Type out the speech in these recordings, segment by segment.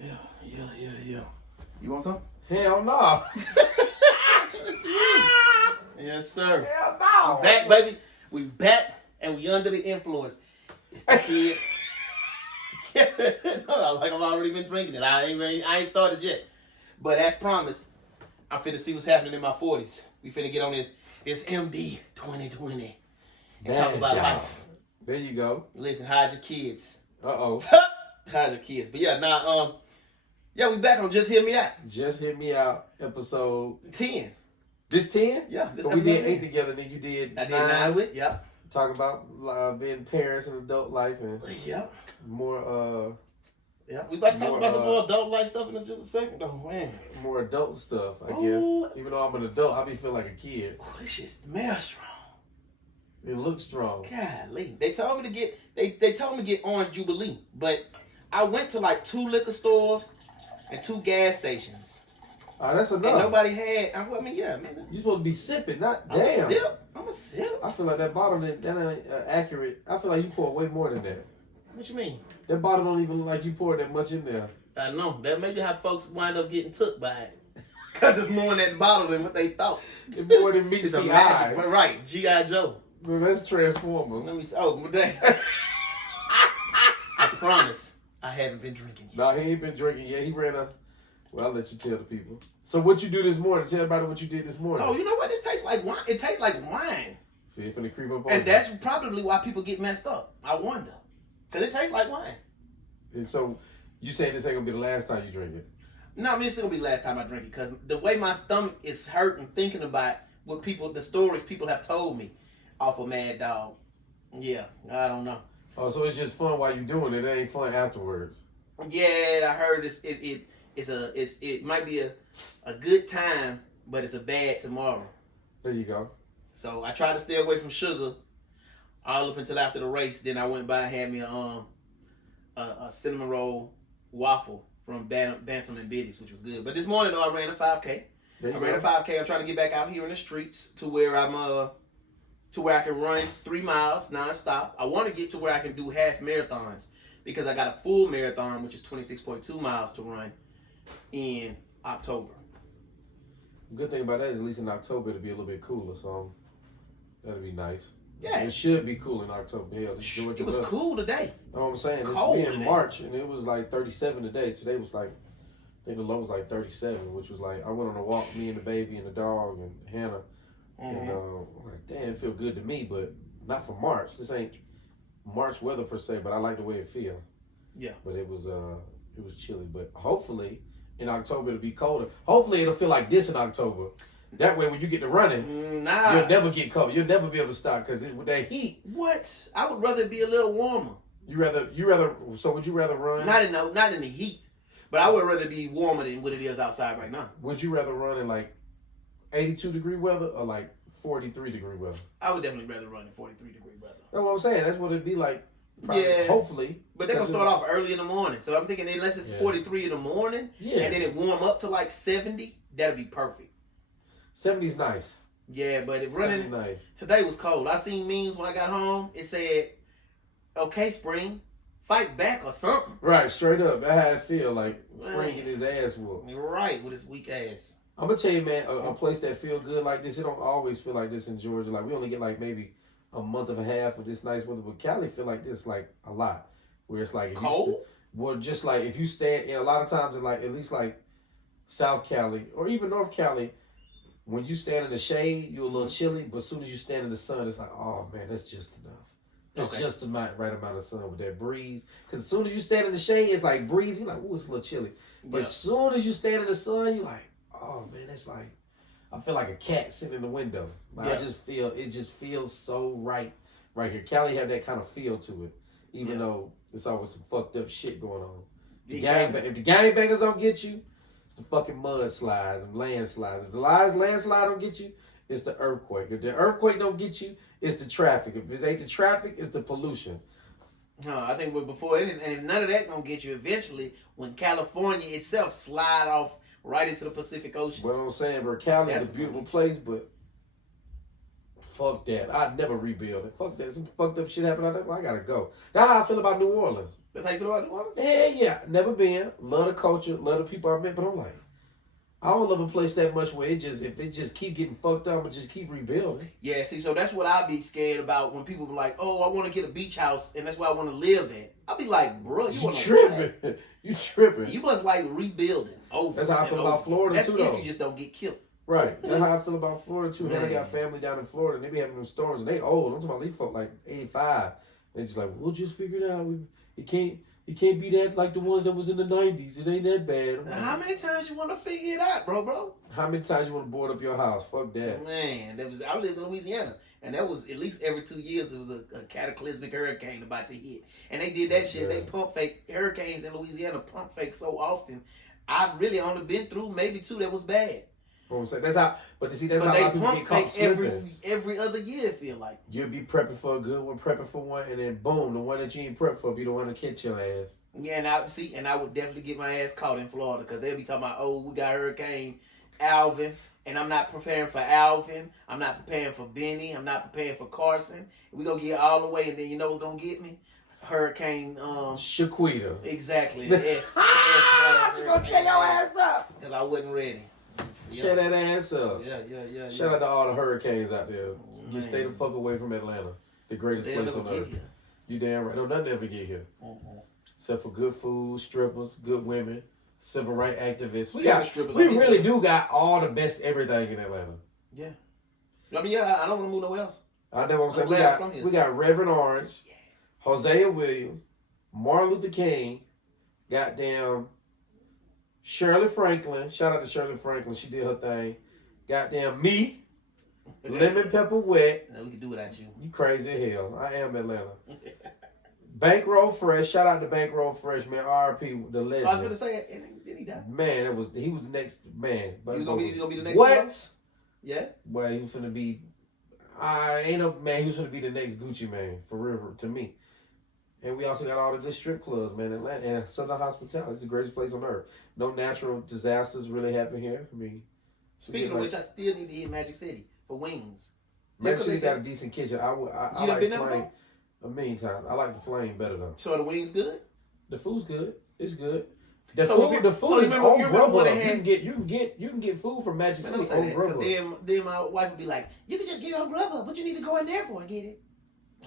Yeah. You want some? Hell no. Yes, sir. Hell no. We back, baby. We back, and we under the influence. It's the kid. It's the kid. Like I've already been drinking it. I ain't started yet. But as promised, I'm finna see what's happening in my 40s. We finna get on this MD 2020 and talk about life. There you go. Listen, hide your kids. Uh-oh. Hide your kids. But yeah, we back on Just Hear Me Out. Just Hit Me Out, episode 10. This 10? Yeah, this but we did 10. 8 together, then you did I did 9 with, yeah. Talk about being parents and adult life and more yeah, we about to talk about some more adult life stuff in just a second though, man. More adult stuff, I Ooh. guess. Even though I'm an adult, I be feeling like a kid. Oh, this shit smells strong. It looks strong. Golly. They told me to get they told me to get Orange Jubilee, but I went to like 2 liquor stores and 2 gas stations. Oh, that's enough. And nobody had. I mean, yeah, man. You supposed to be sipping, not I'm damn. I'm a sip. I feel like that bottle that ain't accurate. I feel like you poured way more than that. What you mean? That bottle don't even look like you poured that much in there. I know. That may be how folks wind up getting took by it. Because it's more in that bottle than what they thought. It's more than meets It's a the magic, eye. right? G.I. Joe. Well, that's Transformers. Let me see. Oh, dang. I promise I haven't been drinking yet. No, he ain't been drinking yet. He ran a... Well, I'll let you tell the people. So what you do this morning? Tell everybody what you did this morning. Oh, you know what? This tastes like wine. It tastes like wine. See, it's finna creep up on And you. that's probably why people get messed up. I wonder. Because it tastes like wine. And so, you saying this ain't gonna be the last time you drink it? No, I mean, it's going to be the last time I drink it. Because the way my stomach is hurting thinking about what the stories people have told me off of Mad Dog. Yeah, I don't know. Oh, so it's just fun while you doing it. It ain't fun afterwards. Yeah, I heard it might be a good time, but it's a bad tomorrow. There you go. So I tried to stay away from sugar all up until after the race. Then I went by and had me a cinnamon roll waffle from Bantam and Biddy's, which was good. But this morning though, I ran a 5K. I ran a 5K. I'm trying to get back out here in the streets to where I can run 3 miles nonstop. I want to get to where I can do half marathons because I got a full marathon, which is 26.2 miles to run in October. The good thing about that is at least in October it'll be a little bit cooler, so that'll be nice. Yeah. It should be cool in October. Yeah, It was cool today. Know what I'm saying? Cold It's in today. March, and it was like 37 today. Today was like, I think the low was like 37, which was like, I went on a walk, me and the baby and the dog and Hannah. Mm-hmm. And I'm like, damn, it feel good to me, but not for March. This ain't March weather per se, but I like the way it feel. Yeah. But it was chilly. But hopefully in October it'll be colder. Hopefully it'll feel like this in October. That way when you get to running, Nah. you'll never get cold. You'll never be able to stop because with that heat. What? I would rather be a little warmer. So would you rather run? Not in the heat, but I would rather be warmer than what it is outside right now. Would you rather run in like 82 degree weather or like 43 degree weather? I would definitely rather run in 43 degree weather. That's what I'm saying. That's what it'd be like. Probably, Yeah. Hopefully. But they're going to start off early in the morning. So I'm thinking unless it's 43 in the morning and then it warm up to like 70, that'll be perfect. 70's nice. Yeah, but it running nice. Today was cold. I seen memes when I got home. It said, "Okay, spring, fight back or something." Right, straight up. That's how I feel. Like spring getting his ass whooped. You're right with his weak ass. I'm gonna tell you, man, a place that feel good like this, it don't always feel like this in Georgia. Like we only get like maybe a month and a half of this nice weather, but Cali feel like this like a lot. Where it's like cold. Well, just like if you stand, and a lot of times in like at least like South Cali or even North Cali. When you stand in the shade, you're a little chilly, but as soon as you stand in the sun, it's like, oh man, that's just enough. That's just the right amount of sun with that breeze. Because as soon as you stand in the shade, it's like breezy. You're like, ooh, it's a little chilly. But as soon as you stand in the sun, you're like, oh man, it's like, I feel like a cat sitting in the window. Like, it just feels so right here. Cali have that kind of feel to it, even though there's always some fucked up shit going on. If the gangbangers don't get you, it's the fucking mudslides and landslides. If the landslide don't get you, it's the earthquake. If the earthquake don't get you, it's the traffic. If it ain't the traffic, it's the pollution. I think before anything, and none of that gonna get you eventually when California itself slide off right into the Pacific Ocean. What I'm saying, bro, Cali is a beautiful place, but Fuck that. I'd never rebuild it. Fuck that. Some fucked up shit happened out there. Well, I gotta go. That's how I feel about New Orleans. That's how you feel about New Orleans? Yeah. Never been. Love the culture. Love the people I met. But I'm like, I don't love a place that much where if it just keep getting fucked up and just keep rebuilding. Yeah, see, so that's what I'd be scared about when people be like, oh, I want to get a beach house and that's where I want to live at. I'll be like, bro, you tripping. You tripping. You must like rebuilding over. That's how I feel about Florida that's too, if though. you just don't get killed. Right. That's how I feel about Florida too. Man, I Man. got family down in Florida and they be having them storms and they old. I'm talking about these folk like 85. They just like, we'll just figure it out. It can't be that like the ones that was in the 90s. It ain't that bad. Like, How many times you want to figure it out, bro? how many times you want to board up your house? Fuck that. Man, I lived in Louisiana, and that was at least every 2 years. It was a cataclysmic hurricane about to hit, and they did that shit. Yeah. They pump fake hurricanes in Louisiana, pump fake so often. I've really only been through maybe 2 that was bad. What I'm saying, that's how. But see, that's But how a they lot of people pump get caught fake slipping. every other year. It feel like. You'll be prepping for a good one, prepping for one, and then boom, the one that you ain't prepped for be the one to catch your ass. Yeah, and I would definitely get my ass caught in Florida because they'll be talking about, oh, we got Hurricane Alvin, and I'm not preparing for Alvin. I'm not preparing for Benny. I'm not preparing for Carson. We gonna get all the way, and then you know what's gonna get me? Hurricane Shaquita. Exactly. The S. You gonna tear your ass up? Because I wasn't ready. Tear that ass up. Yeah. Shout out to all the hurricanes out there. Man. Just stay the fuck away from Atlanta, the greatest They'll place never on get earth. here. You damn right. Don't nothing ever get here. Except for good food, strippers, good women, civil rights activists. We really do got all the best everything in Atlanta. Yeah. I mean, yeah, I don't want to move nowhere else. I know what I'm saying. glad I'm from here. We got Reverend Orange, Hosea Williams, Martin Luther King, goddamn Shirley Franklin. Shout out to Shirley Franklin. She did her thing. Goddamn me. Lemon Pepper Wet. No, we can do without you. You crazy as hell. I am Atlanta. Bankroll Fresh. Shout out to Bankroll Fresh, man. R.I.P. the legend. I was going to say, did he die? Man, he was the next man. He was gonna be the next what? one? Yeah. Well, he was finna be. He was finna be the next Gucci man for real to me. And we also got all the good strip clubs, man. Atlanta and Southern Hospitality. It's the greatest place on earth. No natural disasters really happen here. I mean, Speaking of which, I still need to hit Magic City for wings. Magic City got a decent kitchen. I You done like been there Flame before? a million times. I like the Flame better though. So are the wings good? The food's good. It's good. The So food is you remember on when Grubhub. they had- You can get food from Magic Man, City don't say on that, 'cause Grubhub. then my wife would be like, you can just get it on Grubhub. What you need to go in there for and get it?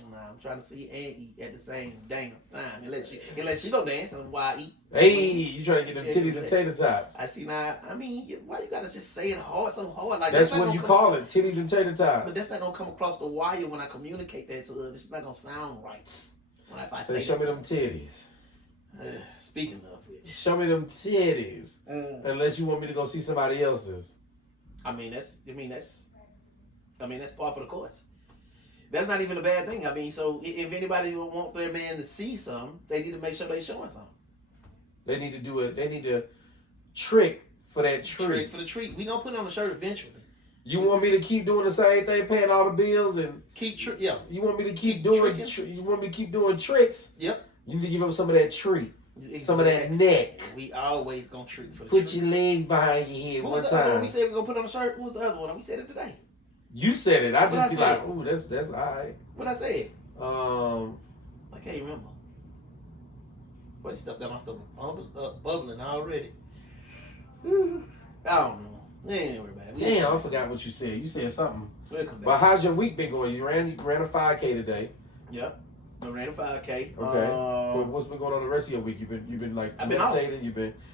Nah, I'm trying to see and eat at the same damn time. Unless she go dance and why I eat. Hey, you trying to get them titties and tater tots. I see now. I mean, why you gotta just say it so hard? Like That's not what gonna you come- call it, titties and tater tots. But that's not gonna come across the wire when I communicate that to her. It's not gonna sound right. If I Say, say show me them titties. Speaking of which, Show me them titties. Unless you want me to go see somebody else's. I mean that's part of the course. That's not even a bad thing. I mean, so if anybody want their man to see something, they need to make sure they showing something. They need to do it. They need to trick for that treat. Trick for the treat. We gonna put it on the shirt eventually. You want me to keep doing the same thing, paying all the bills, and Yeah. you want me to keep Keep doing? tricking? You want me to keep doing tricks? Yep. You need to give them some of that treat, some of that Exactly. neck. We always gonna trick for the Put treat. your legs behind your head What one was the other one time. we said we gonna put on the shirt? What was the other one? We said it today. You said it. I What just be I like, say? ooh, that's all right. What I said? I I can't remember. What stuff got my stomach bubbling already? I don't know. Ain't worry about it. Damn, I forgot what you said. You said something. We'll come back. But how's your week been going? You ran a 5K today. Yep. I ran a 5K. Okay. What's been going on the rest of your week? You've been like I've been off. meditating.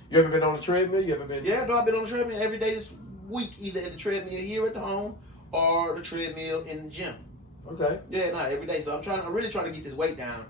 You ever been on the treadmill? You ever been? Yeah, no, I've been on the treadmill every day this week, either at the treadmill here at the home or the treadmill in the gym. Okay. Yeah, no, every day. So I'm really trying to get this weight down,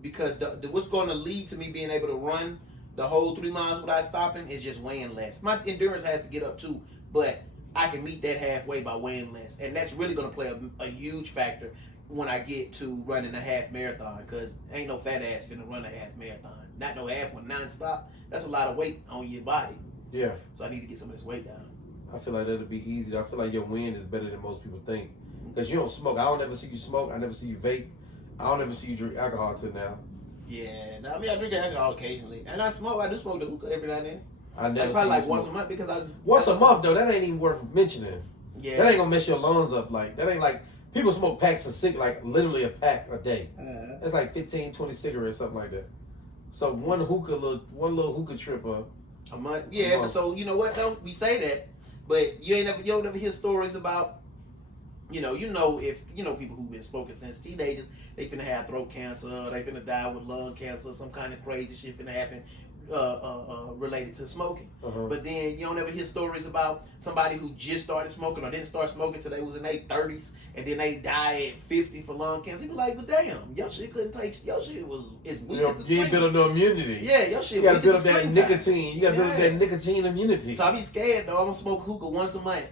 because what's going to lead to me being able to run the whole 3 miles without stopping is just weighing less. My endurance has to get up too, but I can meet that halfway by weighing less, and that's really going to play a huge factor when I get to running a half marathon, because ain't no fat ass finna run a half marathon. Not no half one non-stop. That's a lot of weight on your body. Yeah. So I need to get some of this weight down. I feel like that'll be easy. I feel like your wind is better than most people think. Because you don't smoke. I don't ever see you smoke. I never see you vape. I don't ever see you drink alcohol till now. Yeah, no, I mean I drink alcohol occasionally, and I smoke. I do smoke the hookah every now and then. I never Probably see like you once a smoke. month because I Once a month though, that ain't even worth mentioning. Yeah. That ain't gonna mess your lungs up. Like that ain't like people smoke packs of cigarettes, like literally a pack a day. That's like 15, 20 cigarettes, something like that. So one little hookah trip a month. Yeah, but so you know what though? We say that, but you don't ever hear stories about, if people who've been smoking since teenagers, they finna have throat cancer, they finna die with lung cancer, some kind of crazy shit finna happen related to smoking. But then you don't ever hear stories about somebody who just started smoking or didn't start smoking till they was in their 30s and then they die at 50 for lung cancer. You be like, but damn, your shit couldn't take, your shit was as weak as the spring. You ain't built up no immunity. Yeah, your shit. You gotta build up that nicotine. You gotta build up that nicotine immunity. So I be scared though. I'm gonna smoke hookah once a month.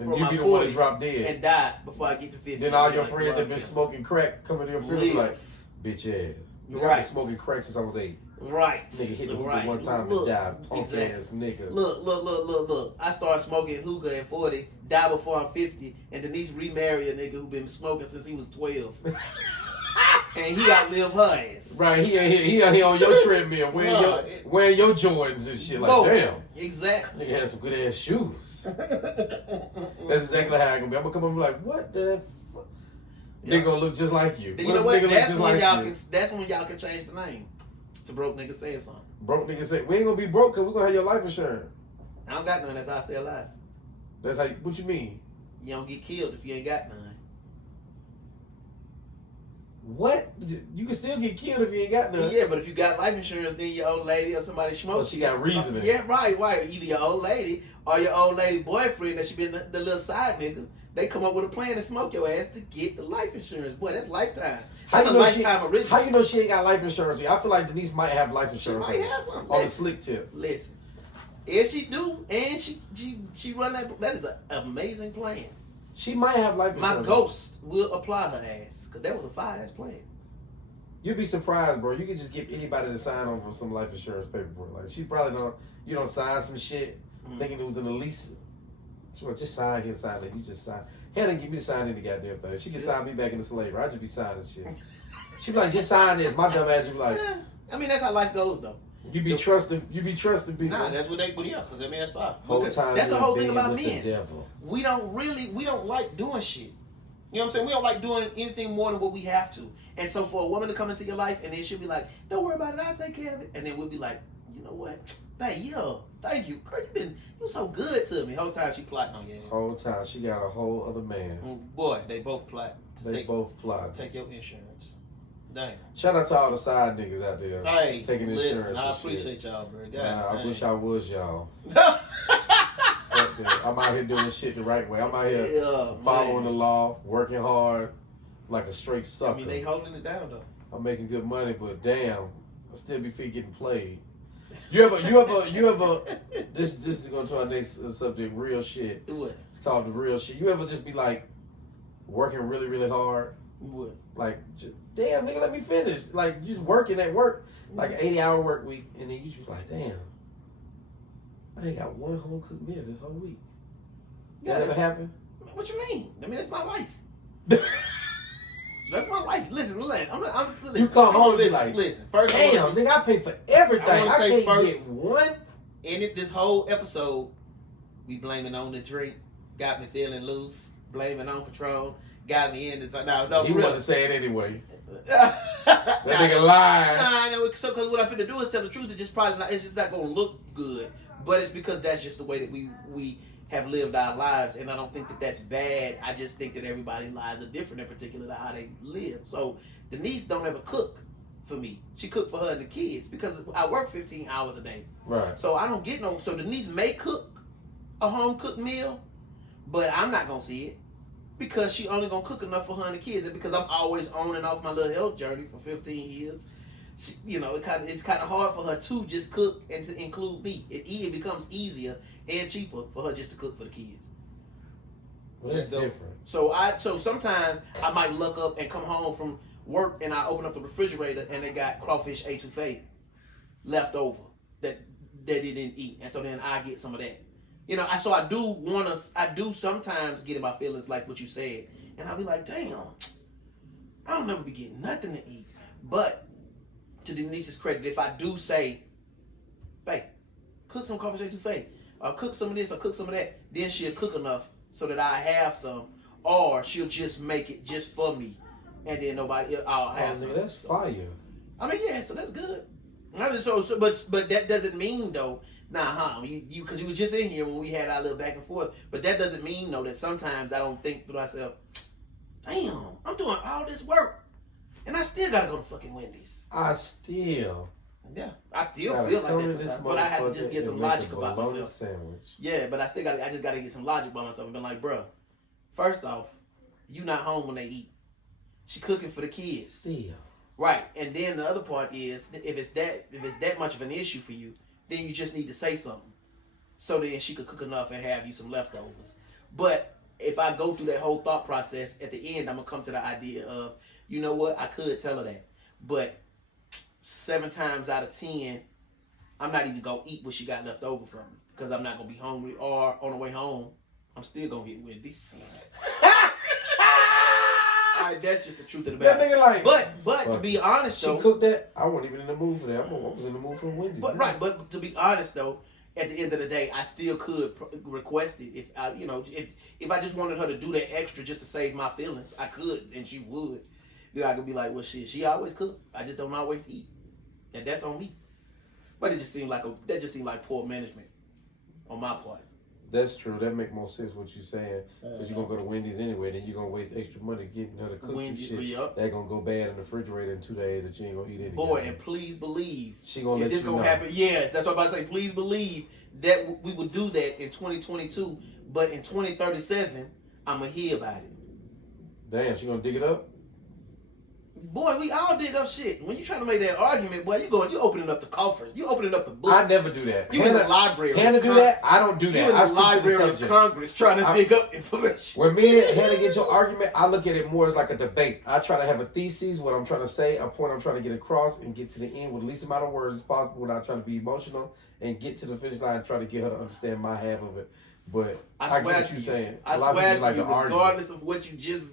And you be the one to drop dead and die before I get to 50. Then all your friends have been smoking crack coming to your funeral like, bitch ass. I've been smoking crack since I was 8. Right. Nigga hit the hookah one time and died. Punk ass nigga. Look. I started smoking hookah at 40, die before I'm 50, and Denise remarried a nigga who been smoking since he was 12. And he outlived her ass. Right, he out here on your treadmill wearing your Jordans and shit. Like, damn. Exactly. Nigga had some good ass shoes. That's exactly how I'm gonna be. I'm gonna come up and be like, what the fuck? Yeah. They gonna look just like you. You know what? That's when y'all can change the name to Broke Niggas Saying Something. Broke Niggas Say, we ain't gonna be broke because we gonna have your life insurance. I don't got none. That's how I stay alive. That's how. What you mean? You don't get killed if you ain't got none. What? You can still get killed if you ain't got none. Yeah, but if you got life insurance, then your old lady or somebody smokes. Well, she got reasoning. Yeah, right. Either your old lady or your old lady boyfriend that she been the little side nigga. They come up with a plan to smoke your ass to get the life insurance. Boy, that's lifetime. That's a lifetime original. How you know she ain't got life insurance? I feel like Denise might have life insurance. She might have something. On the slick tip. Listen, if she do, and she run that is an amazing plan. She might have life insurance. My ghost will apply her ass because that was a fire ass plan. You'd be surprised, bro. You could just get anybody to sign on for some life insurance paperwork. Like she probably don't. You don't sign some shit thinking it was in a lease. She will just sign here, sign it. You just sign. Hell, didn't give me to sign any goddamn thing. She just signed me back into slavery. I just be signing shit. She be like, just sign this. My dumb ass be like, I mean, that's how life goes, though. You be trusting people. Nah, that's what they put up. Because I mean, that's fine. That's the whole thing about men. We don't like doing shit. You know what I'm saying? We don't like doing anything more than what we have to. And so for a woman to come into your life and then she'll be like, don't worry about it, I'll take care of it. And then we'll be like, you know what? Thank you. Girl, you so good to me. Whole time she plotting on your ass. Whole time she got a whole other man. Boy, they both plot. Plot. Take your insurance. Dang. Shout out to all the side niggas out there. Hey, taking insurance. I appreciate y'all, bro. I wish I was y'all. I'm out here doing shit the right way. I'm out here following the law, working hard, like a straight sucker. I mean, they holding it down though. I'm making good money, but damn, I still be getting played. You ever? This is going to our next subject. Real shit. What? It's called the real shit. You ever just be like working really, really hard? What? Like, damn, nigga, let me finish. Like, just working at work, like an 80-hour work week, and then you just be like, damn, I ain't got one home cooked meal this whole week. Yeah, that ever happen? What you mean? I mean, that's my life. That's my life. Listen. You come home and be like, listen. First, damn, nigga, I pay for everything. I can't get one. In this whole episode, we blaming on the drink, got me feeling loose. Blaming on Patron, got me in this. No, he wanted to say it anyway. That nigga lying. Nah, no. So, because what I'm finna do is tell the truth. It's just probably not. It's just not gonna look good. But it's because that's just the way that we have lived our lives, and I don't think that that's bad. I just think that everybody's lives are different, in particular to how they live. So Denise don't ever cook for me. She cook for her and the kids because I work 15 hours a day. Right. So I don't get no. So Denise may cook a home cooked meal, but I'm not gonna see it because she only gonna cook enough for her and the kids, and because I'm always on and off my little health journey for 15 years. You know, it's kind of hard for her to just cook and to include me. It becomes easier and cheaper for her just to cook for the kids. Well, that's different. So sometimes I might look up and come home from work and I open up the refrigerator and they got crawfish etouffee left over that they didn't eat, and so then I get some of that. You know, so I do sometimes get in my feelings like what you said, and I'll be like, damn, I don't never be getting nothing to eat, but. To Denise's credit, if I do say, babe, cook some crawfish etouffee, or cook some of this, or cook some of that, then she'll cook enough so that I have some, or she'll just make it just for me, and then I'll have some. That's fire. I mean, yeah, so that's good. I mean, but that doesn't mean though. You because you was just in here when we had our little back and forth. But that doesn't mean though that sometimes I don't think to myself, damn, I'm doing all this work, and I still gotta go to fucking Wendy's. I still feel like that sometimes, but I have to just get some logic about myself. Sandwich. Yeah, but I just gotta get some logic about myself and be like, bruh, first off, you not home when they eat. She cooking for the kids. Still. Right, and then the other part is if it's that much of an issue for you, then you just need to say something, so then she could cook enough and have you some leftovers. But if I go through that whole thought process, at the end I'm gonna come to the idea of, you know what, I could tell her that, but 7 times out of 10, I'm not even gonna eat what she got left over from me because I'm not gonna be hungry, or on the way home, I'm still gonna get Wendy's. Alright, that's just the truth of the matter. That nigga like, but to be honest though, she cooked that. I wasn't even in the mood for that. I was in the mood for Wendy's. But to be honest though, at the end of the day, I still could request it if I just wanted her to do that extra just to save my feelings. I could, and she would. Then I could be like, well, shit, she always cook. I just don't always eat, and that's on me. But it just seemed like poor management on my part. That's true. That make more sense what you're saying. Because you're going to go to Wendy's anyway, then you're going to waste extra money getting her to cook Wendy's, some shit. Yep. That's going to go bad in the refrigerator in 2 days that you ain't going to eat anything. Boy, and please believe, she gonna if this going to happen, yes, that's what I'm about to say. Please believe that we would do that in 2022, but in 2037, I'm going to hear about it. Damn, she going to dig it up? Boy, we all dig up shit. When you trying to make that argument, boy, you opening up the coffers. You opening up the books. I never do that. You in the library. Hannah do that? I don't do that. You in the Library of Congress trying to dig up information. When me and Hannah get your argument, I look at it more as like a debate. I try to have a thesis, what I'm trying to say, a point I'm trying to get across, and get to the end with the least amount of words as possible without trying to be emotional, and get to the finish line and try to get her to understand my half of it. But I get what you're saying. I swear to you, regardless of what you just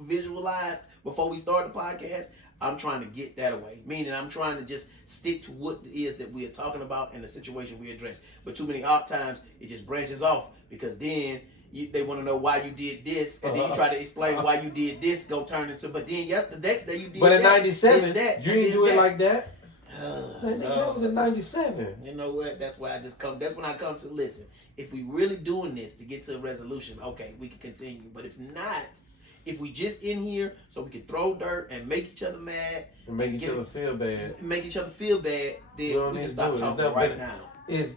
visualized before we start the podcast, I'm trying to get that away. Meaning I'm trying to just stick to what it is that we are talking about and the situation we address. But too many times it just branches off because then they want to know why you did this, and then you try to explain why you did this, go turn into. But then the next day you did. But in that, '97, you didn't do it like that. That was in '97. You know what? That's why that's when I come to listen. If we really doing this to get to a resolution, okay, we can continue. But if not, if we just in here so we can throw dirt and make each other mad and make each other feel bad, then we can stop talking right now. It's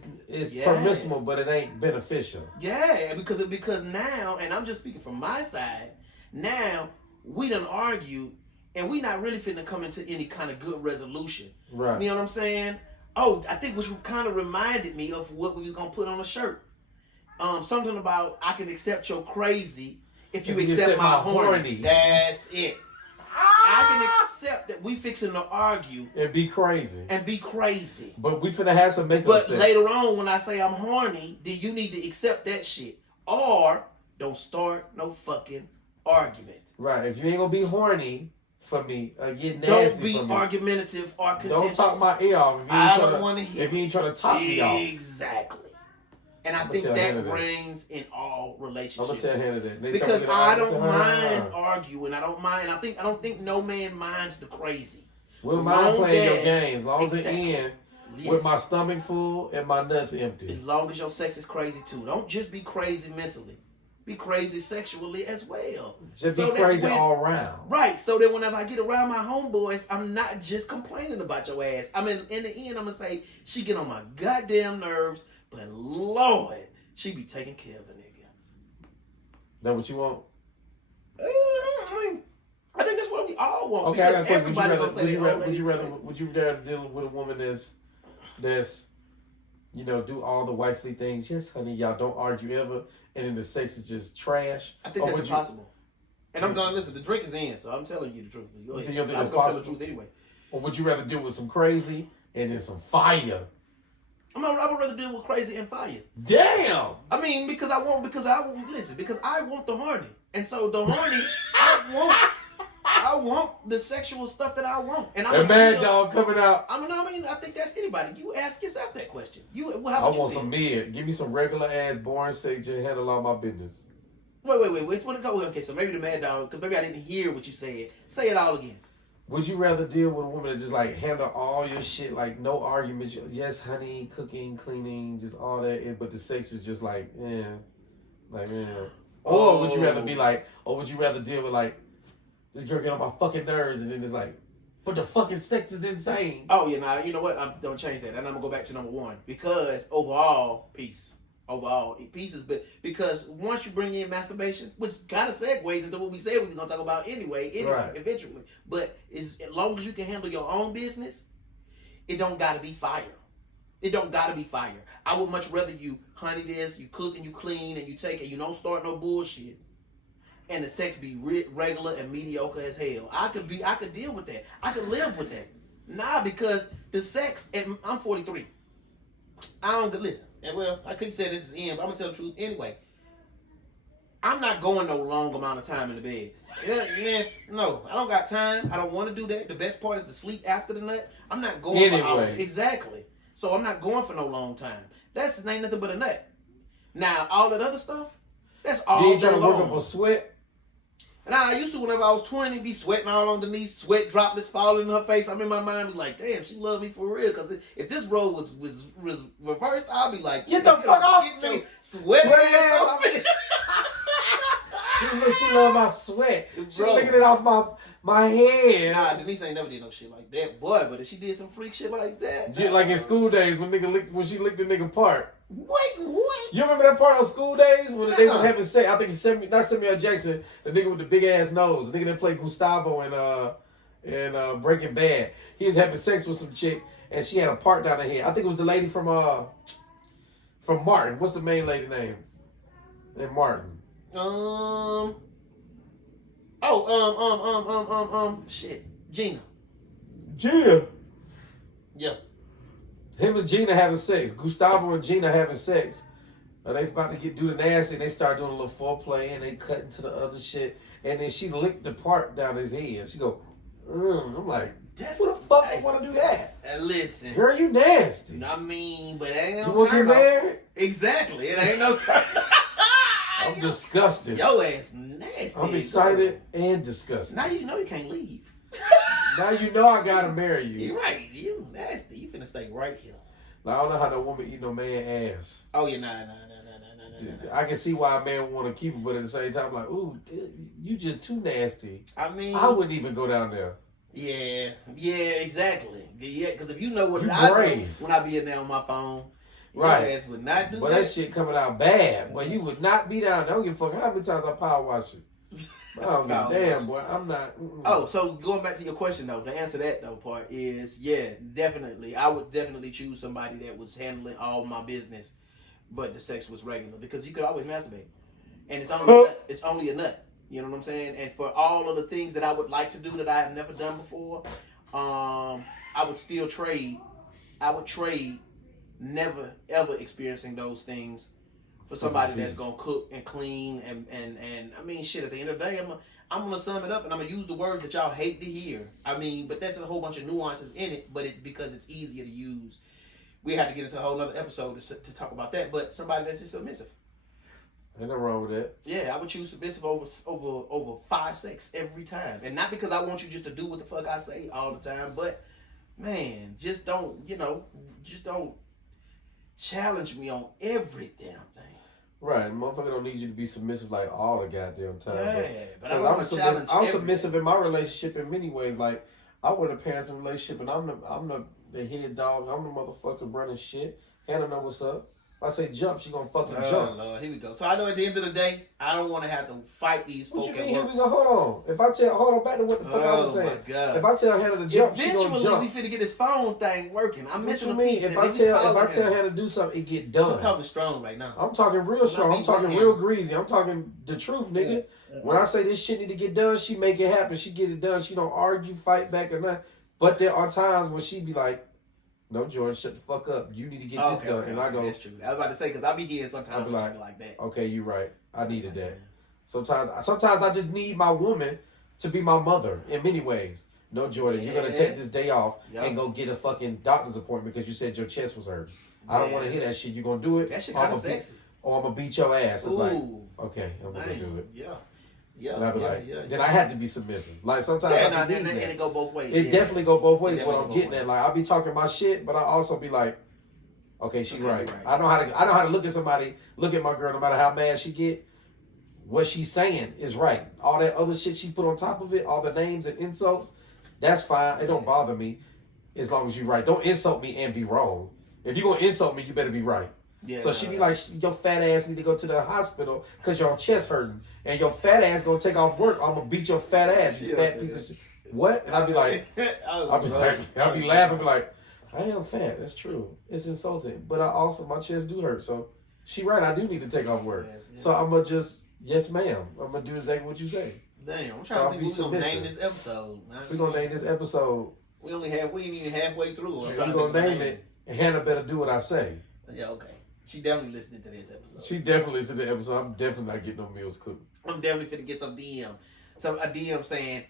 permissible, but it ain't beneficial. Yeah, because now, and I'm just speaking from my side, now we done argued and we not really finna come into any kind of good resolution. Right. You know what I'm saying? Oh, I think which kind of reminded me of what we was gonna put on a shirt. Something about I can accept your crazy if you accept my horny. That's it. I can accept that we fixing to argue and be crazy. But we finna have some makeup. But later on, when I say I'm horny, then you need to accept that shit, or don't start no fucking argument. Right. If you ain't gonna be horny for me, get nasty. Don't be argumentative or contentious. Don't talk my ear off. I don't want to hear. If you ain't trying to talk me off. Exactly. And I think that rings in all relationships. I'm gonna tell Hannah that. Because I don't mind arguing. I don't mind. I don't think no man minds the crazy. We'll mind playing your games. As long as it end with my stomach full and my nuts empty. As long as your sex is crazy too. Don't just be crazy mentally. Be crazy sexually as well. Just be crazy all around. Right. So that whenever I get around my homeboys, I'm not just complaining about your ass. I mean, in the end, I'm going to say, she get on my goddamn nerves, but Lord, she be taking care of a nigga. That what you want? I think that's what we all want. Okay, I got a question. Would you rather deal with a woman that's do all the wifely things? Yes, honey, y'all don't argue ever. And then the sex is just trash. I think that's impossible. And I'm going to listen. The drink is in, so I'm telling you the truth. You think that's going to tell the truth anyway. Or would you rather deal with some crazy and then some fire? I would rather deal with crazy and fire. Damn. I mean, because I want the horny, and so the horny, I want the sexual stuff that I want. And I'm mad dog coming out. I think that's anybody. You ask yourself that question. I want some mid. Give me some regular ass boring sex. Just handle all my business. Wait. Which one to go? Okay, so maybe the Mad Dog, because maybe I didn't hear what you said. Say it all again. Would you rather deal with a woman that just like handle all your shit, like no arguments? Yes, honey, cooking, cleaning, just all that. But the sex is just like, like. Or would you rather be like, or would you rather deal with like, this girl get on my fucking nerves, and then it's like, but the fucking sex is insane. Oh yeah, now you know what? I'm gonna change that, and I'm gonna go back to number one because overall, peace. Overall, peace is because once you bring in masturbation, which kind of segues into what we said we was gonna talk about anyway, eventually. But as long as you can handle your own business, it don't gotta be fire. It don't gotta be fire. I would much rather you honey this, you cook and you clean and you take it, you don't start no bullshit, and the sex be regular and mediocre as hell. I could deal with that. I could live with that. Nah, because the sex, and I'm 43. I don't listen. And well, I keep saying this is in, but I'm gonna tell the truth anyway. I'm not going no long amount of time in the bed. No, I don't got time. I don't want to do that. The best part is to sleep after the nut. I'm not going for hours. Exactly. So I'm not going for no long time. That's ain't nothing but a nut. Now all that other stuff, that's all. You ain't trying to work up a sweat. And I used to, whenever I was 20, be sweating all underneath, sweat droplets falling in her face. I'm in my mind, be like, damn, she love me for real. Because if this role was reversed, I'll be like, get the fuck off me. Sweat off me. She love my sweat. She licking it off my head. Nah, Denise ain't never did no shit like that, boy. But if she did some freak shit like that. Yeah, like in School Days when she licked the nigga part. Wait, what? You remember that part on School Days when the nigga was having sex? I think it's not Samuel Jackson, the nigga with the big ass nose, the nigga that played Gustavo in Breaking Bad. He was having sex with some chick, and she had a part down her head. I think it was the lady from Martin. What's the main lady name? In Martin. Shit, Gina. Yeah. Him and Gina having sex. Gustavo and Gina having sex. They about to do the nasty, and they start doing a little foreplay, and they cut into the other shit, and then she licked the part down his head. She go, I'm like, who the fuck would want to do that? Listen, girl, you nasty. I mean, but it ain't no time. You want to get married? Exactly, it ain't no time. I'm disgusted. Yo ass nasty. I'm excited and disgusted. Now you know you can't leave. Now you know I gotta marry you. You're right. You nasty. You finna stay right here. Now, I don't know how no woman eat no man ass. Oh yeah, nah. I can see why a man would want to keep it, but at the same time, like, ooh, you just too nasty. I mean, I wouldn't even go down there. Yeah, exactly. Yeah, because if you know what I do when I be in there on my phone, right? Your ass would not do that. But that shit coming out bad. Boy, you would not be down there. I don't give a fuck how many times I power wash it. I don't give a damn, boy. I'm not. Oh, so going back to your question though, the answer to that though part is definitely. I would definitely choose somebody that was handling all my business, but the sex was regular because you could always masturbate, and it's only a nut. You know what I'm saying? And for all of the things that I would like to do that I have never done before, I would still trade. I would trade never ever experiencing those things for somebody that's gonna cook and clean and I mean shit. At the end of the day, I'm gonna sum it up and I'm gonna use the words that y'all hate to hear. I mean, but that's a whole bunch of nuances in it. But because it's easier to use, we have to get into a whole nother episode to talk about that. But somebody that's just submissive. Ain't nothing wrong with that. Yeah, I would choose submissive over 5 sex every time, and not because I want you just to do what the fuck I say all the time, but man, just don't challenge me on every damn thing. Right, motherfucker don't need you to be submissive like all the goddamn time. Yeah, but I want to challenge. I'm submissive in my relationship in many ways. Like I was a parenting relationship, and I'm the head dog. I'm the motherfucker running shit. Hannah know what's up. If I say jump, she gonna fucking jump. Lord, here we go. So I know at the end of the day, I don't want to have to fight these folks. What you mean? Here we go. Hold on. Hold on back to what the fuck I was saying. My God. If I tell Hannah to jump, she gonna jump. Eventually, we finna get this phone thing working. I'm missing a piece. If I tell Hannah to do something, it get done. I'm talking strong right now. I'm talking real strong. I'm talking real greasy. I'm talking the truth, nigga. Yeah. When I say this shit need to get done, she make it happen. She get it done. She don't argue, fight back or nothing. But there are times when she be like, no, Jordan, shut the fuck up. You need to get this done. And I go, that's true. I was about to say, because I'll be here sometimes like that. Okay, you're right. I needed that. Sometimes I just need my woman to be my mother in many ways. No, Jordan, you're going to take this day off and go get a fucking doctor's appointment because you said your chest was hurting. I don't want to hear that shit. You going to do it? That shit kind of sexy. "Oh, I'm gonna beat your ass." I'm like, Ooh. "Okay, I'm gonna do it." Yeah. Yeah. And I'd be then I had to be submissive. Like sometimes and it go both ways. It definitely go both ways. It What I'm getting at, like I'll be talking my shit, but I also be like, okay, she right. I know how to look at somebody, look at my girl, no matter how mad she get. What she's saying is right. All that other shit she put on top of it, all the names and insults, that's fine. It don't bother me as long as you're right. Don't insult me and be wrong. If you're gonna insult me, you better be right. Yeah, so she be like, your fat ass need to go to the hospital because your chest hurting. And your fat ass gonna take off work. I'm gonna beat your fat ass, you fat piece of shit. What? And I'll be like, I'll be laughing, be like, I am fat. That's true. It's insulting. But I also, my chest do hurt. So she right, I do need to take off work. Yes. So I'm gonna just, yes ma'am. I'm gonna do exactly what you say. Damn, I'm trying to think we're gonna name this episode. We're gonna name this episode. We ain't even halfway through. We're gonna name it, and Hannah better do what I say. Yeah, okay. She definitely listening to this episode. She definitely listened to the episode. I'm definitely not getting no meals cooked. I'm definitely finna get a DM saying,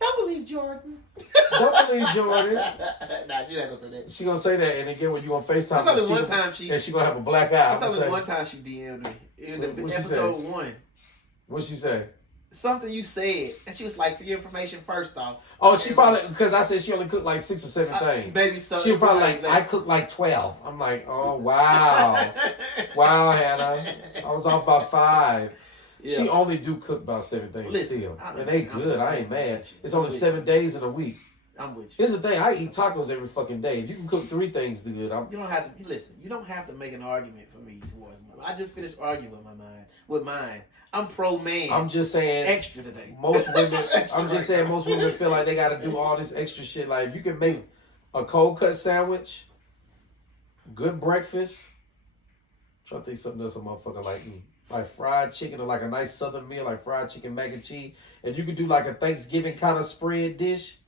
"Don't believe Jordan." Don't believe Jordan. Nah, she not gonna say that. She gonna say that, and again when you on FaceTime, that's only one time and she gonna have a black eye. That's only one time she DM'd me. In episode 1. What'd she say? Something you said, and she was like, "For your information, first off." Oh, she probably, because I said she only cooked like 6 or 7 things. Maybe so. She probably like, I cooked like 12. I'm like, oh wow, wow, Hannah, I was off by 5. Yeah. She only do cook about 7 things still, and they good. I ain't mad. It's only 7 days in a week. I'm with you. Here's the thing: I eat tacos every fucking day. If you can cook 3 things good, you don't have to listen. You don't have to make an argument for me towards mine. I just finished arguing with mine. I'm pro man. I'm just saying extra today. Most women. I'm just saying most women feel like they got to do all this extra shit. Like if you can make a cold cut sandwich, good breakfast. I'm trying to think something else a motherfucker like me. Like fried chicken or like a nice southern meal, like fried chicken, mac and cheese. If you could do like a Thanksgiving kind of spread dish,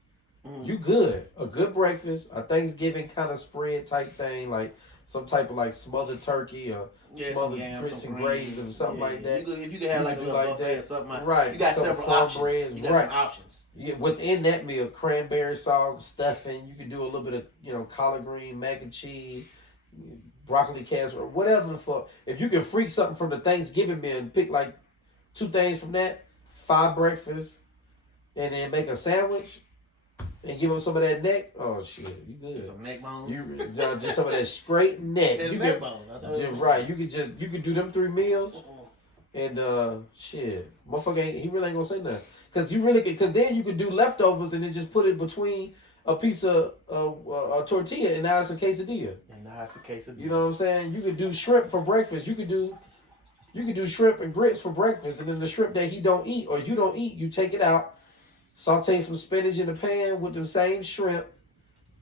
you good. A good breakfast, a Thanksgiving kind of spread type thing, like some type of like smothered turkey or smothered grits and gravy or something like that. If you could have like a little buffet or something, right? You got several options. You got some options. Yeah, within that meal, cranberry sauce, stuffing. You could do a little bit of collard green, mac and cheese, broccoli casserole, whatever the fuck. If you can freak something from the Thanksgiving meal and pick like 2 things from that, 5 breakfasts, and then make a sandwich and give them some of that neck. Oh shit, you good? Some neck bones. Just some of that straight neck. It's neck bone. Right. You could do them 3 meals, and shit, motherfucker, he really ain't gonna say nothing. Cause then you could do leftovers and then just put it between a piece of a tortilla, and now it's a quesadilla. You know what I'm saying? You could do shrimp for breakfast. You could do shrimp and grits for breakfast, and then the shrimp that he don't eat or you don't eat, you take it out, saute some spinach in the pan with the same shrimp,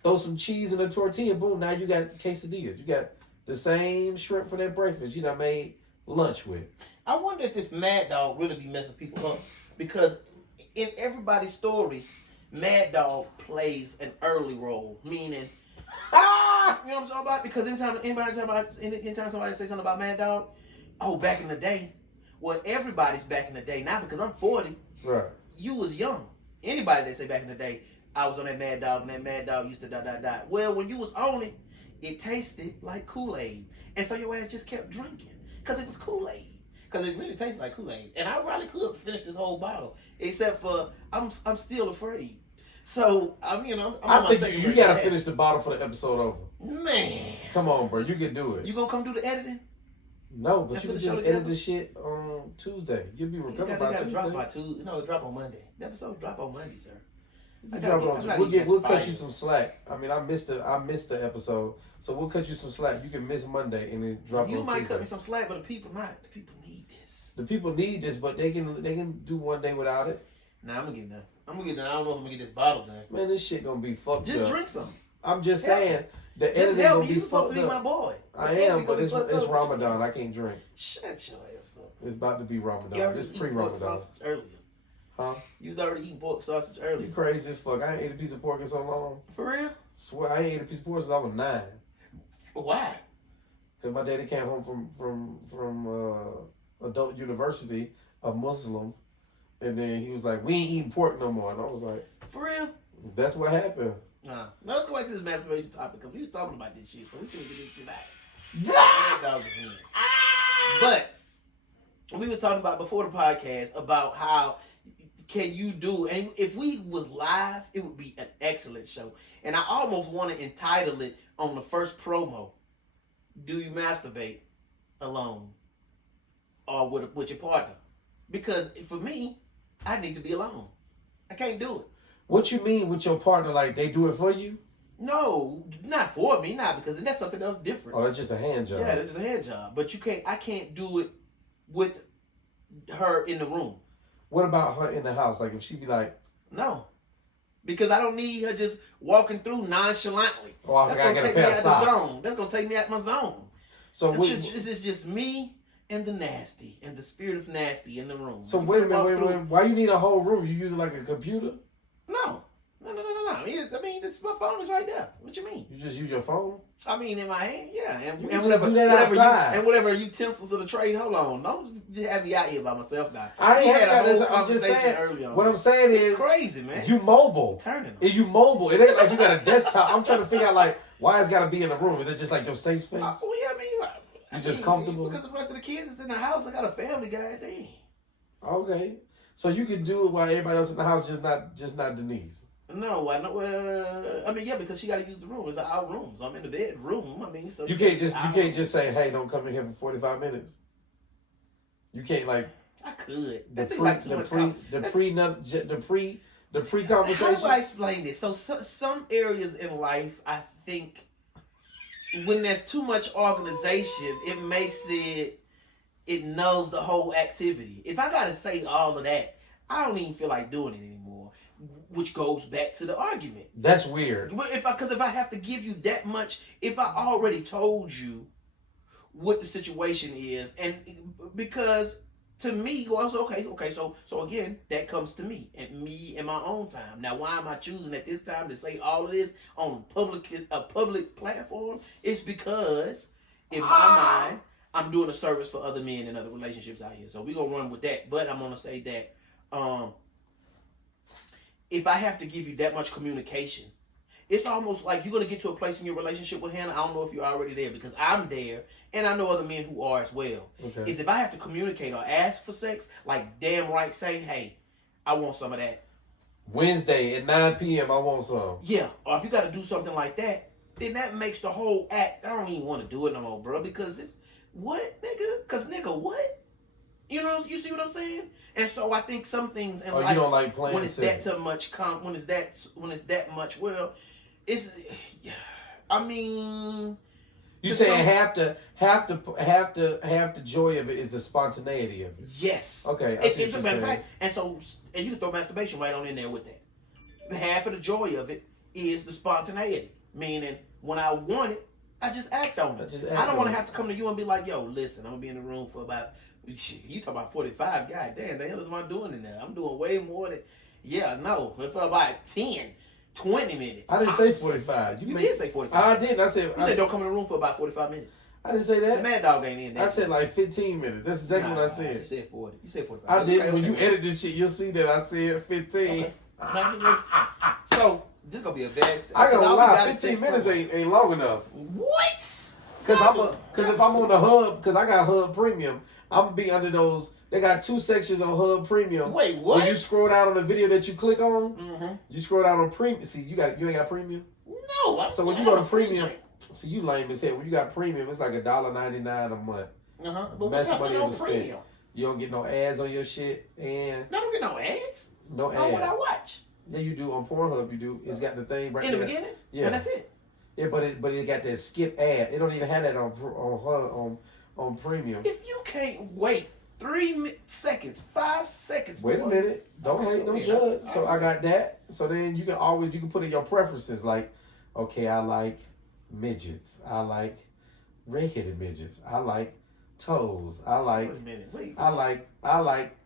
throw some cheese in a tortilla, boom, now you got quesadillas. You got the same shrimp for that breakfast you done made lunch with. I wonder if this Mad Dog really be messing people up, because in everybody's stories, Mad Dog plays an early role, meaning, you know what I'm talking about? Because anytime somebody say something about Mad Dog, oh, back in the day, well, everybody's back in the day now because I'm 40. Right. You was young. Anybody that say back in the day, I was on that Mad Dog and that Mad Dog used to die. Well, when you was on it, it tasted like Kool-Aid. And so your ass just kept drinking because it was Kool-Aid. Because it really tastes like Kool-Aid. And I probably could finish this whole bottle, except for I'm still afraid. So, I'm I think you got to finish the bottle for the episode over. Man. Come on, bro. You can do it. You going to come do the editing? No, but you can just edit the shit on Tuesday. You'll be recovered by Tuesday. Drop by Tuesday. No, drop on Monday. The episode drop on Monday, sir. We'll cut you some slack. I mean, I missed the episode, so we'll cut you some slack. You can miss Monday and then drop. You might cut me some slack, but the people need this. The people need this, but they can do one day without it. Nah, I'm gonna get done. I don't know if I'm gonna get this bottle done. Man, this shit gonna be fucked up. Just drink some. I'm just saying. The editing gonna be fucked up. You supposed to be my boy. I am, but it's Ramadan. I can't drink. Shut your ass up. It's about to be Ramadan. It's pre-Ramadan. Earlier. Huh? You was already eating pork sausage earlier. You crazy as fuck. I ain't ate a piece of pork in so long. For real? Swear, I ain't ate a piece of pork since I was 9. Why? Because my daddy came home from adult university, a Muslim, and then he was like, "We ain't eating pork no more." And I was like, "For real?" That's what happened. Nah. Now let's go back to this masturbation topic because we was talking about this shit, so we can get this shit out. Mad Dog is in. But we was talking about before the podcast about how can you do, and if we was live, it would be an excellent show. And I almost want to entitle it on the first promo, "Do you masturbate alone or with your partner?" Because for me, I need to be alone. I can't do it. What you mean with your partner? Like they do it for you? No, not for me, not because that's something else different. Oh, that's just a hand job. Yeah, that's just a hand job. But I can't do it with her in the room. What about her in the house? Like if she be like, no, because I don't need her just walking through nonchalantly. "Oh, I That's forgot gonna I take got me a out pair of the socks." zone. That's gonna take me out my zone. So It's just me and the nasty and the spirit of nasty in the room. So wait a minute. Why you need a whole room? You use it like a computer? No. I mean, my phone is right there. What you mean? You just use your phone? I mean, in my hand, yeah. And You whatever, do that outside. and whatever utensils of the trade. Hold on, don't just have me out here by myself now. I ain't had a had whole I'm just conversation saying. early on. What I'm saying is, it's crazy, man. you mobile. Turning. You mobile. It ain't like you got a desktop. I'm trying to figure out like why it's got to be in the room. Is it just like your safe space? Oh yeah, I mean, you just comfortable because the rest of the kids is in the house. I got a family, goddamn. Okay, so you can do it while everybody else in the house, just not Denise. No, I know. I mean, yeah, because she got to use the room. It's our room, so I'm in the bedroom. I mean, so you can't just say, "Hey, don't come in here for 45 minutes." You can't like. I could. The pre conversation. How do I explain this? So some areas in life, I think, when there's too much organization, it makes it nulls the whole activity. If I gotta say all of that, I don't even feel like doing it anymore. Which goes back to the argument. That's weird. Because if I have to give you that much, if I already told you what the situation is, and because to me, okay, so again, that comes to me and my own time. Now, why am I choosing at this time to say all of this on a public platform? It's because in my mind, I'm doing a service for other men and other relationships out here. So we're gonna run with that. But I'm gonna say that if I have to give you that much communication, it's almost like you're going to get to a place in your relationship with Hannah. I don't know if you're already there because I'm there and I know other men who are as well. Okay. Is if I have to communicate or ask for sex, like damn right say, hey, I want some of that. Wednesday at 9 p.m. I want some. Yeah. Or if you got to do something like that, then that makes the whole act, I don't even want to do it no more, bro, because it's, what, nigga? Because nigga, what? You know, you see what I'm saying? And so I think some things in life, you don't like playing when it's sex. that too much, when it's that much, well, it's, I mean, You saying half the joy of it is the spontaneity of it. yes. Okay, It's a matter of fact, and you can throw masturbation right on in there with that. Half of the joy of it is the spontaneity, meaning when I want it, I just act on it. I don't want to have to come to you and be like, yo, listen, I'm gonna be in the room for about. You talk about 45, god damn, the hell is I doing in there? I'm doing way more than, for about 10, 20 minutes. I didn't say 45. You did say 45. I didn't. I said don't come in the room for about 45 minutes. I didn't say The that. Mad Dog ain't in there. I said like 15 minutes. That's exactly what I said. You said 40. You said 45. I did. Okay, When you edit this shit, you'll see that I said 15. Okay. So, this is going to be a bad... I gotta lie, 15 minutes ain't long enough. What? Because if I'm on the Hub, because I got Hub Premium, I'm going to be under those... They got 2 sections on Hub Premium. Wait, what? When you scroll down on the video that you click on, Mm-hmm. you scroll down on Premium. See, you ain't got Premium? No. So when you go to Premium... See, you lame as hell. When you got Premium, it's like $1.99 a month. Uh-huh. But what's happening on spend. Premium? You don't get no ads on your shit, and... I don't get no ads. No ads. On what I watch. Yeah, you do on Pornhub. You do. It's got the thing right in there. the beginning. Yeah, and that's it. Yeah, but it got that skip ad. It don't even have that on Premium. If you can't wait 3 seconds, 5 seconds. Wait a minute. Don't hate, don't judge. So I got that. So then you can put in your preferences. Like, okay, I like midgets. I like redheaded midgets. I like toes. I like. Wait a minute. Wait. I like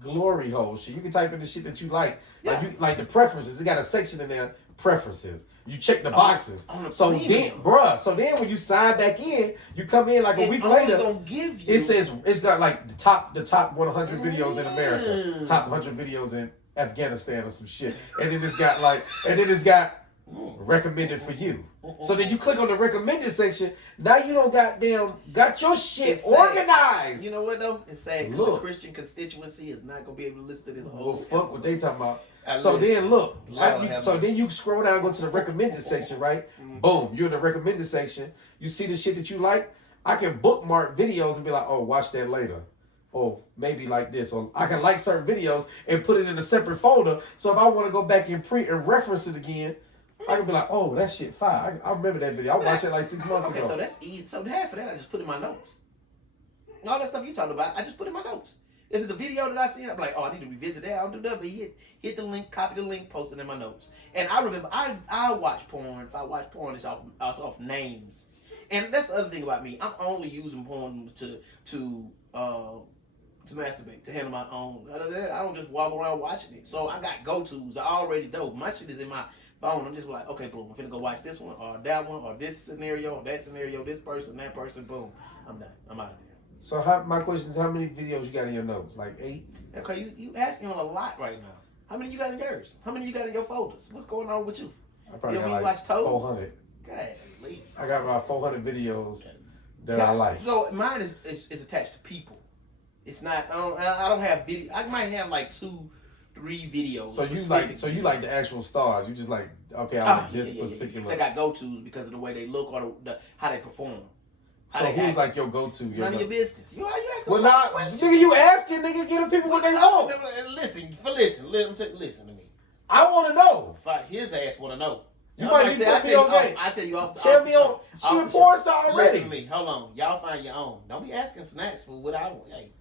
glory holes. Shit, you can type in the shit that you like. Yeah. Like the preferences. It got a section in there. Preferences. You check the boxes. So premium. then when you sign back in, you come in like a week later. Gonna give you. It says it's got like the top 100 videos in America, top 100 videos in Afghanistan or some shit, and then it's got recommended for you. So then you click on the recommended section. Now you don't got your shit organized. You know what though? It's sad because the Christian constituency is not gonna be able to listen to this whole. Well, fuck episode. what they talking about. Then you scroll down, and go to the recommended section, right? Boom, you're in the recommended section. You see the shit that you like. I can bookmark videos and be like, oh, watch that later. Or maybe like this. Or I can like certain videos and put it in a separate folder. So if I want to go back and reference it again, I can be like, oh, that shit fire. I remember that video. I watched it like 6 months ago. Okay, so that's easy. So half of that I just put in my notes. All that stuff you talking about, I just put in my notes. If it's a video that I see, I'm like, oh, I need to revisit that. I'll do that. But hit the link, copy the link, post it in my notes. And I remember, I watch porn. If I watch porn, it's off names. And that's the other thing about me. I'm only using porn to masturbate, to handle my own. Other than that, I don't just walk around watching it. So I got go-tos. I already know. My shit is in my phone. I'm just like, okay, boom, I'm finna go watch this one, or that one, or this scenario, or that scenario, this person, that person, boom. I'm done. I'm out of there. So my question is, how many videos you got in your notes? Like 8? Okay, you asking on a lot right now. How many you got in yours? How many you got in your folders? What's going on with you? I probably got like watch toes? 400. Golly. I got about 400 videos that I like. So mine is attached to people. It's not. I don't have video. I might have like 2-3 videos. So you like the actual stars. You just like, okay, I like this particular. Yeah. I got go-tos because of the way they look or how they perform. So who's like your go-to? None of your business. You asking? Well, nigga, you asking, nigga, get the people what they want. Listen to me. I want to know. His ass want to know. You might be I tell you off. Tell me on. She a porn star already. Listen to me. Hold on. Y'all find your own. Don't be asking Snax for what I want. Hey,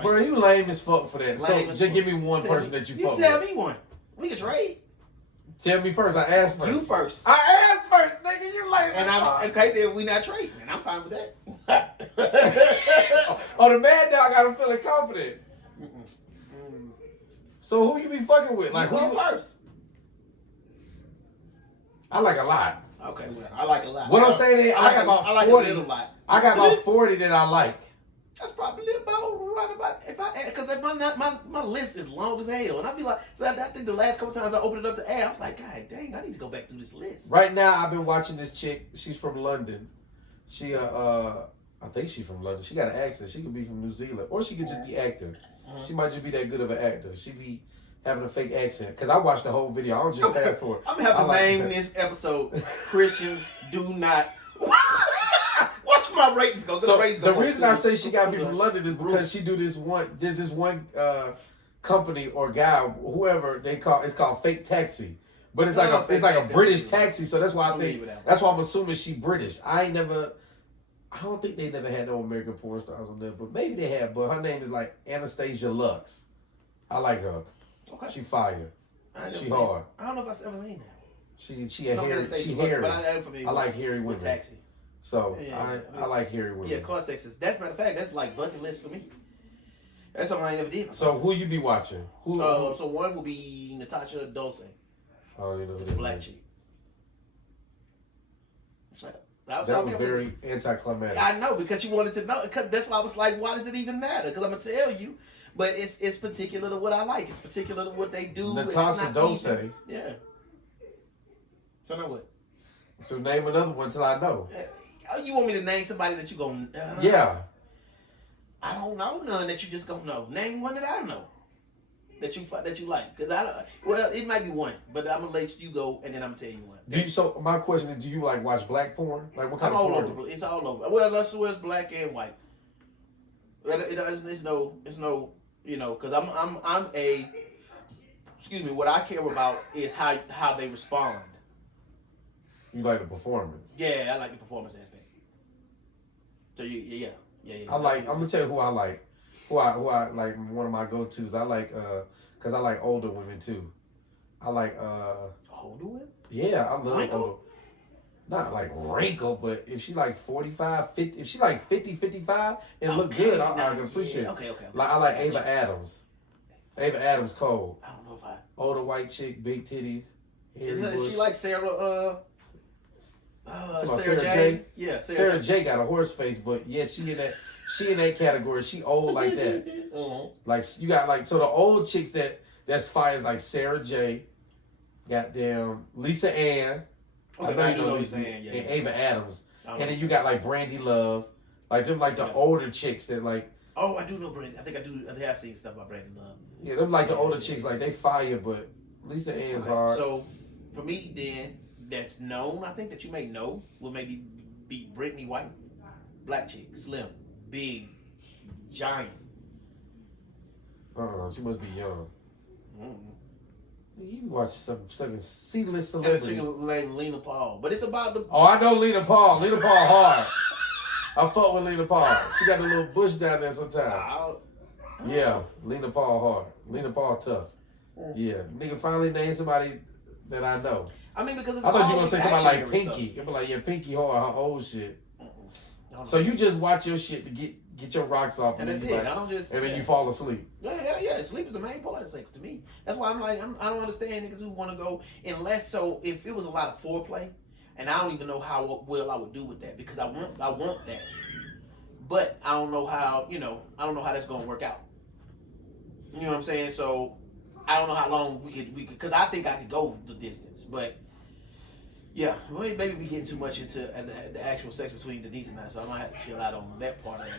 bro, you lame as fuck for that. So just give me one person that you fuck with. You tell me one. We can trade. Tell me first. I asked first. You first. I asked first, nigga. You lame. And I'm okay. Then we not trading, and I'm fine with that. Oh, the mad dog got him feeling confident. So who you be fucking with? Like you go first. I like a lot. Okay, well, I like a lot. What I'm saying is, I got about 40. A lot. I got about 40 that I like. That's probably about because my list is long as hell, and I'd be like, so I think the last couple times I opened it up to add, I was like, God dang, I need to go back through this list. Right now, I've been watching this chick. She's from London. She I think she's from London. She got an accent. She could be from New Zealand, or she could just be acting. She might just be that good of an actor. She be having a fake accent. Cause I watched the whole video. I don't just fast forward. I'm gonna have to name this episode "Christians Do Not." Watch my ratings go. So the reason I say she gotta be from London is because she do this one. There's this one company or guy, whoever they call. It's called Fake Taxi. But it's like a British taxi. So that's why I think that's why I'm assuming she British. I don't think they never had no American porn stars on there, but maybe they have. But her name is like Anastasia Lux. I like her. Okay. She fire. She hard. I don't know if I've ever seen that. She hairy. But I like hairy women. Taxi. So I like hairy women. Yeah, car sex is. That's matter of fact. That's like bucket list for me. That's something I never did. So who you be watching? So one will be Natasha Dulce. Oh, you know. It's a black chick. That was very anticlimactic. I know, because you wanted to know. Because that's why I was like, why does it even matter? Because I'm gonna tell you, but it's particular to what I like. It's particular to what they do. Natasha Dulce. Yeah. So now what? So name another one till I know. You want me to name somebody that you gonna? Yeah. I don't know none that you just gonna know. Name one that I know. That you like, because it might be one, but I'm gonna let you go and then I'm gonna tell you one. So my question is, do you like watch black porn? Like what kind of porn? Over. It's all over. Well, that's where it's black and white. It's no, because I'm a. Excuse me. What I care about is how they respond. You like the performance? Yeah, I like the performance aspect. So yeah. I'm gonna tell you who I like. Who I like, one of my go-tos. I like because I like older women too. I like older women? Yeah, I love older. Not like wrinkle, but if she like 45, 50, if she like 50, 55 and look good, I can appreciate it. Okay. Like I like Ava Adams. Ava Adams Cole. I don't know if I. Older white chick, big titties. Is she like Sarah? Sarah J? Yeah, Sarah J got a horse face, but yeah, she in that category. She old like that. Like you got like, so the old chicks that's fire is like Sarah J, goddamn Lisa Ann. Okay, I know you know what these. you're saying. Yeah, And yeah. Ava Adams. Oh. And then you got like Brandy Love. Like them like the older chicks that like. Oh, I do know Brandy. I think I do. I have seen stuff about Brandy Love. Yeah, them like the older chicks, like they fire, but Lisa Ann's hard. So for me, then that's known. I think that you may know will maybe be Brittany White, black chick, slim, big, giant. She must be young. Mm-hmm. You watch some C-list Got a celebrity. chicken named Lena Paul, but it's about the. Oh, I know Lena Paul. Lena Paul hard. I fuck with Lena Paul. She got a little bush down there sometimes. Yeah, Lena Paul hard. Lena Paul tough. Yeah, nigga finally named somebody that I know. I mean, because it's I thought you were gonna say somebody like actionary Pinky. stuff. You'd be like, yeah, Pinky hard, her old shit. So you just watch your shit to get your rocks off, And that's it. like, I don't just. and then you fall asleep. Yeah. Sleep is the main part of sex to me. That's why I'm like, I don't understand niggas who want to go unless so if it was a lot of foreplay, and I don't even know how well I would do with that because I want that, but I don't know how I don't know how that's gonna work out. You know what I'm saying? So I don't know how long we could because I think I could go the distance, but. Yeah, well, maybe we getting too much into the actual sex between Denise and I, so I might have to chill out on that part of it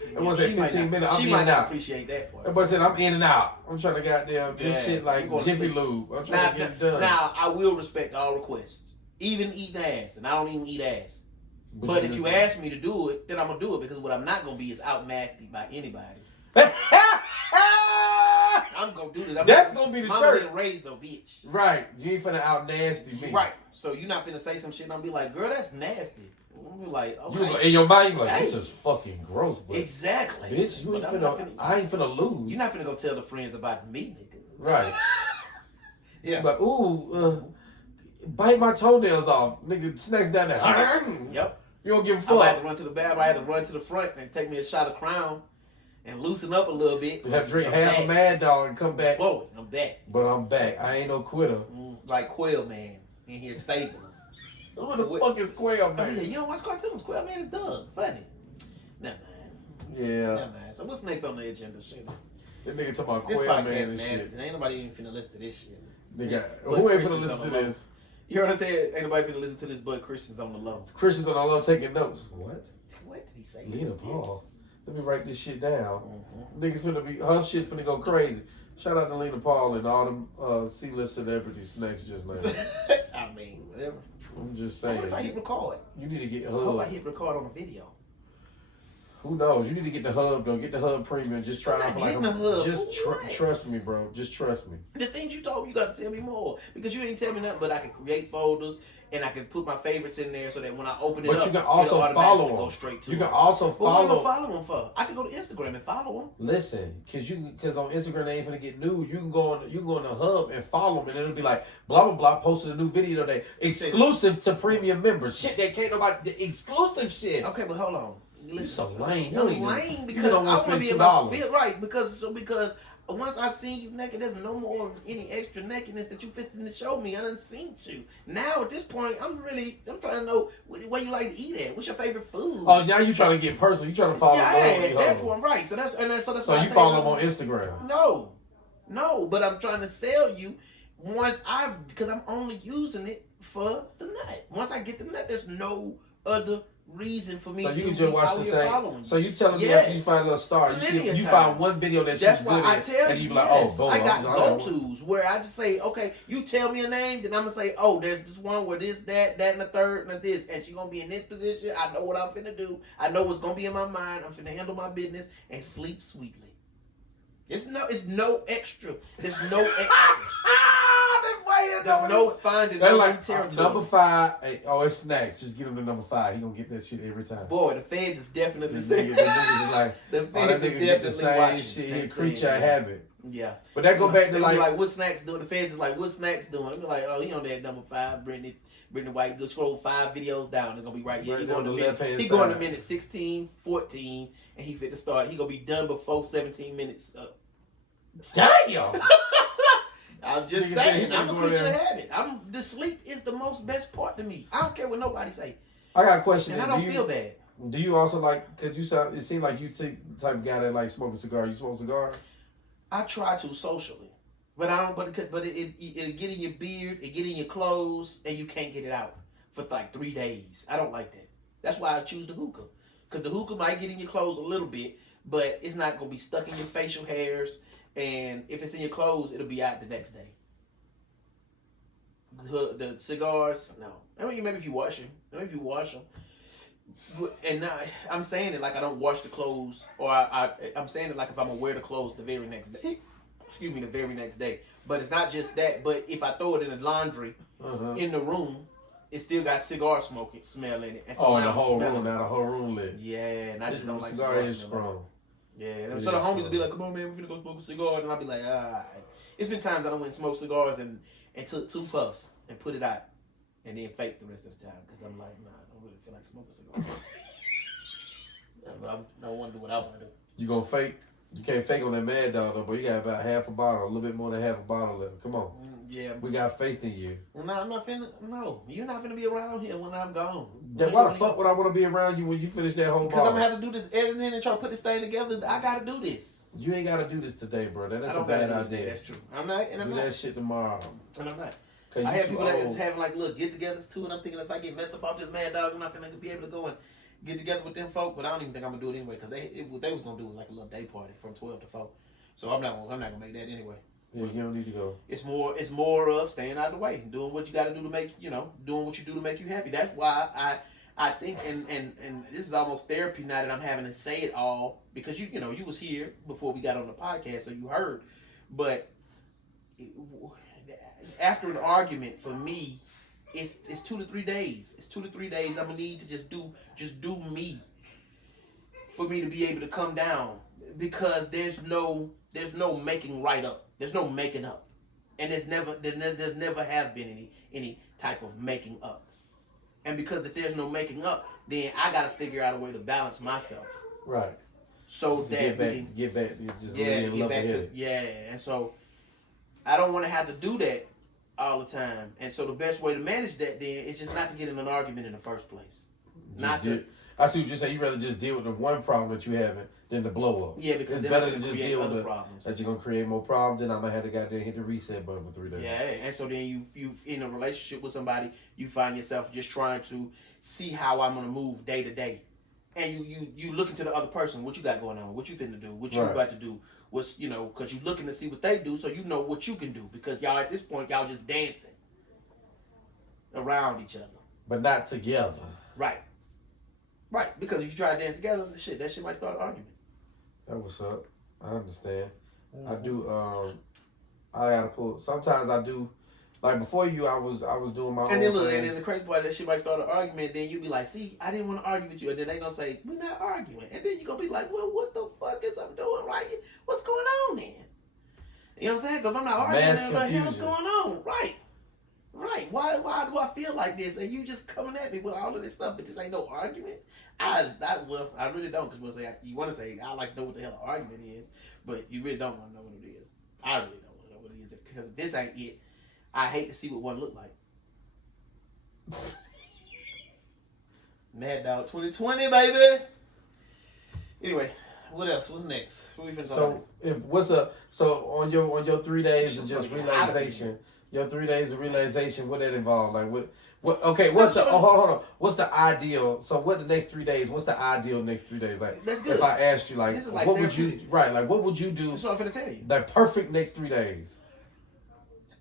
because It was at 15 minutes. I'm she in might and not out. appreciate that part. Everybody said I'm in and out. I'm trying to goddamn this shit like Jiffy Lube. I'm trying to get it done. Now I will respect all requests, even eating ass, and I don't even eat ass. But if you ask me to do it, then I'm gonna do it because what I'm not gonna be is out nasty by anybody. I'm gonna do that. That's gonna be the Mama shirt. didn't raise no bitch. Right, you ain't finna out nasty me. Right. So you're not finna say some shit and I'll be like, girl, that's nasty. I'm be like, okay. You in your mind, you like, Hey. this is fucking gross, but Exactly. bitch, you ain't But I'm finna, not finna- I ain't finna lose. You're not finna go tell the friends about me, nigga. Right. Yeah. Like, ooh, bite my toenails off. Nigga, snacks down there. Yep. You don't give a I fuck. might have to run to the bathroom. I had to run to the front and take me a shot of Crown and loosen up a little bit. You have to drink I'm half a back. Mad Dog and come back. Whoa, I'm back. But I'm back. I ain't no quitter. Like Quail Man in here saving them. Who the fuck is Quail Oh, yeah, Man? you don't watch cartoons. Quail Man is dumb. Funny. Nah, man. Yeah. Nah, man. So what's next on the agenda? Shit. That nigga talking about This Quail podcast Man and nasty. shit. Ain't nobody even finna listen to this shit. Nigga, But who ain't finna Christians listen on to the low. this? You heard I said ain't nobody finna listen to this but Christians on the low. Christians on the low taking notes. What? What did he say? Lena What's Paul. this? Let me write this shit down. Mhm. Niggas finna be, her shit finna go crazy. Shout out to Lena Paul and all them C-list celebrities Snacks just named. I mean, whatever. I'm just What saying. if I hit record? You need to get I hope I Hub. hit record on a video. Who knows? You need to get the Hub though. Get the Hub Premium. Just try I'm it out not for like getting the Hub. Just For what? trust me, bro. Just trust me. The things you told me, you got to tell me more because you didn't tell me nothing. But I can create folders and I can put my favorites in there so that when I open it But up, you can also it'll automatically follow go them. straight to You it. can also But what am I follow. follow them for? I can go to Instagram and follow them. Listen, cause on Instagram they ain't finna get news. You can go on the Hub and follow them, and it'll be like blah blah blah. Posted a new video today, exclusive to premium members. Shit that can't nobody. The exclusive shit. Okay, but hold on. Listen, so lame. You I'm don't even- lame you because don't I wanna want to spend be about $2. feel right because once I see you naked, there's no more any extra nakedness that you fisting to show me. I done seen you. Now at this point, I'm trying to know where you like to eat at. What's your favorite food? Oh, now you trying to get personal. You trying to follow yeah, them at on that Hub. point, right? So that's So why I you say follow no. them on Instagram. No, but I'm trying to sell you because I'm only using it for the nut. Once I get the nut, there's no other reason for me So to you can be just watch out the here same. following So you telling me Yes. after you find a little star, Plenty of you times. find one video that That's she's why good I at, tell and you, you be like, yes, oh, boom, I got don't- go-tos where I just say, okay, you tell me a name, then I'm gonna say, oh, there's this one where this, that, and the third, and this, and she gonna be in this position. I know what I'm finna do. I know what's gonna be in my mind. I'm finna handle my business and sleep sweetly. It's no extra. There's no extra. There's no finding They're no like new territories. number 5. Hey, oh, it's Snacks. Just get him to number 5. He gonna get that shit every time. Boy, the feds is definitely The saying. niggas is like, The oh, that feds is nigga get the definitely same watching. shit. They He a saying, creature of yeah. habit. Yeah. But that go back to They be like, what Snacks doing? The feds is like, what Snacks doing? Be like, oh, he on that number 5, Brittany White. Go scroll 5 videos down. It's gonna be right here. Right He going on to the left-hand He going to side. minute 16, 14, and he fit to start. He gonna be done before 17 minutes. damn. I'm just Nigga saying. said he I'm a finna go creature of there. habit. The sleep is the most best part to me. I don't care what nobody say, I got a question. and I then. don't feel bad. Do you also like? Cause you sound. It seems like you the type of guy that like smoking cigar. You smoke cigars? I try to socially. But I don't. But it get in your beard, it get in your clothes, and you can't get it out for like 3 days. I don't like that. That's why I choose the hookah, because the hookah might get in your clothes a little bit, but it's not gonna be stuck in your facial hairs. And if it's in your clothes, it'll be out the next day. The cigars, no. I mean, maybe if you wash them, and now I'm saying it like I don't wash the clothes, or I'm saying it like if I'm gonna wear the clothes the very next day. Excuse me, the very next day. But it's not just that. But if I throw it in the laundry in the room, it still got cigar smoke smell in it. And so the whole room lit. Yeah, and I just don't like cigar is strong. Yeah, and so the homies will be like, "Come on, man, we're finna go smoke a cigar," and I'll be like, "All right." It's been times I done went and smoked cigars and took 2 puffs and put it out, and then fake the rest of the time because I'm like, nah, I don't really feel like smoking cigars. I don't want to do what I want to do. You gonna fake? You can't fake on that Mad Dog though, but you got about half a bottle, a little bit more than half a bottle left. Come on. Yeah. We got faith in you. No, I'm not finna. No, you're not finna be around here when I'm gone. Then why the fuck would I want to be around you when you finish that whole bottle? Because I'm gonna have to do this editing and try to put this thing together. I gotta do this. You ain't gotta do this today, bro. That's a bad idea. That's true. I'm not, and I'm do not. that shit tomorrow. And I'm not. I have people that just having like little get-togethers too, and I'm thinking if I get messed up off this Mad Dog, I'm not gonna be able to go and get together with them folk. But I don't even think I'm gonna do it anyway because what they was gonna do was like a little day party from 12 to 4. So I'm not gonna make that anyway. Yeah, you don't need to go. It's more of staying out of the way, doing what you got to do to make doing what you do to make you happy. That's why I think and this is almost therapy now that I'm having to say it all because you was here before we got on the podcast, so you heard. But after an argument, for me, it's 2 to 3 days. It's 2 to 3 days. I'm gonna need to just do me for me to be able to come down because there's no making right up. There's no making up, and there's never have been any type of making up. And because there's no making up, then I gotta figure out a way to balance myself. Right. So to that get back, and so I don't want to have to do that all the time. And so the best way to manage that then is just not to get in an argument in the first place. I see what you're saying. You rather just deal with the one problem that you're having than the blow up. Yeah, because it's better to just deal with other problems. That you're gonna create more problems. Then I might have to goddamn hit the reset button for 3 days. Yeah, and so then you in a relationship with somebody, you find yourself just trying to see how I'm gonna move day to day, and you look into the other person, what you got going on, what you finna do, what you about to do, what's because you looking to see what they do, so you know what you can do because y'all at this point y'all just dancing around each other, but not together. Right, because if you try to dance together, that shit might start an argument. That what's up. I understand. Mm-hmm. I do. I gotta pull. Sometimes I do. Like before you, I was doing my own thing. And then the crazy part, that shit might start an argument. Then you be like, "See, I didn't want to argue with you," and then they gonna say, "We're not arguing," and then you gonna be like, "Well, what the fuck is I'm doing right here? What's going on then?" You know what I'm saying? Because I'm not arguing. What the hell's going on? Right. Why do I feel like this? And you just coming at me with all of this stuff, but this ain't no argument. I really don't. Because you want to say I like to know what the hell an argument is, but you really don't want to know what it is. I really don't want to know what it is because if this ain't it, I hate to see what one look like. Mad Dog 2020, baby. Anyway, what else? What's next? What we finna so on your 3 days of just realization. Your 3 days of realization, what that involved? Like what? Okay, hold on. What's the ideal? So what the next 3 days? What's the ideal next 3 days? Like that's good. If I asked you, like what would you Like what would you do? That's what I'm finna tell you. The perfect next 3 days.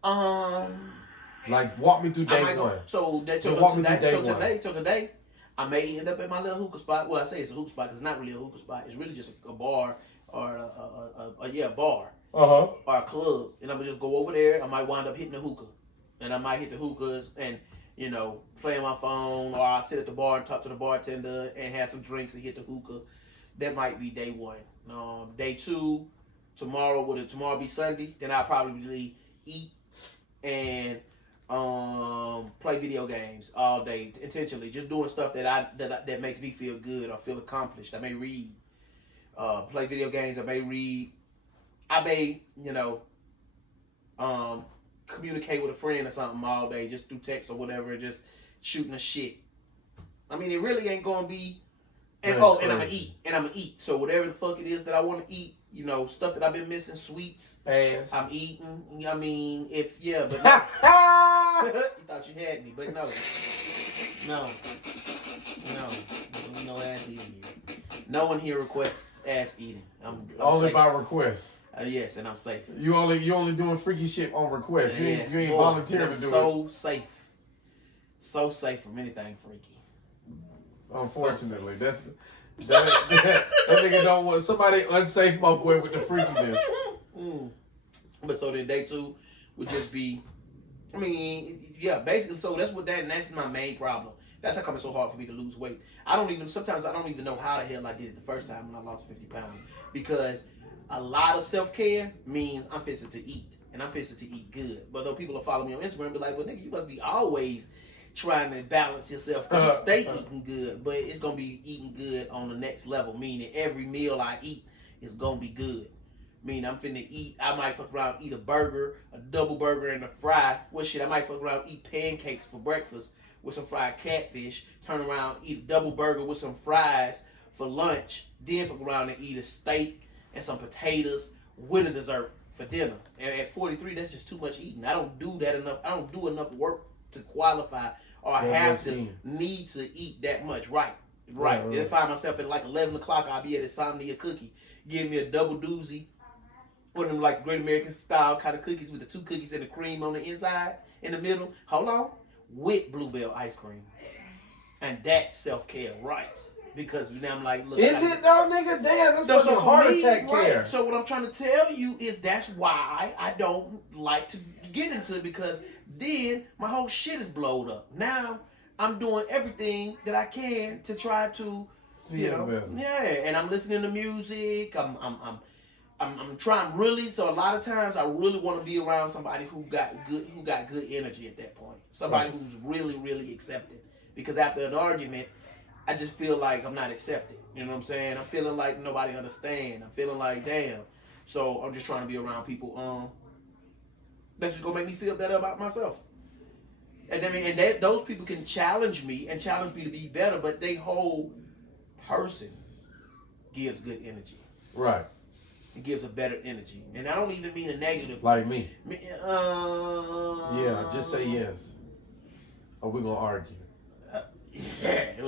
Like walk me through day one. Today, I may end up at my little hookah spot. Well, I say it's a hookah spot because it's not really a hookah spot. It's really just a bar or a bar. Or a club, and I'm gonna just go over there. I might wind up hitting the hookah, and I might hit the hookahs and play on my phone, or I'll sit at the bar and talk to the bartender and have some drinks and hit the hookah. That might be day one. Day two, tomorrow be Sunday? Then I'll probably eat and play video games all day intentionally, just doing stuff that makes me feel good or feel accomplished. I may read, play video games. I may read. I may, communicate with a friend or something all day, just through text or whatever, just shooting a shit. I mean, it really ain't gonna be. And I'm gonna eat. So whatever the fuck it is that I want to eat, You know, stuff that I've been missing, sweets. Ass. I'm eating. I mean, but no. You thought you had me, but no. No ass eating here. No one here requests ass eating. I'm only safe. by request. Yes, and I'm safe. You only doing freaky shit on request. You ain't volunteering to do it. So safe. So safe from anything freaky. Unfortunately, that nigga don't want somebody unsafe my boy with the freakiness. But so then day 2 would just be, I mean, yeah, basically. So that's my main problem. That's how come it's so hard for me to lose weight. Sometimes I don't even know how the hell I did it the first time when I lost 50 pounds. Because a lot of self-care means I'm fixing to eat. And I'm fixing to eat good. But though people will follow me on Instagram and be like, well, nigga, you must be always trying to balance yourself. Because you stay eating good. But it's going to be eating good on the next level. Meaning every meal I eat is going to be good. Meaning I'm finna eat, I might fuck around eat a burger, a double burger and a fry. Well, shit, I might fuck around eat pancakes for breakfast with some fried catfish, turn around, eat a double burger with some fries for lunch, then fuck around and eat a steak and some potatoes with a dessert for dinner. And at 43, that's just too much eating. I don't do that enough. I don't do enough work to qualify or need to eat that much. Right. And I find myself at like 11 o'clock, I'll be at Insomnia Cookie, give me a double doozy, one of them like Great American style kind of cookies with the 2 cookies and the cream on the inside, in the middle. Hold on. With Bluebell ice cream. And that's self-care, right? Because now I'm like, look. Is it though, nigga? Damn, that's what heart attack care. Right. So what I'm trying to tell you is that's why I don't like to get into it, because then my whole shit is blowed up. Now I'm doing everything that I can to try to, better. And I'm listening to music. I'm trying really. So a lot of times I really want to be around somebody who got good energy at that point. Somebody who's really, really accepted. Because after an argument, I just feel like I'm not accepted. You know what I'm saying? I'm feeling like nobody understands. I'm feeling like, damn. So I'm just trying to be around people that's just gonna make me feel better about myself. And those people can challenge me to be better, but they whole person gives good energy. Right. It gives a better energy. And I don't even mean a negative. Like me. Yeah, just say yes. Or we're going to argue. I've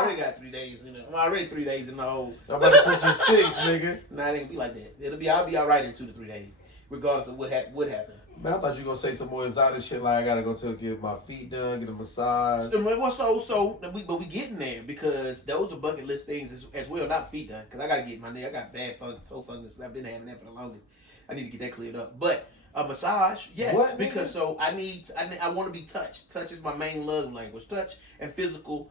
already got 3 days in it. I'm already 3 days in the hole. I'm about to put you 6, nigga. Nah, it ain't gonna be like that. I'll be all right in 2 to 3 days, regardless of what happened. Man, I thought you were going to say some more exotic shit like I got to go to get my feet done, get a massage. But we getting there, because those are bucket list things as well, not feet done. Because I got to get I got bad toe fungus. I've been having that for the longest. I need to get that cleared up. But a massage, yes. What, because so I want to be touched. Touch is my main love language. Touch and physical.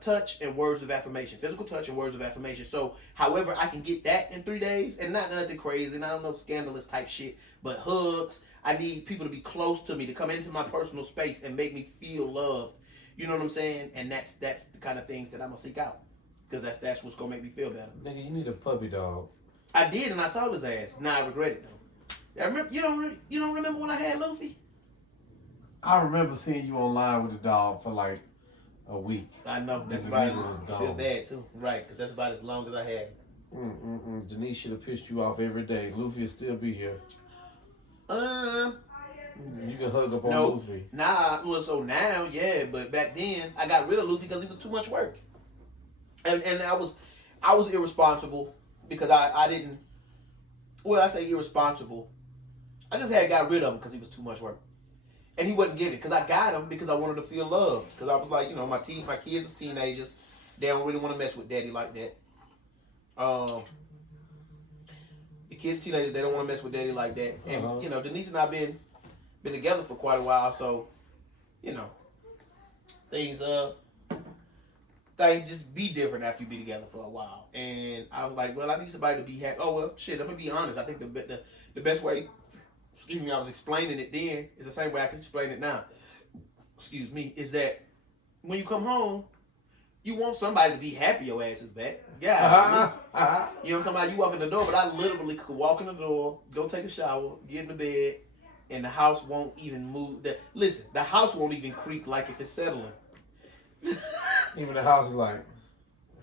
Touch and words of affirmation. Physical touch and words of affirmation. So, however, I can get that in 3 days, and not nothing crazy, and I don't know scandalous type shit, but hugs. I need people to be close to me, to come into my personal space and make me feel loved. You know what I'm saying? And that's the kind of things that I'm gonna seek out, because that's what's gonna make me feel better. Nigga, you need a puppy dog. I did, and I saw his ass. Now I regret it though. I remember, you don't remember when I had Luffy? I remember seeing you online with the dog for like a week. I know. That's about it. I feel bad too. Right, because that's about as long as I had him. Denise should have pissed you off every day. Luffy will still be here. You can hug up on Luffy. Nah, well, so now, yeah, but back then I got rid of Luffy because he was too much work, and I was irresponsible because I didn't. Well, I say irresponsible. I just got rid of him because he was too much work, and he wasn't getting it. Because I got him because I wanted to feel loved. Because I was like, my kids is teenagers. They don't really want to mess with daddy like that. The kids teenagers, they don't want to mess with daddy like that. And Denise and I been together for quite a while, so things just be different after you be together for a while. And I was like, well, I need somebody to be happy. Oh well, shit. I'm gonna be honest. I think the best way, I was explaining it then, is the same way I can explain it now. Is that when you come home, you want somebody to be happy your ass is back. Yeah. You know somebody, you walk in the door, but I literally could walk in the door, go take a shower, get in the bed, and the house won't even move. The house won't even creak like if it's settling. Even the house is like,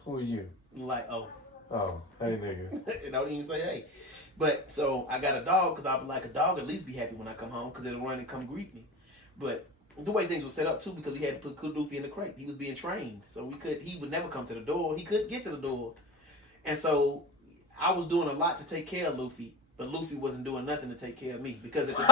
who are you? Like, oh. Oh, hey nigga. And don't even say hey. But so I got a dog because I would like a dog at least be happy when I come home because it'll run and come greet me. But the way things were set up too, because we had to put Luffy in the crate. He was being trained, so he would never come to the door. He couldn't get to the door, and so I was doing a lot to take care of Luffy, but Luffy wasn't doing nothing to take care of me because at the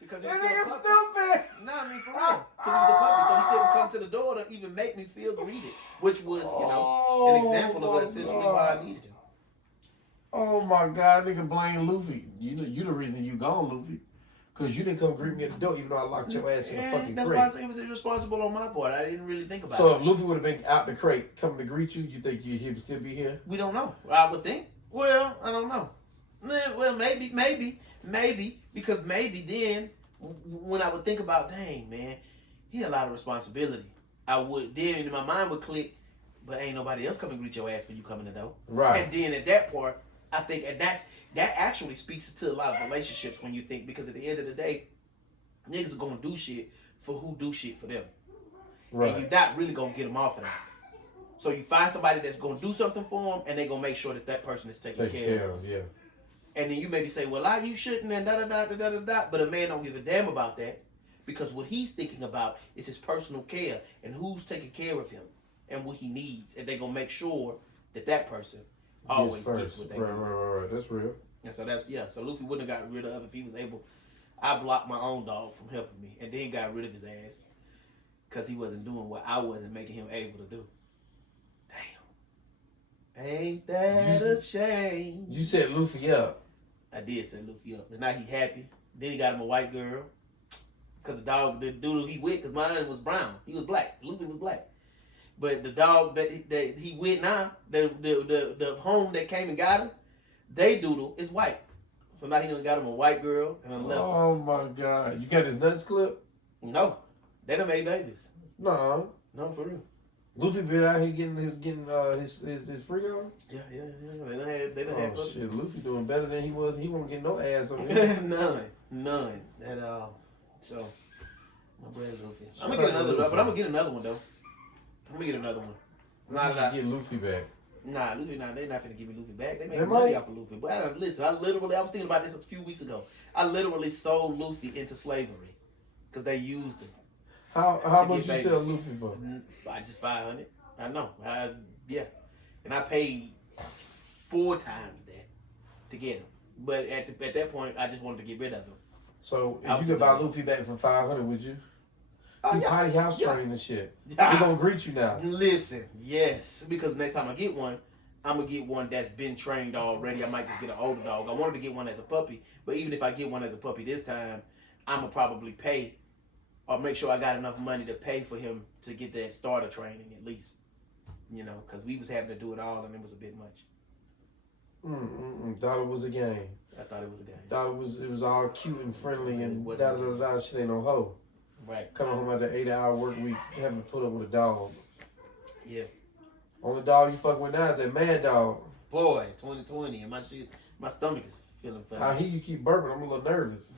because he was still a puppy. Stupid. Nah, I mean for real, because he was a puppy, so he couldn't come to the door to even make me feel greeted, which was an example of essentially why I needed him. Oh my God, nigga, blame Luffy. You the reason you gone, Luffy. Because you didn't come greet me at the door, even though I locked your ass in the fucking that's crate. That's why I say it was irresponsible on my part. I didn't really think about it. So if Luffy would have been out the crate coming to greet you, you think he would still be here? We don't know. I would think. Well, I don't know. Well, maybe. Because maybe then, when I would think about, dang, man, he had a lot of responsibility. Then my mind would click, but ain't nobody else coming to greet your ass when you come in the door. Right. And then at that part, I think, and that actually speaks to a lot of relationships when you think, because at the end of the day, niggas are gonna do shit for who do shit for them. Right. And you're not really gonna get them off of that. So you find somebody that's gonna do something for them, and they gonna make sure that person is taken care of. Yeah. And then you maybe say, well, you shouldn't, and da. But a man don't give a damn about that, because what he's thinking about is his personal care and who's taking care of him and what he needs, and they gonna make sure that person always gets what they need. Right. That's real. And so so Luffy wouldn't have got rid of if he was able. I blocked my own dog from helping me, and then got rid of his ass because he wasn't doing what I wasn't making him able to do. Damn. Ain't that a shame? You set Luffy up. I did set Luffy up, and now he happy. Then he got him a white girl, because the dude he with, because mine was brown. He was black. Luffy was black. But the dog that he with now, the home that came and got him, they doodle is white. So now he done got him a white girl and a left. Oh my God. You got his nuts clipped? No. They done made babies. No, for real. Luffy been out here getting his freak on? Yeah. They done had oh shit, Luffy doing better than he was. He won't get no ass on him. None at all. So my brother Luffy. I'm gonna get another one, but I'm gonna get another one though. I'm gonna get another one. Get Luffy back. Nah, Luffy, they not finna give me Luffy back. They make money off of Luffy. But listen, I was thinking about this a few weeks ago. I literally sold Luffy into slavery because they used him. How much you sell Luffy for? I just 500. I know. And I paid 4 times that to get him. But at that point, I just wanted to get rid of him. So if you could buy Luffy back for 500, would you? He potty house trained and shit. He gonna greet you now. Listen, yes, because next time I get one, I'm gonna get one that's been trained already. I might just get an older dog. I wanted to get one as a puppy, but even if I get one as a puppy this time, I'm gonna probably pay or make sure I got enough money to pay for him to get that starter training at least. Because we was having to do it all and it was a bit much. Thought it was a game. I thought it was a game. Thought it was all cute and friendly and da. Shit ain't no hoe. Right. Coming home after 8-hour work week, having to put up with a dog. Yeah. Only dog you fuck with now is that mad dog. Boy, 2020, and my stomach is feeling funny. I hear you keep burping. I'm a little nervous.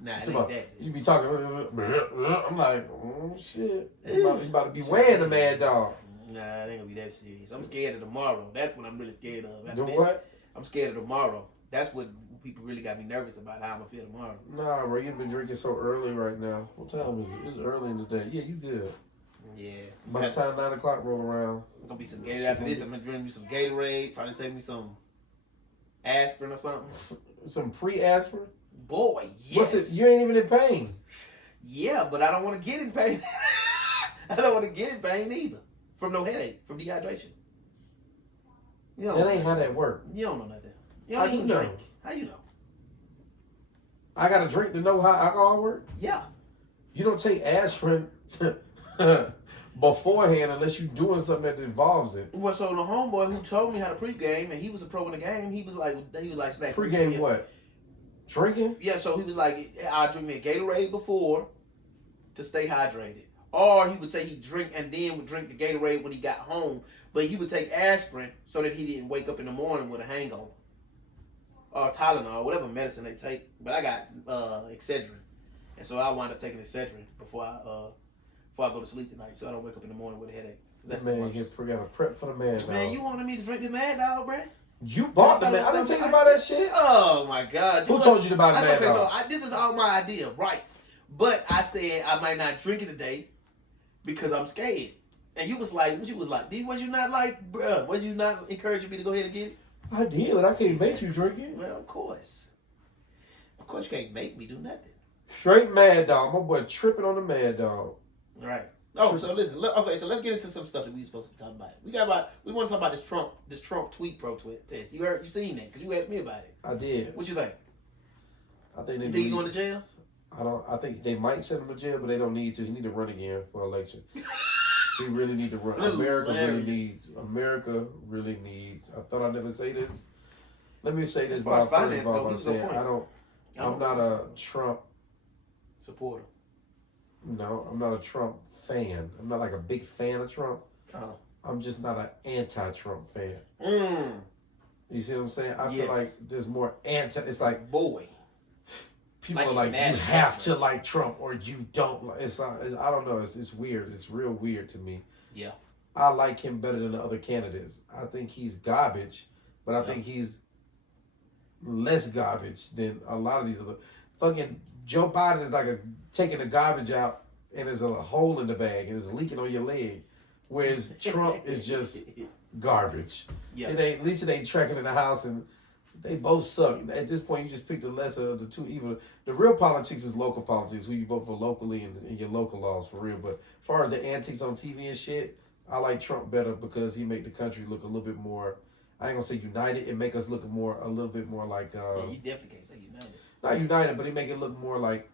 Nah, it ain't that. You be talking. I'm like, oh shit. You about to be weighing the mad dog. Nah, it ain't gonna be that serious. I'm scared of tomorrow. That's what I'm really scared of. Do what? I'm scared of tomorrow. That's what people really got me nervous about, how I'm gonna feel tomorrow. Nah, bro, you've been drinking so early right now. What time is it? It's early in the day. Yeah, you good. Yeah. By the time 9 o'clock roll around. It's gonna be some Gatorade. After this, I'm gonna drink me some Gatorade. Probably take me some aspirin or something. Some pre-aspirin? Boy, yes. What's it? You ain't even in pain. Yeah, but I don't want to get in pain. I don't want to get in pain either. From no headache, from dehydration. That ain't how that work. You don't know nothing. You don't even drink. How you know? I got to drink to know how alcohol works? Yeah. You don't take aspirin beforehand unless you're doing something that involves it. Well, so the homeboy who told me how to pregame, and he was a pro in the game, he was like Snack. Pregame what? Drinking? Yeah, so he was like, I'll drink me a Gatorade before to stay hydrated. Or he would say he'd drink and then would drink the Gatorade when he got home. But he would take aspirin so that he didn't wake up in the morning with a hangover. Or Tylenol, whatever medicine they take. But I got Excedrin. And so I wound up taking Excedrin before I go to sleep tonight, so I don't wake up in the morning with a headache. That's man, the worst. got a prep for the man. Man, dog. you wanted me to drink the Mad Dog, bro? You bought the man. I didn't tell you about that shit. Oh my God! Who told you to buy the Mad okay, Dog? So this is all my idea, right? But I said I might not drink it today because I'm scared. And you was like, D, was you not like, bruh? Was you not encouraging me to go ahead and get it? I did, but I can't make you drink it. Well, of course you can't make me do nothing. Straight Mad Dog. My boy tripping on the Mad Dog. Right. Oh, so listen. Okay, so let's get into some stuff that we supposed to talk about. We want to talk about this Trump tweet protest. You seen that? Because you asked me about it. I did. What you think? I think You think he going to jail? I think they might send him to jail, but they don't need to. He need to run again for election. He really need to run. America really needs. I thought I'd never say this. Let me say this by first of all by saying I'm not a Trump supporter. No, I'm not a Trump fan. I'm not like a big fan of Trump. Oh. I'm just not an anti-Trump fan. You see what I'm saying? I feel like there's more anti. It's like, boy, people are like, you have to like Trump or you don't. It's I don't know. It's weird. It's real weird to me. Yeah. I like him better than the other candidates. I think he's garbage, but I think he's less garbage than a lot of these other. Fucking Joe Biden is like taking the garbage out and there's a hole in the bag and it's leaking on your leg, whereas Trump is just garbage. Yeah. At least it ain't tracking in the house, and they both suck. At this point, you just pick the lesser of the two evil. The real politics is local politics, who you vote for locally and your local laws for real. But as far as the antics on TV and shit, I like Trump better because he make the country look a little bit more, I ain't gonna say united, it make us look a little bit more like you definitely can't say united. Not united, but he make it look more like,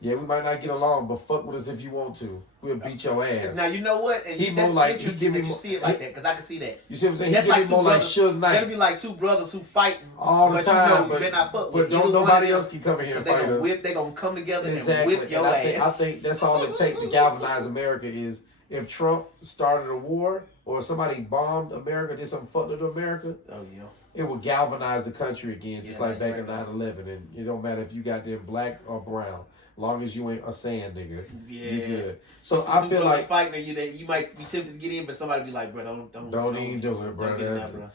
yeah, we might not get along, but fuck with us if you want to. We'll beat your ass. Now, you know what? And that's like, interesting that you see it like that, because I can see that. You see what I'm saying? That's like more like Suge Knight. That'll be like two brothers who fighting all the time, you better not fuck but with don't nobody else can come in here and fight us. They're going to come together and whip your ass. I think that's all it takes to galvanize America is if Trump started a war or if somebody bombed America, did something fucked to America. Oh, yeah. It would galvanize the country again, just like back in 9/11. And it don't matter if you got them black or brown. Long as you ain't a sand nigga, you good. So I feel like fighting you might be tempted to get in, but somebody be like, bro, don't even do it, bro.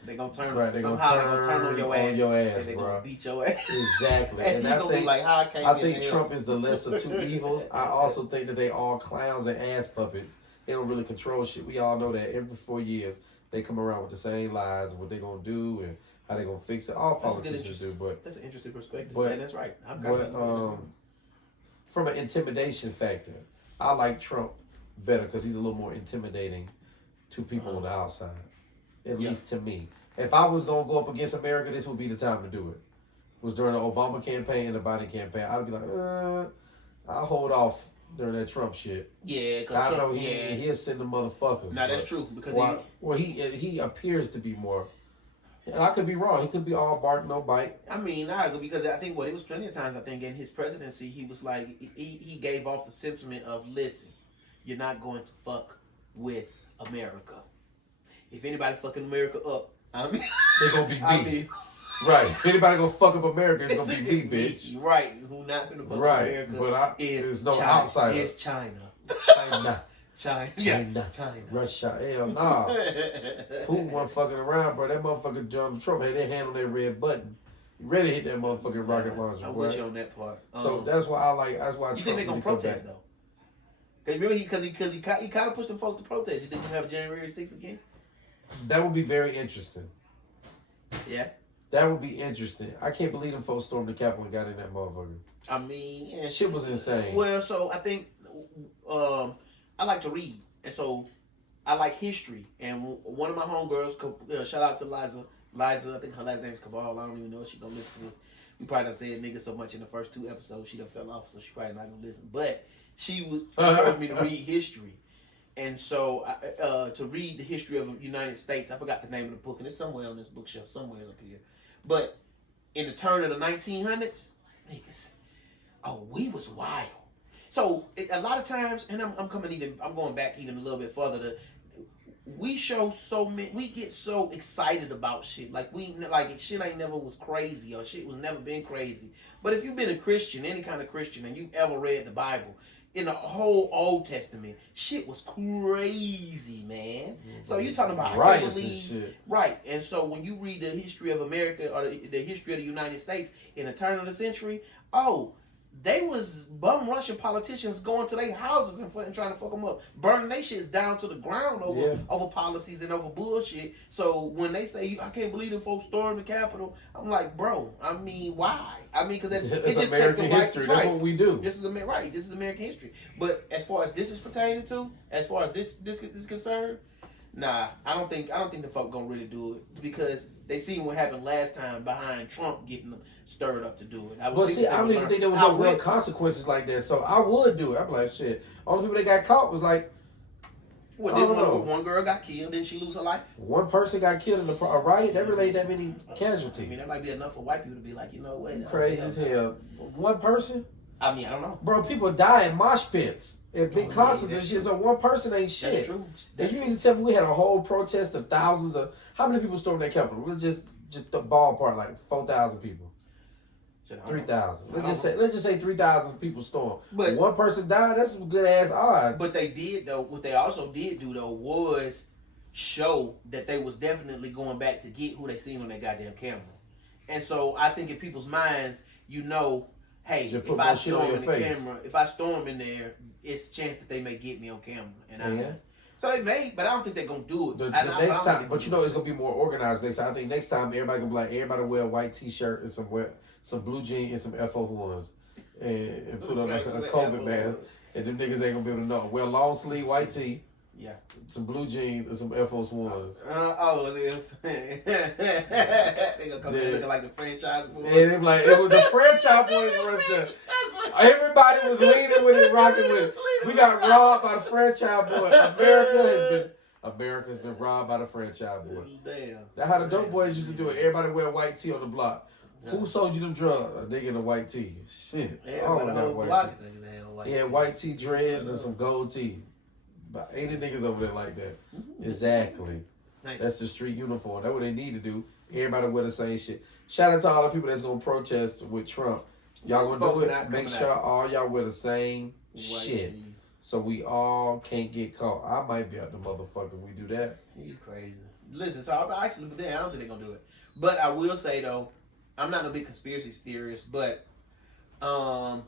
They gonna turn They turn on your ass. They gonna beat your ass. Exactly. and I think like, I think Trump is the lesser of two evils. I also think that they all clowns and ass puppets. They don't really control shit. We all know that every 4 years they come around with the same lies and what they gonna do and how they gonna fix it. All politicians do, but that's an interesting perspective. But that's right. From an intimidation factor, I like Trump better because he's a little more intimidating to people on the outside. At least to me. If I was going to go up against America, this would be the time to do it. It was during the Obama campaign and the Biden campaign. I'd be like, I'll hold off during that Trump shit. Yeah, because I know he'll send the motherfuckers. No, that's true. Because he appears to be more. And I could be wrong. He could be all bark, no bite. I mean, because I think it was plenty of times, I think, in his presidency, he was like, he gave off the sentiment of, listen, you're not going to fuck with America. If anybody fucking America up, they're going to be me. Right. If anybody going to fuck up America, it's going to be me, bitch. Right. Who not going to fuck up America but there's no outsider. It's China. China. Russia. Hell nah. Putin wasn't fucking around, bro. That motherfucker Donald Trump had their hand on that red button. You ready to hit that motherfucking rocket launcher, I'm with you on that part. So that's why I like. That's why you think they're gonna protest though? Because he kind of pushed them folks to protest. You think you have January 6th again? That would be very interesting. Yeah. That would be interesting. I can't believe them folks stormed the Capitol and got in that motherfucker. I mean, shit was insane. Well, so I think. I like to read, and so I like history. And one of my homegirls, shout out to Liza, I think her last name is Cabal. I don't even know if she's gonna listen to this. We probably done said nigga so much in the first 2 episodes, she done fell off, so she probably not gonna listen. But she encouraged me to read history, and so to read the history of the United States. I forgot the name of the book, and it's somewhere on this bookshelf, somewhere up here. But in the turn of the 1900s, niggas, we was wild. So a lot of times, and I'm going back even a little bit further. We get so excited about shit. Like shit ain't never was crazy or shit was never been crazy. But if you've been a Christian, any kind of Christian, and you've ever read the Bible, in the whole Old Testament, shit was crazy, man. So you talking about I can't believe, right? And so when you read the history of America or the history of the United States in the turn of the century, they was bum Russian politicians going to their houses and trying to fuck them up, burning their shits down to the ground over policies and over bullshit. So when they say I can't believe them folks stormed the Capitol, I'm like, bro, I mean, why? I mean, because it's just American history. That's what we do. This is This is American history. But as far as this is pertaining to, as far as this is concerned, nah, I don't think the folk gonna really do it because they seen what happened last time behind Trump getting them stirred up to do it. I don't even think there was no real consequences like that. So I would do it. I'm like, shit. All the people that got caught was like, what? One girl got killed? Didn't she lose her life? One person got killed in a riot. That really ain't that many casualties. I mean, that might be enough for white people to be like, you know what? Crazy as hell. One person? I mean, I don't know. Bro, people die in mosh pits. In big concerts and shit, so one person ain't shit. That's true. And you mean to tell me we had a whole protest of thousands of... How many people stormed that Capitol? It was just the ballpark, like 4,000 people. 3,000. Let's just say 3,000 people stormed. But one person died. That's some good ass odds. But they did though. What they also did do though was show that they was definitely going back to get who they seen on that goddamn camera. And so I think in people's minds, you know, hey, if I storm in the camera, if I storm in there, it's a chance that they may get me on camera. And so they may, but I don't think they're gonna do it. Next time, but you know it's gonna be more organized next time. I think next time everybody gonna be like, everybody wear a white t-shirt and some blue jeans and some FO ones and put on a COVID mask. And them niggas ain't gonna be able to know. Wear long sleeve white tee. Yeah. Some blue jeans and some Air Force Ones. They gonna come there looking like the franchise boys. And it was the franchise boys right there. Everybody was leaning with it, rocking with it. We got robbed by the franchise boy. America's been robbed by the franchise boy. Damn. That's how the dope boys used to do it. Everybody wear white tee on the block. Yeah. Who sold you them drugs? A nigga in a white tee. Shit. Oh, got white tee. Yeah, white tee dreads and some gold tee. About 80 niggas over there like that. Exactly. That's the street uniform. That's what they need to do. Everybody wear the same shit. Shout out to all the people that's gonna protest with Trump. Y'all gonna do it? Make sure all y'all wear the same shit. So we all can't get caught. I might be out the motherfucker if we do that. You crazy. Listen, so I don't think they're gonna do it. But I will say though, I'm not no big conspiracy theorist, but I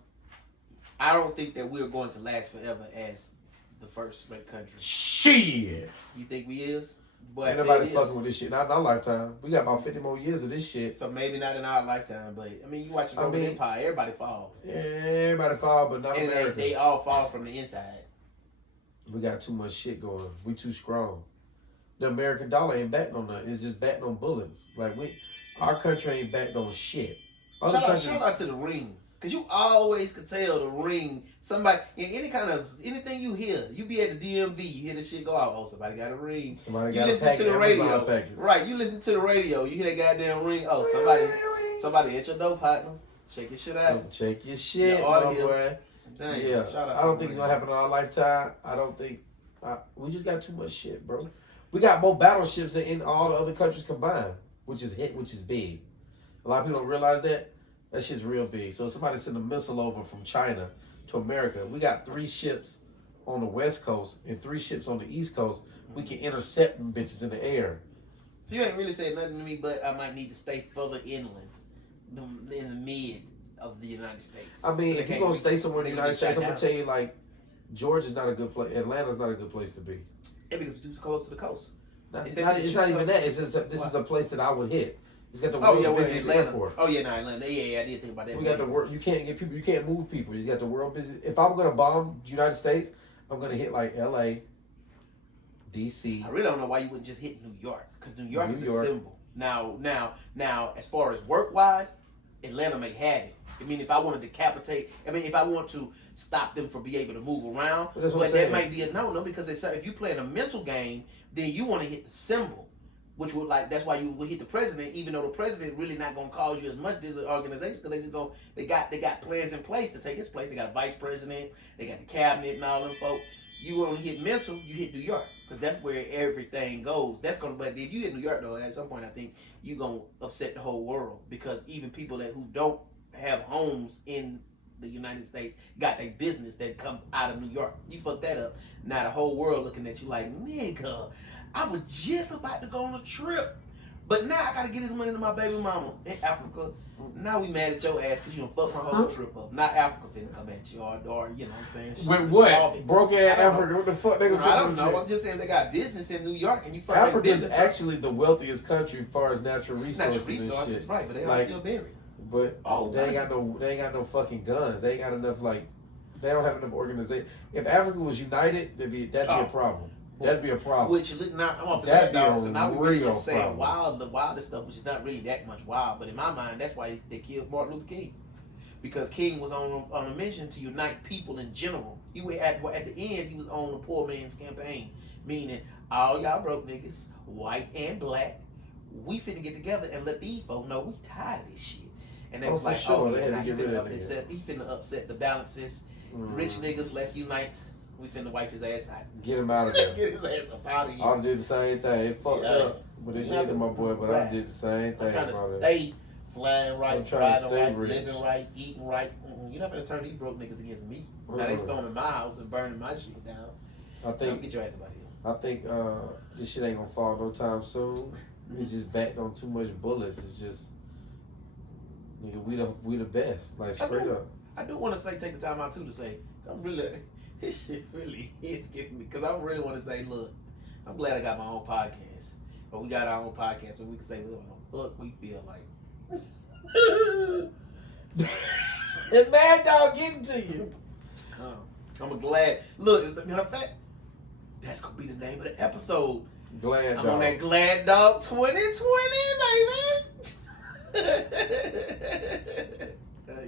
don't think that we're going to last forever as the first great country. Shit. You think we is? But ain't nobody fucking with this shit. Not in our lifetime. We got about 50 more years of this shit. So maybe not in our lifetime, but I mean, you watch the Roman Empire, everybody fall. Yeah, everybody fall, but not America. They all fall from the inside. We got too much shit going. We too strong. The American dollar ain't backed on nothing. It's just backed on bullets. Like our country ain't backed on shit. Shout out to the ring. Cause you always could tell the ring. Somebody in anything you hear, you be at the DMV, you hear the shit go out. Oh, somebody got a ring. Somebody got a package. To the radio, right? You listen to the radio, you hear that goddamn ring. Oh, somebody at your door, partner. Check your shit out. Check your shit, my boy. Dang, yeah, I don't think it's gonna happen in our lifetime. I don't think we just got too much shit, bro. We got more battleships than in all the other countries combined, which is big. A lot of people don't realize that. That shit's real big. So if somebody send a missile over from China to America, we got 3 ships on the West Coast and 3 ships on the East Coast. We can intercept them bitches in the air. So you ain't really saying nothing to me, but I might need to stay further inland, in the mid of the United States. I mean, if you're going to stay somewhere in the United States, I'm going to tell you, like, Georgia's not a good place. Atlanta's not a good place to be. Yeah, because it's too close to the coast. It's not even that. It's just this is a place that I would hit. It's got the world's busiest airport. Oh yeah, Atlanta. Yeah, I didn't think about that. We got the world. You can't get people. You can't move people. You got the world busiest. If I'm gonna bomb the United States, I'm gonna hit like L.A., D.C. I really don't know why you wouldn't just hit New York, because New York is a symbol. Now, as far as work wise, Atlanta may have it. I mean, if I wanted to decapitate, if I want to stop them from being able to move around, but that might be a no, because they say if you playing a mental game, then you want to hit the symbol. Which would that's why you would hit the president, even though the president really not gonna cause you as much as an organization, because they got plans in place to take his place. They got a vice president, they got the cabinet and all them folks. You want to hit mental, you hit New York, because that's where everything goes. But if you hit New York though, at some point I think you gonna upset the whole world, because even people who don't have homes in the United States got their business that come out of New York. You fuck that up. Now the whole world looking at you like, nigga, I was just about to go on a trip. But now I gotta get this money to my baby mama in Africa. Now we mad at your ass because you done fucked my whole trip up. Not Africa finna come at you or you know what I'm saying? With what? Broke ass Africa. What the fuck they gonna do? I don't know. I'm just saying they got business in New York and you fuck Africa is business actually the wealthiest country as far as natural resources. Natural resources, and shit. right? But they like, are still buried. But they ain't got no fucking guns. They ain't got enough they don't have enough organization. If Africa was united, that'd be a problem. That'd be a problem. Which now I'm off the That'd red be dog. So now we really just saying problem. the wildest stuff, which is not really that much wild. But in my mind, that's why they killed Martin Luther King, because King was on a mission to unite people in general. He was at the end, he was on the poor man's campaign, meaning all y'all broke niggas, white and black, we finna get together and let these folks know we tired of this shit. And they was like, sure. he finna upset the balances. Rich niggas, let's unite. We finna wipe his ass out. Get him out of there. Get his ass up out of here. I did the same thing. It fucked up, but it did to my boy. But I did the same thing. I'm trying to stay flying right, driving right, rich. living right, eating right. You're not gonna turn these broke niggas against me. Now they storming my house and burning my shit down. I think get your ass about here. I think this shit ain't gonna fall no time soon. It's just backed on too much bullets. It's just nigga, we the best. Like straight up. I do want to take the time out too to say I'm really. This shit really is getting me, because I really want to say, look, I'm glad I got my own podcast. But we got our own podcast where we can say, look, what we feel like. And Mad Dog getting to you. I'm glad. Look, as a matter of fact, that's going to be the name of the episode. Glad I'm Dog. on that Glad Dog 2020, baby.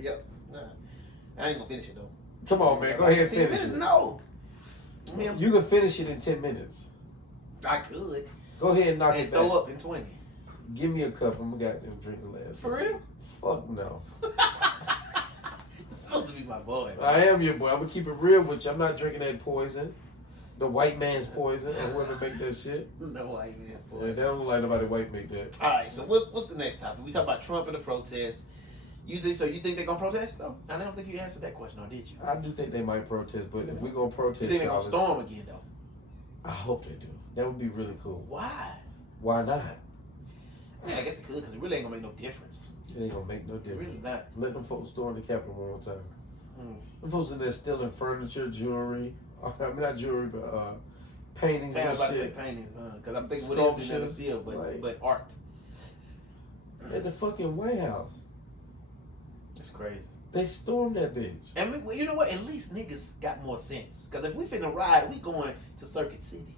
Yep. I ain't going to finish it, though. Come on, man. Go ahead and finish it. No. You can finish it in 10 minutes. I could. Go ahead and knock and it back. throw up in 20. Give me a cup. I'm gonna goddamn drink the last. For real? Fuck no. It's supposed to be my boy. Man. I am your boy. I'm gonna keep it real with you. I'm not drinking that poison. The white man's poison. Or whoever make that shit. No white man's poison. Yeah, they don't look like nobody white make that. Alright, so what's the next topic? We talk about Trump and the protests. So you think they're gonna protest though? I don't think you answered that question, or did you? I do think they might protest, but if we gonna protest, You think they're gonna storm again though? I hope they do. That would be really cool. Why? Why not? I mean, I guess it could, because it really ain't gonna make no difference. It ain't gonna make no difference. Really not. Let them folks storm the Capitol one more time. Them folks in there stealing furniture, jewelry. I mean, not jewelry, but paintings I and was about to say shit. paintings, because I'm thinking what is in there still, but art. At the fucking White House. It's crazy. They stormed that bitch. And you know what? At least niggas got more sense. Because if we finna ride, we going to Circuit City.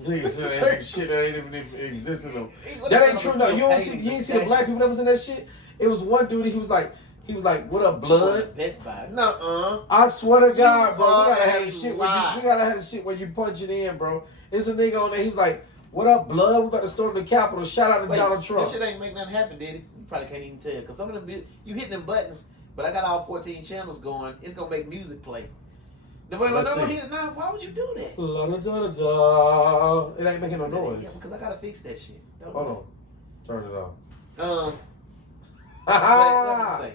Niggas said that some shit that ain't even exist in them. That ain't true. No, you ain't see the black people that was in that shit. It was one dude. He was like, "What up, blood?" Best Buy. No, I swear to God, bro. We gotta have a the shit. lie. We gotta have the shit when you punch it in, bro. It's a nigga on there. He was like, "What up, blood? We about to storm the Capitol." Shout out to Donald Trump. That shit ain't make nothing happen, did it? You probably can't even tell. Because some of them, you hitting them buttons, but I got all 14 channels going. It's gonna make music play. If I don't hit it now, why would you do that? La, da, da, da, da. It ain't making no noise. Yeah, because I gotta fix that shit. Hold on. Turn it off. What did I say?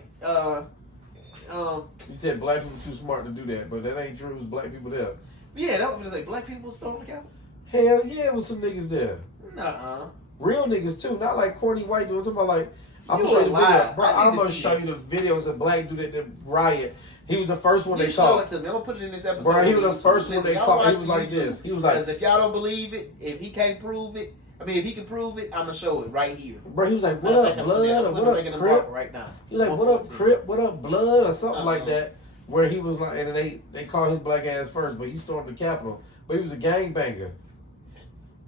You said black people too smart to do that, but that ain't true. It was black people there. Yeah, that was gonna say black people storming the Capitol. Hell yeah, it was some niggas there. Nuh-uh. Real niggas too, not like corny white dudes. I'm talking about like, I'm You gonna show you the a video. lie. Bro, I'm gonna show you the videos of black dude at the riot. He was the first one You they show caught. it to me. I'm gonna put it in this episode. Bro, he was the first one they caught. He was like this. He was like, because if y'all don't believe it, if he can't prove it, if he can prove it, I'm gonna show it right here. Bro, he was like, "What up, blood?" Or "What up, Crip?" Right now. He like, "What up, Crip? What up, blood?" Or something like that. Where he was like, and they caught his black ass first, but he stormed the Capitol. But he was a gangbanger.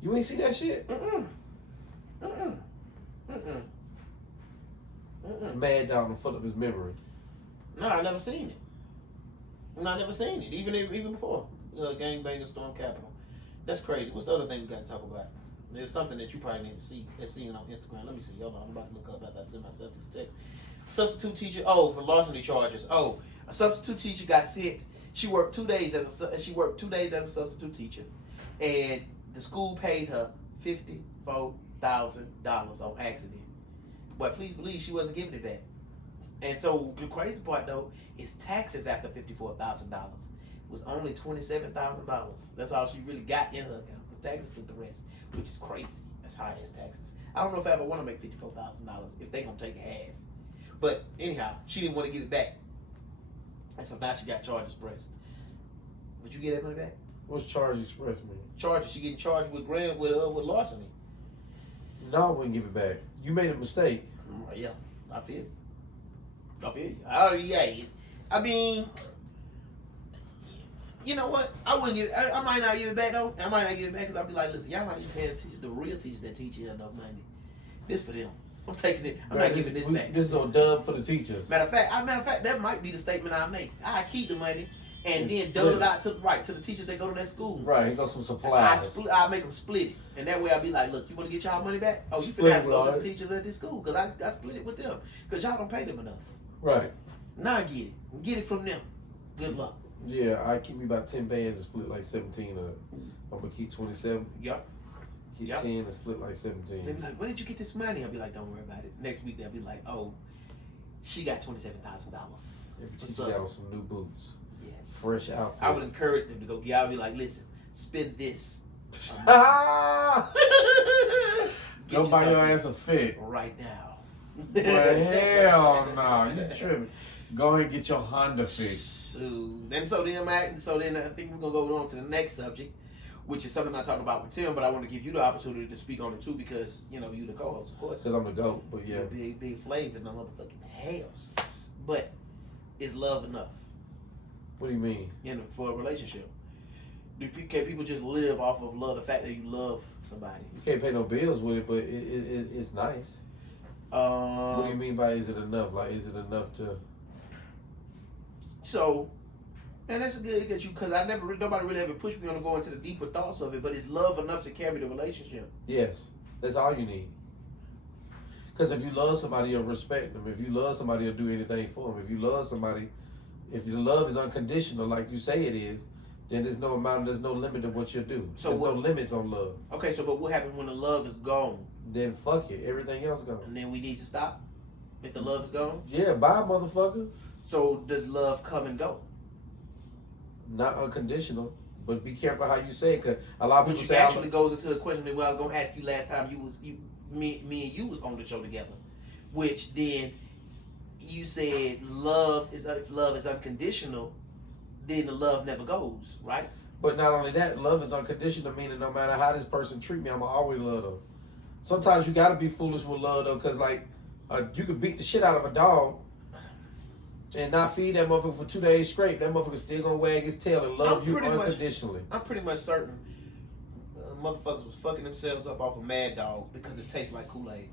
You ain't see that shit? Mad Dog to fill up his memory. No, I never seen it. No, I never seen it. Even before. Gangbanger storm Capitol. That's crazy. What's the other thing we got to talk about? There's something that you probably need to see. That's seen on Instagram. Let me see. Hold on. I'm about to look up after I send myself this text. Substitute teacher. Oh, for larceny charges. Oh, a substitute teacher got sent. She worked 2 days as a substitute teacher, and the school paid her $54,000 on accident. But please believe she wasn't giving it back. And so the crazy part though is taxes after $54,000. It was only $27,000. That's all she really got in her account. Because taxes took the rest, which is crazy. That's high as taxes. I don't know if I ever want to make $54,000 if they gonna take half. But anyhow, she didn't want to give it back, and so now she got charges pressed. Would you get that money back? What's charge express mean? Charges. She getting charged with with larceny. No, I wouldn't give it back. You made a mistake. Yeah, I feel it. I feel you. I mean, you know what? I wouldn't give. I might not give it back though. I might not give it back because I'll be like, listen, y'all not even paying teachers, the real teachers that teach you enough money. This for them. I'm taking it. I'm not giving this back. This is a dub for the teachers. Matter of fact, that might be the statement I make. I keep the money and then dole it out to the teachers that go to that school. Right, he got some supplies. I make them split it, and that way I'll be like, look, you want to get y'all money back? Oh, you finna have to go to the teachers at this school because I split it with them because y'all don't pay them enough. Right. Now get it from them. Good luck. Yeah, I keep me about 10 bands and split like 17. I'm gonna keep 27. Yep. Keep 10 and split like 17. They be like, where did you get this money? I'll be like, don't worry about it. Next week they'll be like, oh, she got $27,000. If you got on some new boots. Yes. Fresh outfits. I would encourage them to go get. I'll be like, listen, spend this. Go buy your ass a fit right now. Well, hell no, you tripping. Go ahead and get your Honda fixed. And so then I think we're gonna go on to the next subject, which is something I talked about with Tim, but I want to give you the opportunity to speak on it too because you know you the co-host, of course. Because I'm the GOAT, but yeah. Big Flav in the motherfucking house. But is love enough? What do you mean? For a relationship, can people just live off of love? The fact that you love somebody. You can't pay no bills with it, but it's nice. What do you mean by is it enough? Like, is it enough to? So, and that's a good because nobody really ever pushed me on to go into the deeper thoughts of it. But is love enough to carry the relationship? Yes, that's all you need. Because if you love somebody, you'll respect them. If you love somebody, you'll do anything for them. If you love somebody, if your love is unconditional, like you say it is, then there's no limit to what you'll do. So there's no limits on love. Okay, so but what happens when the love is gone? Then fuck it, everything else gone. And then we need to stop if the love is gone? Yeah, bye, motherfucker. So does love come and go? Not unconditional, but be careful how you say it, because a lot of people say... Which actually goes into the question that I was going to ask you last time me and you was on the show together. Which then you said if love is unconditional, then the love never goes, right? But not only that, love is unconditional, meaning no matter how this person treat me, I'ma always love them. Sometimes you gotta be foolish with love though, because like you could beat the shit out of a dog and not feed that motherfucker for 2 days straight. That motherfucker still gonna wag his tail and love you unconditionally. I'm pretty much certain motherfuckers was fucking themselves up off of Mad Dog because it tastes like Kool-Aid.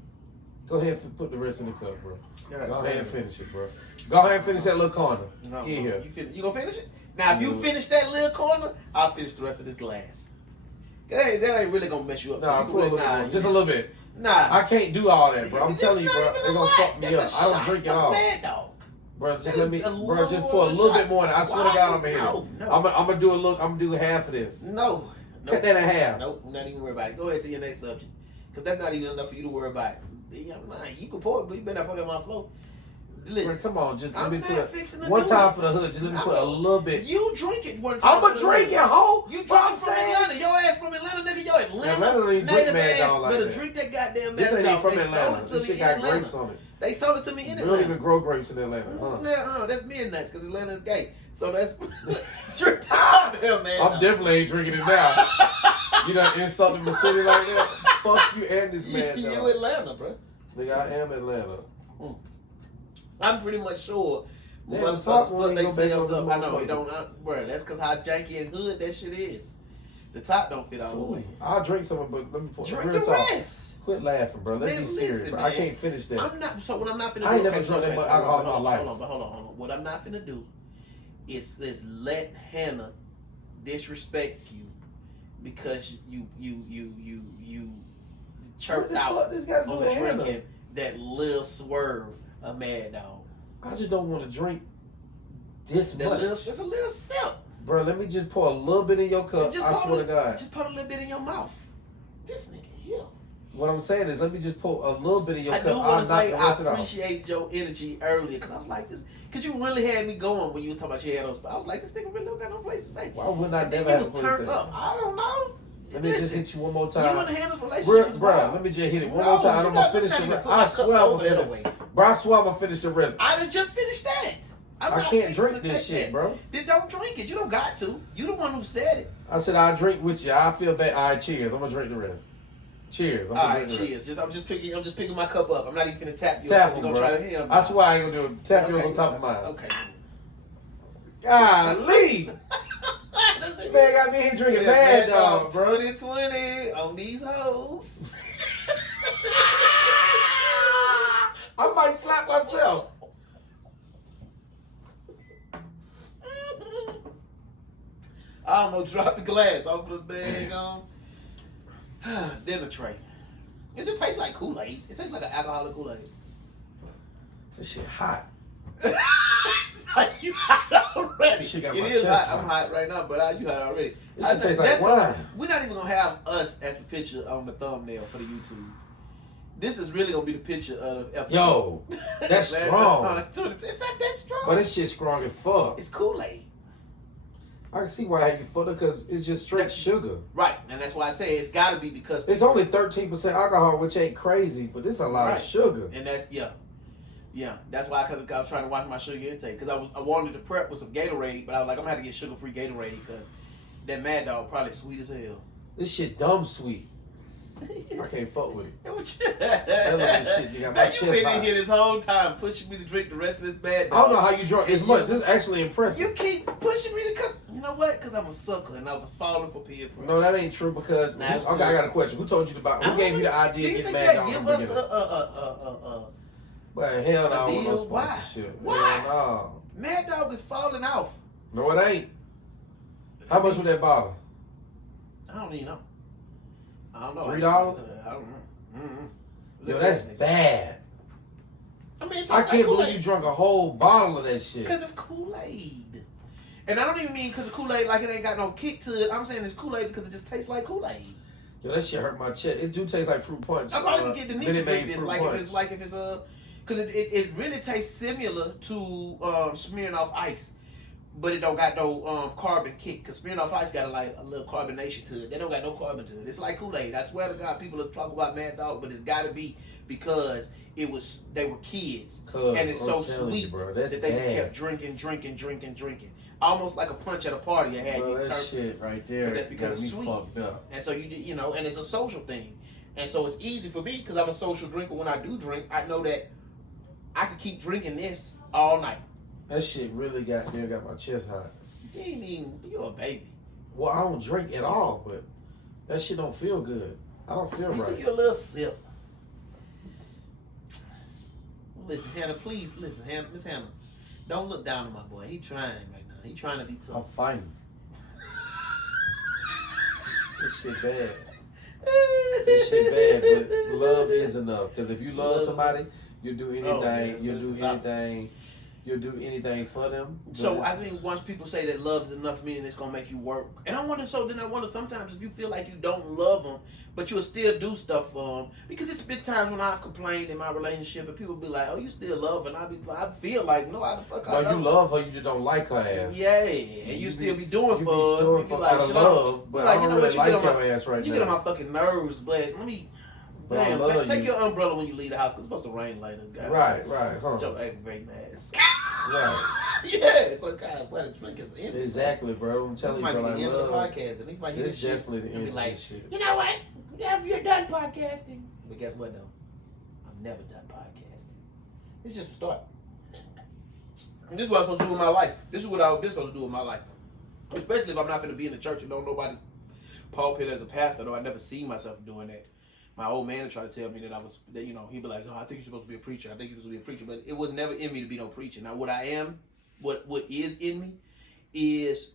Go ahead and put the rest in the cup, bro. Yeah, go ahead and finish it, bro. Go ahead and finish that little corner. No, here. You gonna finish it? Now, if you finish that little corner, I'll finish the rest of this glass. That ain't really gonna mess you up. Nah, so just a little bit. Nah, I can't do all that, bro. I'm telling you, bro. They're gonna fuck me up. I don't drink it all. Mad Dog. Bro, just just pour a little bit more. I swear to God, I'm here. No. I'm gonna do I'm gonna do half of this. No. Cut that in half. Nope, not even worry about it. Go ahead to your next subject, because that's not even enough for you to worry about. You can pour it, but you better not put it on my floor. Listen, bro, come on, just let me put it one time for the hood. Just let me put a little bit. You drink it one time. I'm a drinking hoe. You drink from Atlanta. Your ass from Atlanta, nigga. Your Atlanta don't even drink Mad Dog like better that. Drink that goddamn This Mad ain't Dog. from Atlanta. This shit got grapes on it. They sold it to me in Atlanta. We don't even grow grapes in Atlanta, huh? That's me and nuts because Atlanta is gay. So that's straight down there, man. I'm definitely ain't drinking it now. You done insulted the city like that? Fuck you and this man. You Atlanta, bro. Nigga, I am Atlanta. I'm pretty much sure motherfuckers fuck themselves up. I know it don't, bro. That's because how janky and hood that shit is. The top don't fit all the way. I'll drink some, but let me put drink real the talk. rest. Quit laughing, bro. Let's be serious, listen, bro. man. I can't finish that. I'm not. So what I'm not finna do. I ain't never drunk that much alcohol in my life. Hold on. What I'm not finna do is let Hannah disrespect you because you chirped out on drinking that little swerve of Mad Dog. I just don't want to drink this much. It's a little sip. Bro, let me just pour a little bit in your cup. I swear to God. Just put a little bit in your mouth. This nigga here. What I'm saying is, let me just pull a little bit of your I cup. do want to say I it off. appreciate your energy earlier because I was like this because you really had me going when you was talking about your head. I was like, this nigga really don't got no place to stay. Why wouldn't I and never then have you a was place turned to up. I don't know. Let me just hit you one more time. You want to handle this relationship? Bruh, let me just hit it one more time. I'm gonna finish the rest. I swear I'm gonna finish. Bro, I swear I'm gonna finish the rest. I done just finished that. I can't drink this shit, bro. Then don't drink it. You don't got to. You the one who said it. I said I'll drink with you. I feel bad. All right, cheers. I'm gonna drink the rest. Cheers. All right, cheers. I'm just picking my cup up. I'm not even gonna tap you. Tap you me, gonna bro. try to hit me. I swear I ain't gonna do it. Tap yours on top of mine. Okay. Golly. Man got me here drinking Mad Dog, bro. 2020 on these hoes. I might slap myself. I don't know, drop the glass off of the bag dinner tray. It just tastes like Kool-Aid. It tastes like an alcoholic Kool-Aid. This shit hot. Like you hot already. This shit got it my is chest hot. I'm hot right now, but you hot already. This shit tastes like wine. We're not even gonna have us as the picture on the thumbnail for the YouTube. This is really gonna be the picture of the episode. Yo, that's strong. It's not that strong. But this shit strong as fuck. It's Kool-Aid. I can see why you full of because it's just straight sugar. Right, and that's why I say it's got to be because it's only 13% alcohol, which ain't crazy, but it's a lot of sugar. And that's yeah. That's why I was trying to watch my sugar intake because I wanted to prep with some Gatorade, but I was like I'm gonna have to get sugar-free Gatorade because that Mad Dog probably sweet as hell. This shit dumb sweet. I can't fuck with it. That this shit, you got my now chest you been hot. in here this whole time pushing me to drink the rest of this Mad Dog. I don't know how you drunk this much. This is actually impressive. You keep pushing me to you know what? Because I'm a sucker and I was falling for peer pressure. No, that ain't true because okay, I got a question. Who told you about? Who gave you the idea to get Mad Dog? Give us a But hell no, I want no Why? sponsorship. Why? Hell no. Mad Dog is falling off. No, it ain't. How much was that bottle? I don't even know. I don't know. $3? I don't know. Mm-hmm. Yo, that's bad. I mean, I can't believe you drunk a whole bottle of that shit. Because it's Kool-Aid. And I don't even mean because of Kool-Aid like it ain't got no kick to it. I'm saying it's Kool-Aid because it just tastes like Kool-Aid. Yo, that shit hurt my chest. It do taste like fruit punch. I probably could get Denise to drink this. If it's because it really tastes similar to Smirnoff Ice, but it don't got no carbon kick. Because Smirnoff Ice got a little carbonation to it. They don't got no carbon to it. It's like Kool-Aid. I swear to God, people are talking about Mad Dog, but it's got to be because they were kids and it's so sweet that they just kept drinking. Almost like a punch at a party. I had that shit right there. But that's because it's sweet. Fucked up. And so and it's a social thing. And so it's easy for me because I'm a social drinker. When I do drink, I know that I could keep drinking this all night. That shit really got my chest hot. You're a baby. Well, I don't drink at all, but that shit don't feel good. I don't feel right. Took you a little sip. Listen, Hannah, please listen, Miss Hannah. Don't look down on my boy. He trying right now. He trying to be tough. I'm fighting. This shit bad. This shit bad, but love is enough. Because if you love somebody, you'll do anything. You'll do anything for them. So I think once people say that love is enough, meaning it's gonna make you work. And I wonder sometimes if you feel like you don't love them, but you'll still do stuff for them. Because it's been times when I've complained in my relationship and people be like, "Oh, you still love her?" And I feel like, no, how the fuck I love you love her, you just don't like her ass. Yeah, and you still be doing for her. You be like, out of love, but I don't really like your ass right now. You get on my fucking nerves, but let me. Man, take your umbrella when you leave the house because it's supposed to rain later. Right, huh? Joe aggravating ass. Right. Yeah, so God, what a drink is in it. Exactly, bro. I'm telling you, bro. This might be the end of the podcast. At least might hear this this definitely the end of like, this shit. You know what? You're done podcasting. But guess what, though? I'm never done podcasting. It's just a start. And this is what I'm supposed to do with my life. This is what I'm supposed to do with my life. Especially if I'm not going to be in the church and don't nobody's pulpit as a pastor, though I never see myself doing that. My old man would try to tell me that he'd be like, "Oh, I think you're supposed to be a preacher. I think you're supposed to be a preacher." But it was never in me to be no preacher. Now, what I am, what is in me, is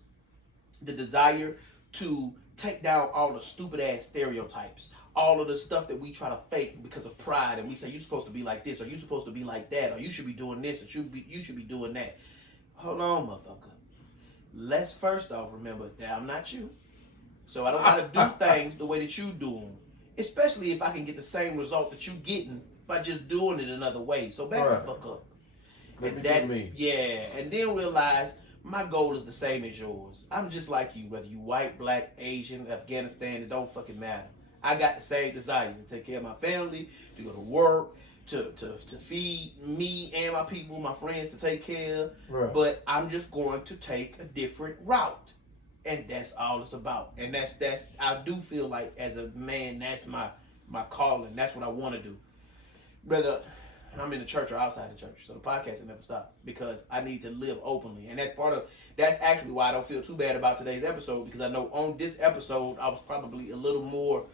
the desire to take down all the stupid ass stereotypes, all of the stuff that we try to fake because of pride, and we say you're supposed to be like this, or you're supposed to be like that, or you should be doing this, or you should be doing that. Hold on, motherfucker. Let's first off remember that I'm not you, so I don't gotta do things the way that you do them. especially if I can get the same result that you getting by just doing it another way. So back the fuck up. Let me do me. Yeah, and then realize my goal is the same as yours. I'm just like you, whether you white, black, Asian, Afghanistan, it don't fucking matter. I got the same desire to take care of my family, to go to work, to feed me and my people, my friends to take care of. Right. But I'm just going to take a different route. And that's all it's about. And that's I do feel like as a man, that's my calling. That's what I want to do. Whether I'm in the church or outside the church. So the podcast will never stop because I need to live openly. And that's actually why I don't feel too bad about today's episode, because I know on this episode I was probably a little more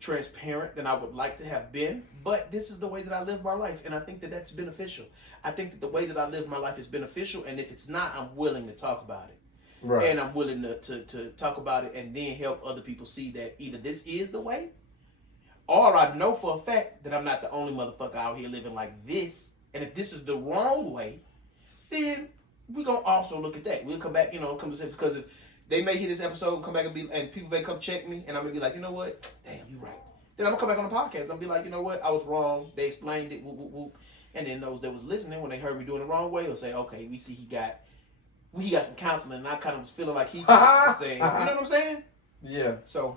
transparent than I would like to have been, but this is the way that I live my life, and I think that that's beneficial. I think that the way that I live my life is beneficial, and if it's not, I'm willing to talk about it. Right. And I'm willing to talk about it and then help other people see that either this is the way, or I know for a fact that I'm not the only motherfucker out here living like this, and if this is the wrong way, then we're going to also look at that. We'll come back, come to say, because if they may hear this episode and come back and people may come check me, and I'm going to be like, you know what? Damn, you right. Then I'm going to come back on the podcast and I'll be like, you know what? I was wrong. They explained it, whoop, whoop, whoop. And then those that was listening, when they heard me doing it the wrong way, will say, okay, we see he got some counseling, and I kind of was feeling like he's saying, you know what I'm saying? Yeah. So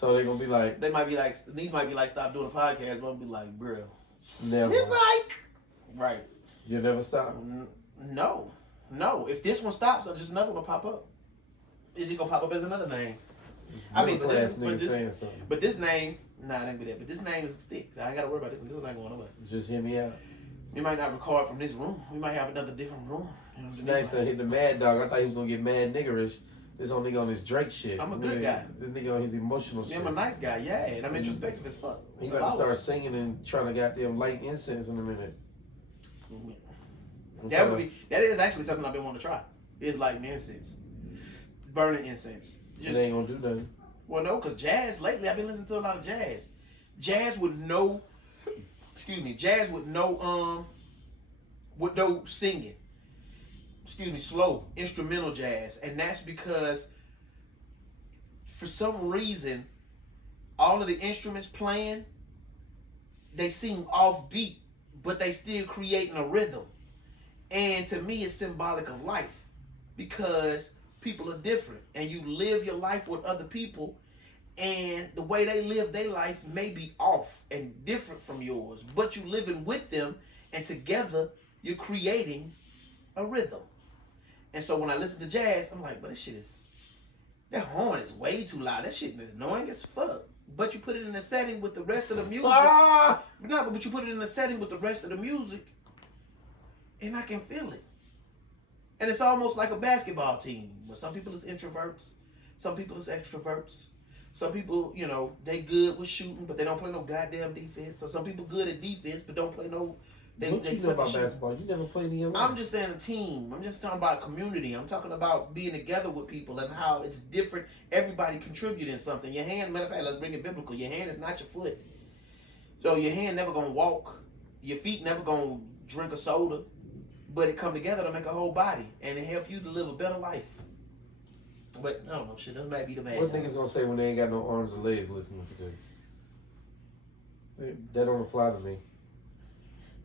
they're going to be like, they might be like, these might be like, stop doing a podcast, but I'll be like, bro. Never. It's like, right. You'll never stop? No. If this one stops, just another one will pop up. Is it gonna pop up as another name? I mean, but this name, nah, it ain't be that. But this name is sticks. I ain't gotta worry about this one. This one ain't going nowhere. Just hear me out. We might not record from this room. We might have another different room. Snax to hit the mad dog. I thought he was gonna get mad niggerish. This old nigga on his Drake shit. I'm a good guy. This nigga on his emotional shit. I'm a nice guy, yeah. And I'm introspective as fuck. He about to start singing and trying to goddamn light incense in a minute. That is actually something I've been wanting to try. It's like incense. Burning incense. It ain't gonna do nothing. Well, no, because jazz, lately I've been listening to a lot of jazz. Jazz with no singing. Slow, instrumental jazz. And that's because for some reason, all of the instruments playing, they seem offbeat, but they still creating a rhythm. And to me, it's symbolic of life, because people are different, and you live your life with other people, and the way they live their life may be off and different from yours, but you living with them, and together you're creating a rhythm. And so when I listen to jazz, I'm like, but that horn is way too loud. That shit is annoying as fuck. But you put it in a setting with the rest of the music. But you put it in a setting with the rest of the music, and I can feel it. And it's almost like a basketball team, where some people is introverts, some people is extroverts. Some people, they good with shooting, but they don't play no goddamn defense. Or some people good at defense, but don't play no... What you know about basketball? You never played in your life. I'm just saying a team. I'm just talking about community. I'm talking about being together with people and how it's different. Everybody contributing something. Your hand, matter of fact, let's bring it biblical. Your hand is not your foot. So your hand never going to walk. Your feet never going to drink a soda. But it come together to make a whole body. And it help you to live a better life. But I don't know, shit. That might be the man. What niggas gonna say when they ain't got no arms or legs listening to this? That don't apply to me.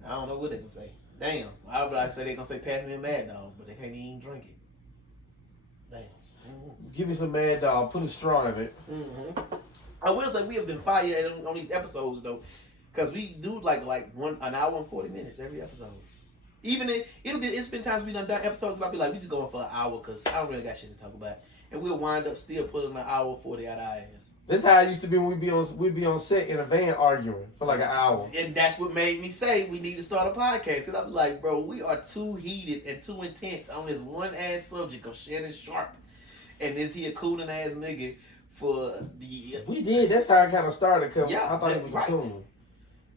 I don't know what they gonna say. Damn. I would say they gonna say pass me a Mad Dog, but they can't even drink it. Damn. Mm-hmm. Give me some Mad Dog. Put a straw in it. Mm-hmm. I will say we have been fire on these episodes though, because we do like an hour and 40 minutes every episode. Even it's been times we done episodes and I'll be like, we just going for an hour because I don't really got shit to talk about, and we'll wind up still pulling an hour 40 out of our ass. This how it used to be when we'd be on set in a van arguing for like an hour. And that's what made me say we need to start a podcast. And I'm like, bro, we are too heated and too intense on this one ass subject of Shannon Sharp. And is he a cooling ass nigga for the... We did. That's how it kind of started. Cause I thought he was right. a coon.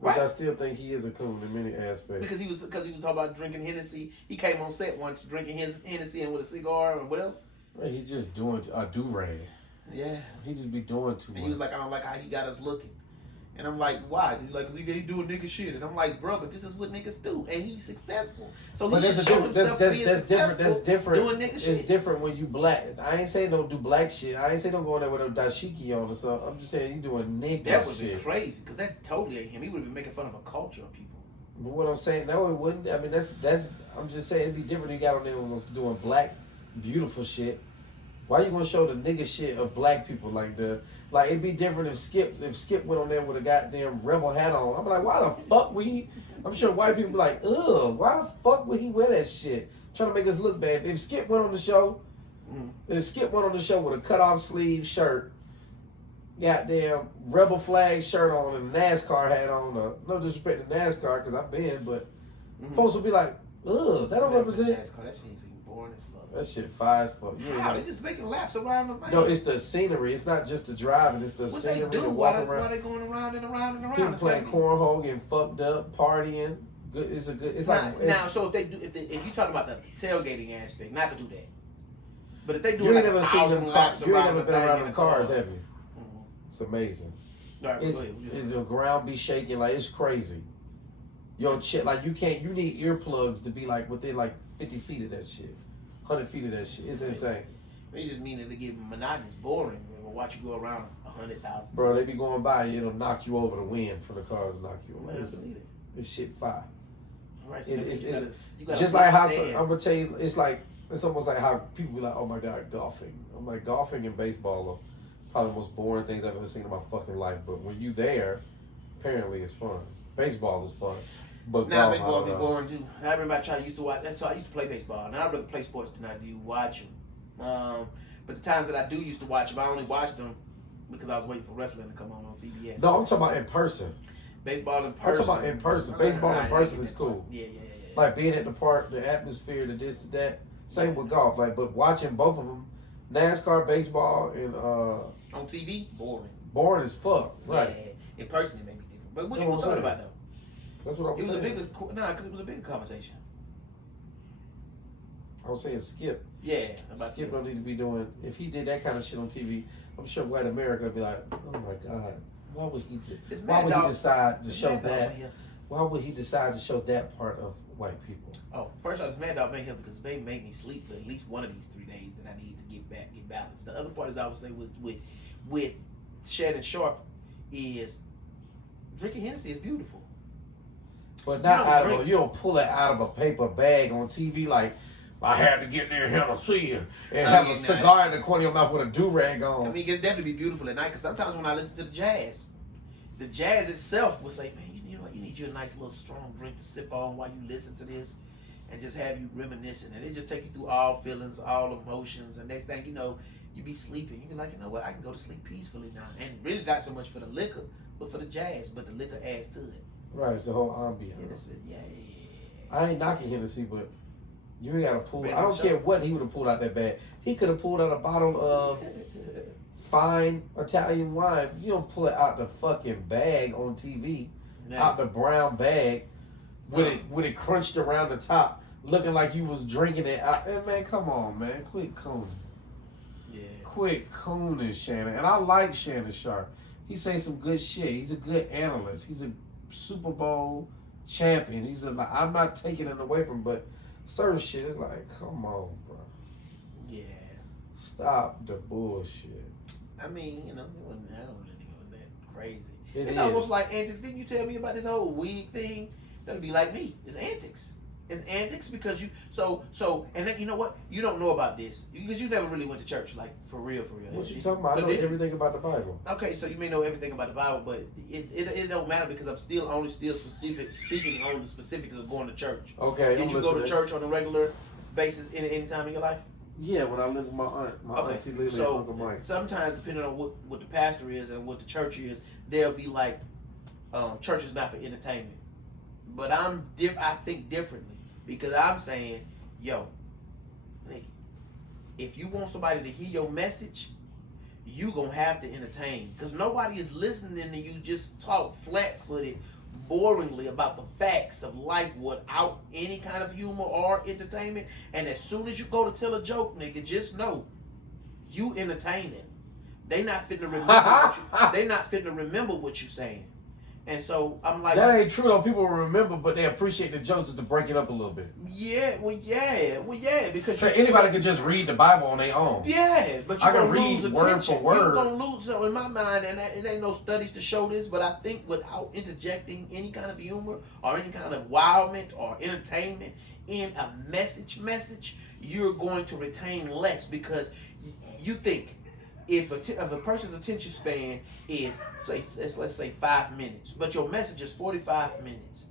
Which I still think he is a coon in many aspects. Because he was talking about drinking Hennessy. He came on set once drinking his Hennessy and with a cigar and what else? Right, he's just doing a do-rag. Yeah. He just be doing too much. He was like, I don't like how he got us looking. And I'm like, why? He's like, cause he doing nigga shit. And I'm like, bro, but this is what niggas do, and he's successful. So he should show himself being successful. That's different. Doing nigga shit. It's different when you black. I ain't saying don't do black shit. I ain't saying don't go in there with a dashiki on or something. I'm just saying you doing nigga shit. That would be crazy, cause that totally ain't him. He would have been making fun of a culture of people. But what I'm saying, no, it wouldn't. I mean, that's. I'm just saying it'd be different. If you got on there and was doing black, beautiful shit. Why you gonna show the nigga shit of black people like the? Like, it'd be different if Skip went on there with a goddamn rebel hat on. I'm like, why the fuck would he? I'm sure white people be like, ugh, why the fuck would he wear that shit? Trying to make us look bad. If Skip went on the show, with a cut-off sleeve shirt, goddamn rebel flag shirt on and a NASCAR hat on, no disrespect to NASCAR, because I've been, but folks would be like, ugh, that don't represent. NASCAR, that shit's boring as fuck. That shit fire as fuck. How? They just making laps around the lane. No, it's the scenery. It's not just the driving. It's the scenery. What they do? Why they going around and around and around? People playing cornhole, getting fucked up, partying. Good. It's a good. It's now. So if you talking about the tailgating aspect, not to do that. But if they do, you ain't like never seen them cars. You ain't never been around them cars, have you? Mm-hmm. It's amazing. Right, The ground be shaking like it's crazy. Yo, shit, like you need earplugs to be like within like 50 feet of that shit. 100 feet of that shit. It's insane. They just mean that they get monotonous, boring. They'll watch you go around 100,000. Bro, they be going by, it'll knock you over the wind for the cars to knock you over. Man, This shit fire. Right, so you gotta just like how I'm gonna tell you, it's almost like how people be like, oh my god, golfing. I'm like, golfing and baseball are probably the most boring things I've ever seen in my fucking life. But when you there, apparently it's fun. Baseball is fun. But now baseball be boring too. I remember I used to watch. That's so I used to play baseball. Now I'd rather play sports than I do watch them. But the times that I do used to watch them, I only watched them because I was waiting for wrestling to come on TBS. No, I'm talking about in person. Baseball in person. I'm talking about in person. Baseball in person is cool. Yeah. Like being at the park, the atmosphere, the this, the that. Same with golf. Like, but watching both of them, NASCAR, baseball, and on TV, boring. Boring as fuck. Right. Yeah. In person, it may be different. But what you were talking about though? That's what I was saying. Because it was a bigger conversation. I was saying Skip. Yeah. Skip don't need to be doing. If he did that kind of shit on TV, I'm sure white America would be like, oh my god, why would he decide to show that? Why would he decide to show that part of white people? Oh, first off, it's Mad Dog made him because they make me sleep for at least one of these 3 days that I need to get balanced. The other part is I would say with Shannon Sharp is drinking Hennessy is beautiful. But you don't pull it out of a paper bag on TV like, I had to get near Hennessy and have a cigar in the corner of your mouth with a do-rag on. I mean, it can definitely be beautiful at night because sometimes when I listen to the jazz itself will say, man, you know what, you need you a nice little strong drink to sip on while you listen to this and just have you reminiscing. And it just take you through all feelings, all emotions. And next thing you know, you be sleeping. You be like, you know what, I can go to sleep peacefully now. And really not so much for the liquor, but for the jazz. But the liquor adds to it. Right, it's the whole ambiance. Hennessy, yeah. I ain't knocking Hennessy, but you ain't gotta pull. I don't care what he would have pulled out that bag. He could have pulled out a bottle of fine Italian wine. You don't pull it out the fucking bag on TV, out the brown bag, with it crunched around the top, looking like you was drinking it out. Hey, man, come on, man, quit cooning. Yeah. Quit cooning, Shannon. And I like Shannon Sharp. He say some good shit. He's a good analyst. He's a Super Bowl champion. I'm not taking it away from him, but certain shit is like, come on, bro. Yeah. Stop the bullshit. I mean, I don't really think it was that crazy. It's almost like antics. Didn't you tell me about this whole wig thing? That'll be like me. It's antics. It's antics because you and then, you know what? You don't know about this because you never really went to church, like for real. What you talking about? I know everything about the Bible. Okay, so you may know everything about the Bible, but it don't matter because I'm still speaking on the specifics of going to church. Okay. Did you go to church on a regular basis any time in your life? Yeah, when I lived with my aunt, auntie Lily and Uncle Mike. Sometimes depending on what the pastor is and what the church is, they'll be like, church is not for entertainment. But I think differently because I'm saying, yo, nigga, if you want somebody to hear your message, you gonna have to entertain because nobody is listening to you just talk flat-footed, boringly about the facts of life without any kind of humor or entertainment. And as soon as you go to tell a joke, nigga, just know you entertaining. They not fitting to remember. They not fitting to remember what you saying. And so I'm like, that ain't true though. People will remember, but they appreciate the jokes just to break it up a little bit. yeah, because So anybody can just read the Bible on their own. yeah, but I you're can gonna read lose word attention. for word. You're gonna lose. So in my mind, and it ain't no studies to show this, but I think without interjecting any kind of humor or any kind of wildment or entertainment in a message, you're going to retain less because you think if a person's attention span is let's say 5 minutes, but your message is 45 minutes.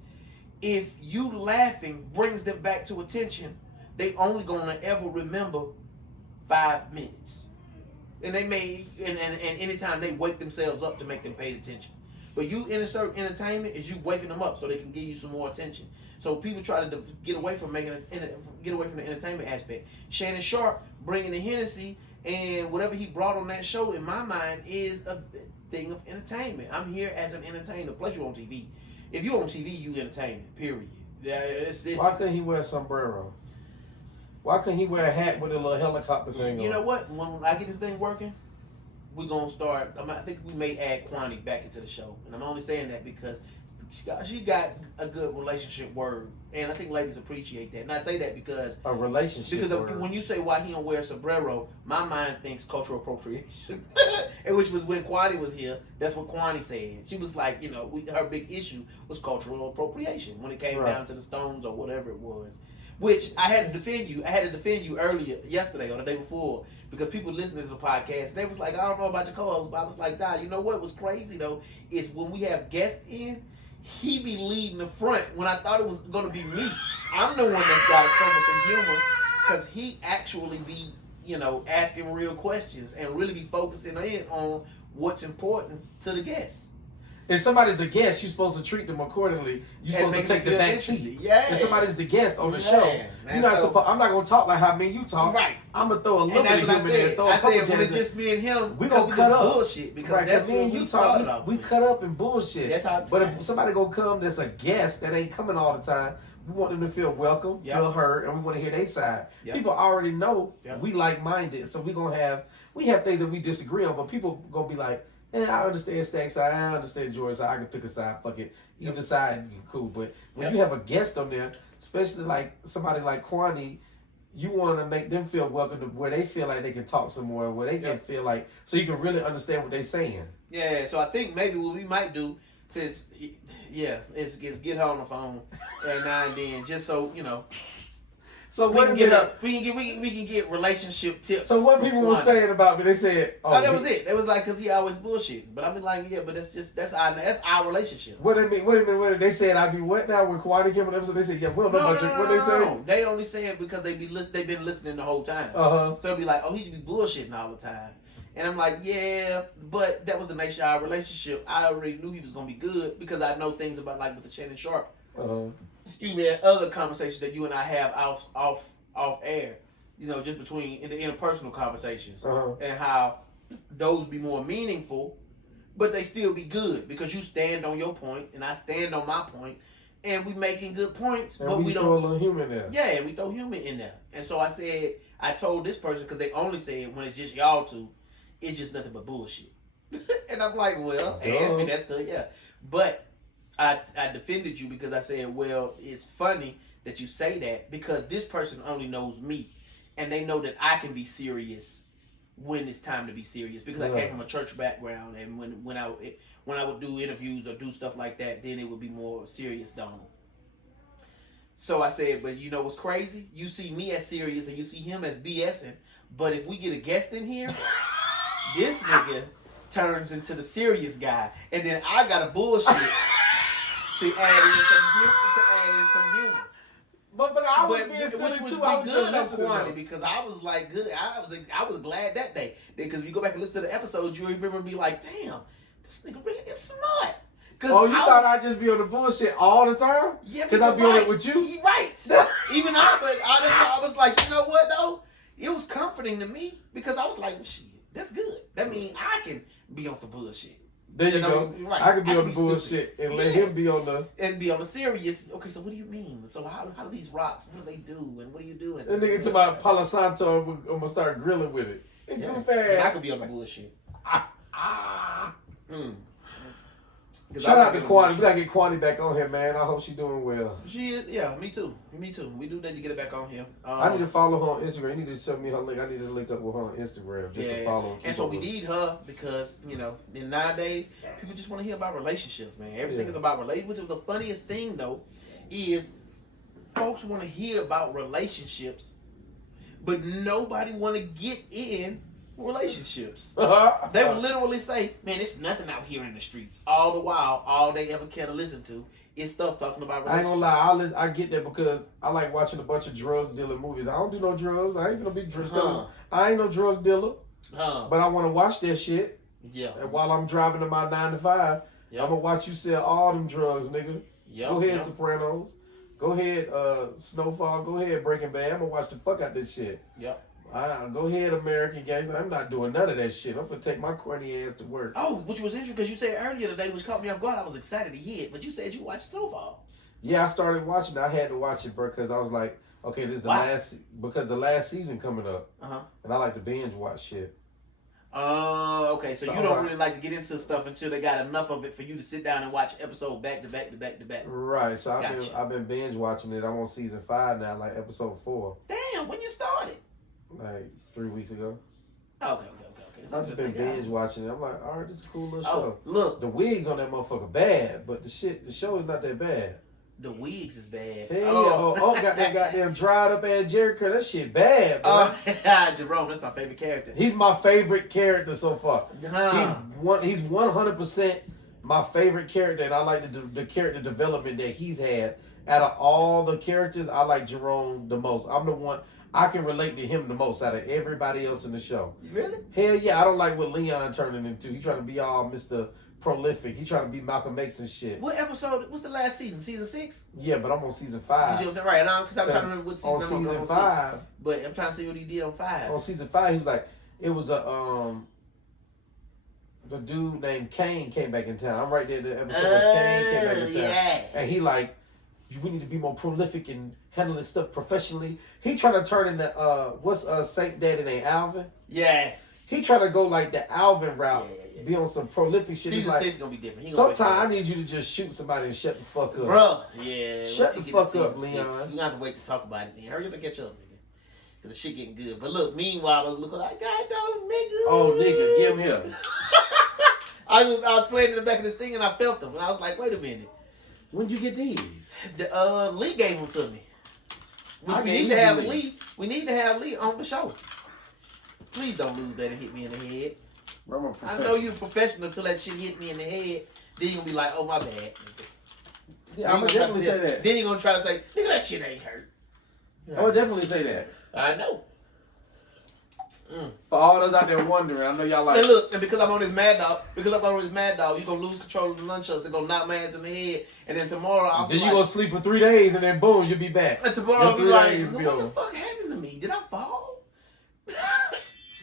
If you laughing brings them back to attention, they only gonna ever remember 5 minutes. And they may and anytime they wake themselves up to make them pay attention. But you insert entertainment is you waking them up so they can give you some more attention. So people try to get away from the entertainment aspect. Shannon Sharp bringing the Hennessy and whatever he brought on that show, in my mind, is a thing of entertainment. I'm here as an entertainer. Plus, you're on TV. If you're on TV, you entertainment. Period. Why couldn't he wear a sombrero? Why couldn't he wear a hat with a little helicopter thing on? You know what? When I get this thing working, we're gonna start. I think we may add Kwani back into the show, and I'm only saying that because she got a good relationship word, and I think ladies appreciate that. And I say that because a relationship word. When you say why he don't wear a sombrero, my mind thinks cultural appropriation, and which was when Kwani was here. That's what Kwani said. She was like, her big issue was cultural appropriation when it came down to the Stones or whatever it was. Which I had to defend you. I had to defend you yesterday or the day before, because people listening to the podcast, they was like, I don't know about your co-host, but I was like, you know what was crazy though is when we have guests in, he be leading the front when I thought it was going to be me. I'm the one that's got to come with the humor, because he actually be, asking real questions and really be focusing in on what's important to the guests. If somebody's a guest, you're supposed to treat them accordingly. You're supposed to take the back seat. Yeah. If somebody's the guest on the show, you're not supposed. I'm not gonna talk like how me and you talk. Right. I'm gonna throw a little bit of humor in there. Throw a I couple said when it's just me and him, we gonna cut up bullshit, because that's when we started off. We cut up and bullshit. That's how. But if somebody gonna come that's a guest that ain't coming all the time, we want them to feel welcome, feel heard, and we want to hear their side. People already know we like-minded, so we have things that we disagree on, but people gonna be like, I understand Stack's side, I understand George's side, I can pick a side, fuck it. Either side, cool. But when you have a guest on there, especially like somebody like Kwani, you want to make them feel welcome to where they feel like they can talk some more, where they can feel like, so you can really understand what they're saying. Yeah, so I think maybe what we might do, since, is get her on the phone every now and then, just so, So we can get relationship tips. So what people were saying about me, they said, that was it. It was like, because he always bullshitting. But I mean, like, but that's our relationship. What did it mean? Wait a minute. They said I be what now? When Kwani came on the episode, they said, we don't know about you. What they say? They only say it because they've been listening the whole time. So they'll be like, he be bullshitting all the time. And I'm like, but that was the nature of our relationship. I already knew he was gonna be good because I know things about, like, with the Shannon Sharp. Excuse me, and other conversations that you and I have off air, just between in the interpersonal conversations, and how those be more meaningful, but they still be good because you stand on your point and I stand on my point, and we making good points, and but we don't throw a little humor in there. Yeah, we throw humor in there. And so I told this person, because they only said when it's just y'all two, it's just nothing but bullshit. And I'm like, well, and that's the but. I defended you because I said, well, it's funny that you say that because this person only knows me, and they know that I can be serious when it's time to be serious because I came from a church background, and when I would do interviews or do stuff like that, then it would be more serious, Donald. So I said, but you know what's crazy? You see me as serious and you see him as BSing, but if we get a guest in here, this nigga turns into the serious guy, and then I got a bullshit. To add in some humor. But I was being silly too. I was good on Kwani because I was like good. I was glad that day because if you go back and listen to the episode, you remember me like, damn, this nigga really is smart. You thought I'd just be on the bullshit all the time? Yeah, because I'd be on it with you. Right. Even I was like, you know what though? It was comforting to me because I was like, well, shit, that's good. That means I can be on some bullshit. There you go. Right. I could be on the bullshit and let him be on the serious. Okay, so what do you mean? So how do these rocks? What do they do? And what are you doing? That nigga to my Palo Santo, I'm gonna start grilling with it. And I could be on the bullshit. Shout out to Kwani. We gotta get Kwani back on here, man. I hope she's doing well. She is, yeah, me too. Me too. We do need to get her back on here. I need to follow her on Instagram. You need to send me her link. I need to link up with her on Instagram just to follow her. And so we need her because, in nowadays, people just want to hear about relationships, man. Everything is about relationships. Which is the funniest thing, though, is folks want to hear about relationships, but nobody want to get in relationships. They would literally say, man, it's nothing out here in the streets. All the while, all they ever care to listen to is stuff talking about relationships. I ain't gonna lie, I get that because I like watching a bunch of drug dealer movies. I don't do no drugs. I ain't gonna be drug I ain't no drug dealer. But I want to watch that shit. Yeah. And while I'm driving to my 9 to 5, I'm gonna watch you sell all them drugs, nigga. Go ahead, Sopranos. Go ahead, Snowfall. Go ahead, Breaking Bad. I'm gonna watch the fuck out this shit. Yep. Go ahead, American Gangster. I'm not doing none of that shit. I'm gonna take my corny ass to work. Oh, which was interesting because you said earlier today, which caught me off guard. I was excited to hear it, but you said you watched Snowfall. Yeah, I started watching it. I had to watch it, bro, because I was like, okay, this is the last season coming up. And I like to binge watch shit. Okay. So you don't really like to get into stuff until they got enough of it for you to sit down and watch episode back to back to back to back. Right. So I've been binge watching it. I'm on season 5 now, like episode 4. Damn, when you started? Like 3 weeks ago. Okay. So I've just been binge watching it. I'm like, all right, this is a cool little show. Look, the wigs on that motherfucker bad, but the show is not that bad. The wigs is bad. Hell yeah. Got that goddamn dried up ass Jerry Curl. That shit bad, bro. Jerome, that's my favorite character. He's my favorite character so far. He's 100% my favorite character, and I like the character development that he's had. Out of all the characters, I like Jerome the most. I'm the one I can relate to him the most out of everybody else in the show. Really? Hell yeah, I don't like what Leon turning into. He trying to be all Mr. Prolific. He trying to be Malcolm X and shit. What episode? What's the last season? Season 6? Yeah, but I'm on season 5. Right now, because I'm trying to remember what season I'm on. Season 5. But I'm trying to see what he did on 5. On season 5, he was like, it was the dude named Kane came back in town. I'm right there. The episode where Kane came back in town, and he like, we need to be more prolific and handle this stuff professionally. He trying to turn into what's Saint Daddy named Alvin? Yeah. He trying to go like the Alvin route. Be on some prolific shit. Season 6 gonna be different. Sometimes I need you to just shoot somebody and shut the fuck up. Bruh, yeah. Shut the fuck up, Leon. You gonna have to wait to talk about it then. Hurry up and catch up, nigga. Cause the shit getting good. But look, meanwhile, look what I got though, nigga. Oh, nigga, give him here. I was playing in the back of this thing and I felt them. And I was like, wait a minute. When'd you get these? Lee gave them to me. We need to have Lee on the show. Please don't lose that and hit me in the head. I know you're a professional until that shit hit me in the head. Then you're going to be like, oh, my bad. Yeah, I'm going to definitely say that. Then you're going to try to say, nigga, that shit ain't hurt. I would definitely say that. I know. For all those out there wondering, I know y'all like... And look, and because I'm on this Mad Dog, you're going to lose control of the nunchucks. They're going to knock my ass in the head. And then tomorrow, I'll be then you're going to sleep for 3 days, and then boom, you'll be back. And tomorrow, I'll be like, what the fuck happened to me? Did I fall?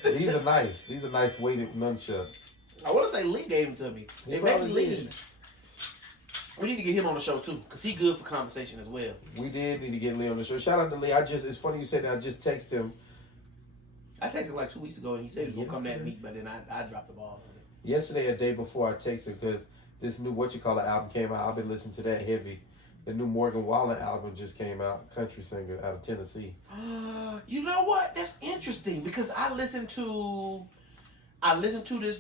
These are nice. These are nice weighted nunchucks. I want to say Lee gave them to me. They made me Lee. We need to get him on the show too, because he good for conversation as well. We did need to get Lee on the show. Shout out to Lee. It's funny you said that. I just texted him. I texted him like 2 weeks ago, and he said he was going to come that week, but then I dropped the ball on it. Yesterday, a day before I texted, because this new album came out. I've been listening to that heavy. The new Morgan Wallen album just came out, country singer out of Tennessee. You know what? That's interesting because I listened to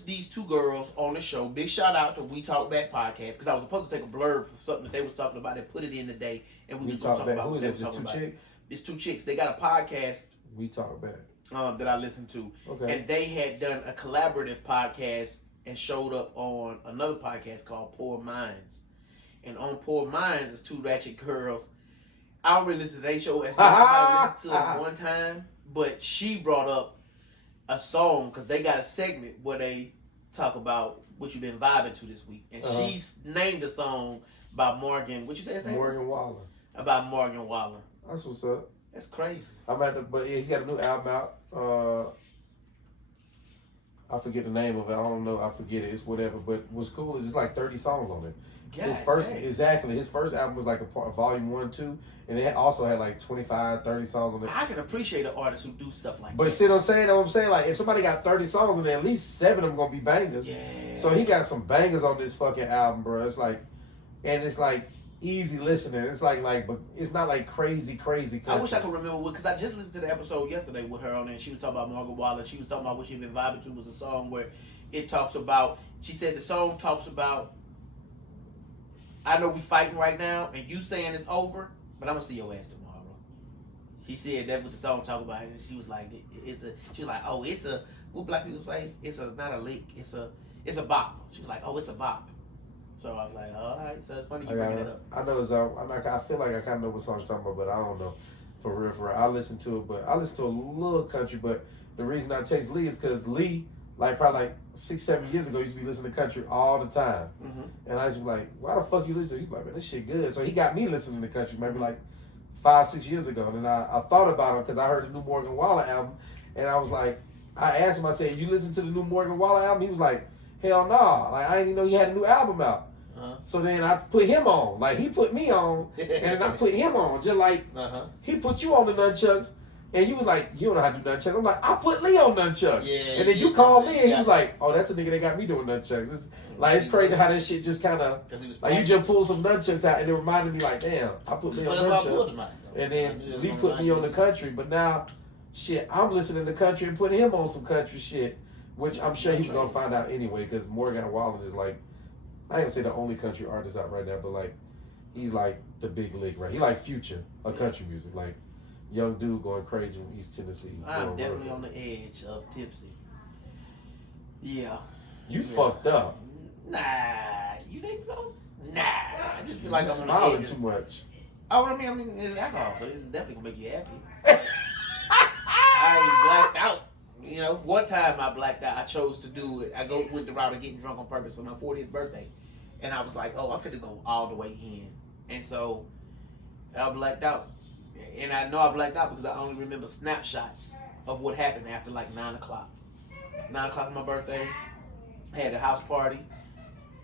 these two girls on the show. Big shout out to We Talk Back podcast because I was supposed to take a blurb from something that they was talking about and put it in today, and we was going to talk about who what is they it? was talking Just about. 2 chicks? It's 2 chicks. They got a podcast. We Talk Back. That I listened to, and they had done a collaborative podcast and showed up on another podcast called Poor Minds. And on Poor Minds, it's 2 ratchet girls. I don't really listen to their show as much as I listened to it one time, but she brought up a song because they got a segment where they talk about what you've been vibing to this week, and she's named a song by Morgan. What you say his name? Morgan Wallen. About Morgan Wallen. That's what's up. That's crazy. But he's got a new album out. I forget the name of it. I don't know. I forget it. It's whatever. But what's cool is it's like 30 songs on it. His first album was like a volume 1, 2, and it also had like 25, 30 songs on it. I can appreciate an artist who do stuff like that. But see what I'm saying? What I'm saying, like if somebody got 30 songs on there, at least 7 of them gonna be bangers. Yeah. So he got some bangers on this fucking album, bro. It's like, and it's like easy listening. It's like, but it's not like crazy country. I wish I could remember because I just listened to the episode yesterday with her on there. And she was talking about Margaret Waller. She was talking about what she'd been vibing to was a song where it talks about. She said the song talks about. I know we fighting right now, and you saying it's over, but I'm gonna see your ass tomorrow. She said that's what the song talk about, and she was like, she was like, oh, it's a, what black people say, it's a not a lick, it's a bop. She was like, oh, it's a bop. So I was like, all right, so it's funny you bringing it up. I know it's I feel like I kind of know what song you're talking about, but I don't know for real. I listen to it, but I listen to a little country. But the reason I text Lee is because Lee. Like probably like 6-7 years ago, used to be listening to country all the time, and I used to be like, "Why the fuck you listen to?" He's like, "Man, this shit good." So he got me listening to country maybe like 5-6 years ago, and then I thought about him because I heard the new Morgan Wallen album, and I was like, I asked him, I said, "You listen to the new Morgan Wallen album?" He was like, "Hell no!" Like I didn't even know he had a new album out. So then I put him on, like he put me on, and then I put him on, just like he put you on the nunchucks. And you was like, you don't know how to do nunchucks. I'm like, I put Lee on nunchucks. Yeah. And then you called Lee and he was like, oh, that's a nigga that got me doing nunchucks. It's like it's crazy how this shit just kind of like you just pulled some nunchucks out and it reminded me like, damn, I put Lee on nunchucks. And then Lee put me on the country, but now, shit, I'm listening to country and putting him on some country shit, which I'm sure he's gonna find out anyway because Morgan Wallen is like, I ain't gonna say the only country artist out right now, but like, he's like the big league, right? He like Future of country music, like. Young dude going crazy from East Tennessee. I'm definitely on the edge of tipsy. Yeah. You fucked up. Nah. You think so? Nah. I just feel like I'm smiling on the edge. Too much. Oh, I mean, it's alcohol, so it's definitely gonna make you happy. I ain't blacked out. You know, one time I blacked out. I chose to do it. I went the route of getting drunk on purpose for my 40th birthday, and I was like, oh, I'm finna go all the way in, and so I blacked out. And I know I blacked out because I only remember snapshots of what happened after like 9 o'clock. 9 o'clock on my birthday. I had a house party.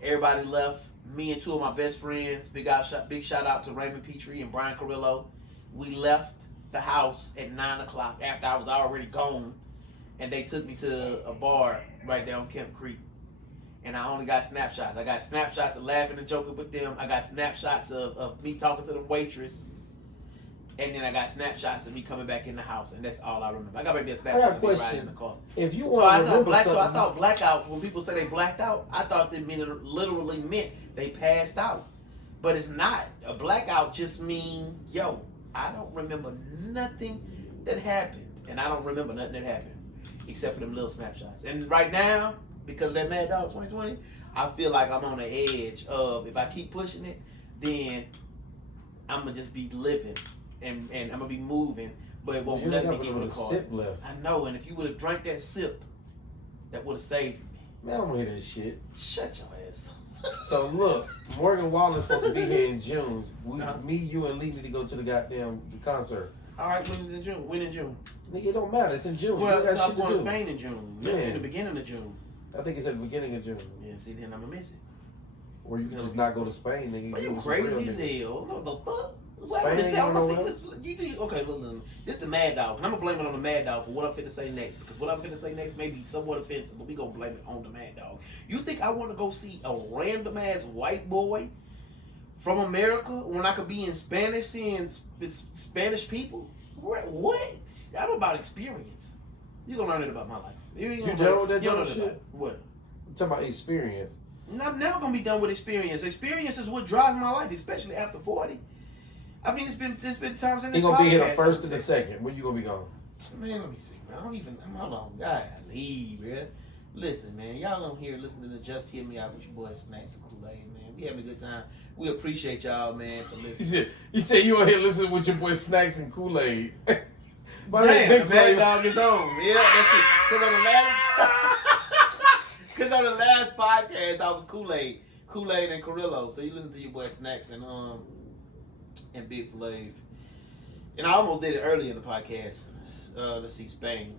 Everybody left. Me and 2 of my best friends. Big shout out to Raymond Petrie and Brian Carrillo. We left the house at 9 o'clock after I was already gone. And they took me to a bar right down Kemp Creek. And I only got snapshots. I got snapshots of laughing and joking with them. I got snapshots of me talking to the waitress. And then I got snapshots of me coming back in the house, and that's all I remember. I got maybe a snapshot of me riding in the car. If you want to remember something, so I thought blackouts. When people say they blacked out, I thought they literally meant they passed out, but it's not. A blackout just means, yo, I don't remember nothing that happened, and I don't remember nothing that happened except for them little snapshots. And right now, because of that Mad Dog 2020, I feel like I'm on the edge of if I keep pushing it, then I'm gonna just be living. And I'm gonna be moving, but it won't let me get in the car. Sip left. I know, and if you would have drank that sip, that would have saved me. Man, I don't hear that shit. Shut your ass. So look, Morgan Wallen's supposed to be here in June. Me, you, and Lee need to go to the goddamn concert. All right, when in June? When in June? Nigga, it don't matter. It's in June. Well, so I'm going to Spain in June. Yeah. In the beginning of June. I think it's at the beginning of June. Yeah, see, then I'm gonna miss it. Or you can just not go to Spain, nigga. Are you crazy as hell? No, the fuck. Okay, look. This is the Mad Dog, and I'm gonna blame it on the Mad Dog for what I'm finna say next. Because what I'm finna say next may be somewhat offensive, but we gonna blame it on the Mad Dog. You think I want to go see a random ass white boy from America when I could be in Spanish seeing Spanish people? What? I'm about experience. You gonna learn it about my life. You done with that dumb shit? What? I'm talking about experience. I'm never gonna be done with experience. Experience is what drives my life, especially after 40. I mean, it's been times in this podcast. He gonna be here the first and the second. When you gonna be gone? Man, let me see, man. I don't even. Hold on, golly, man. Listen, man. Y'all don't hear listening to Just Hear Me Out with your boy Snax and Kool-Aid, man. We having a good time. We appreciate y'all, man, for listening. He said you on here listening with your boy Snax and Kool-Aid. Damn, Big Fat Dog is on. Yeah, that's it. Because on the last podcast, I was Kool-Aid and Carrillo. So you listen to your boy Snax and BigFlav. And I almost did it early in the podcast. Let's see, Spain.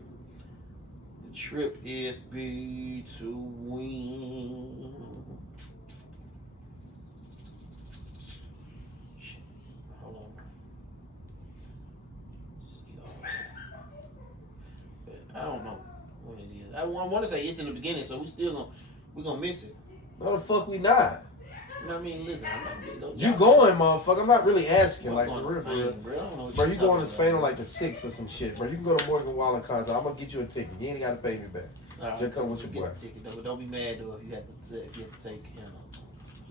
The trip is between. Shit. Hold on. But I don't know what it is. I want to say it's in the beginning, so we're gonna miss it. No, the fuck we not. You know what I mean? Listen, I'm not gonna go. You going, motherfucker? I'm not really asking, like for real, bro. Bro, you going to Spain on like the 6th or some shit, bro. You can go to Morgan Wallen concert. I'm gonna get you a ticket. You ain't gotta pay me back. Right, Just come with your boy. Ticket, though. Don't be mad though if you have to take him.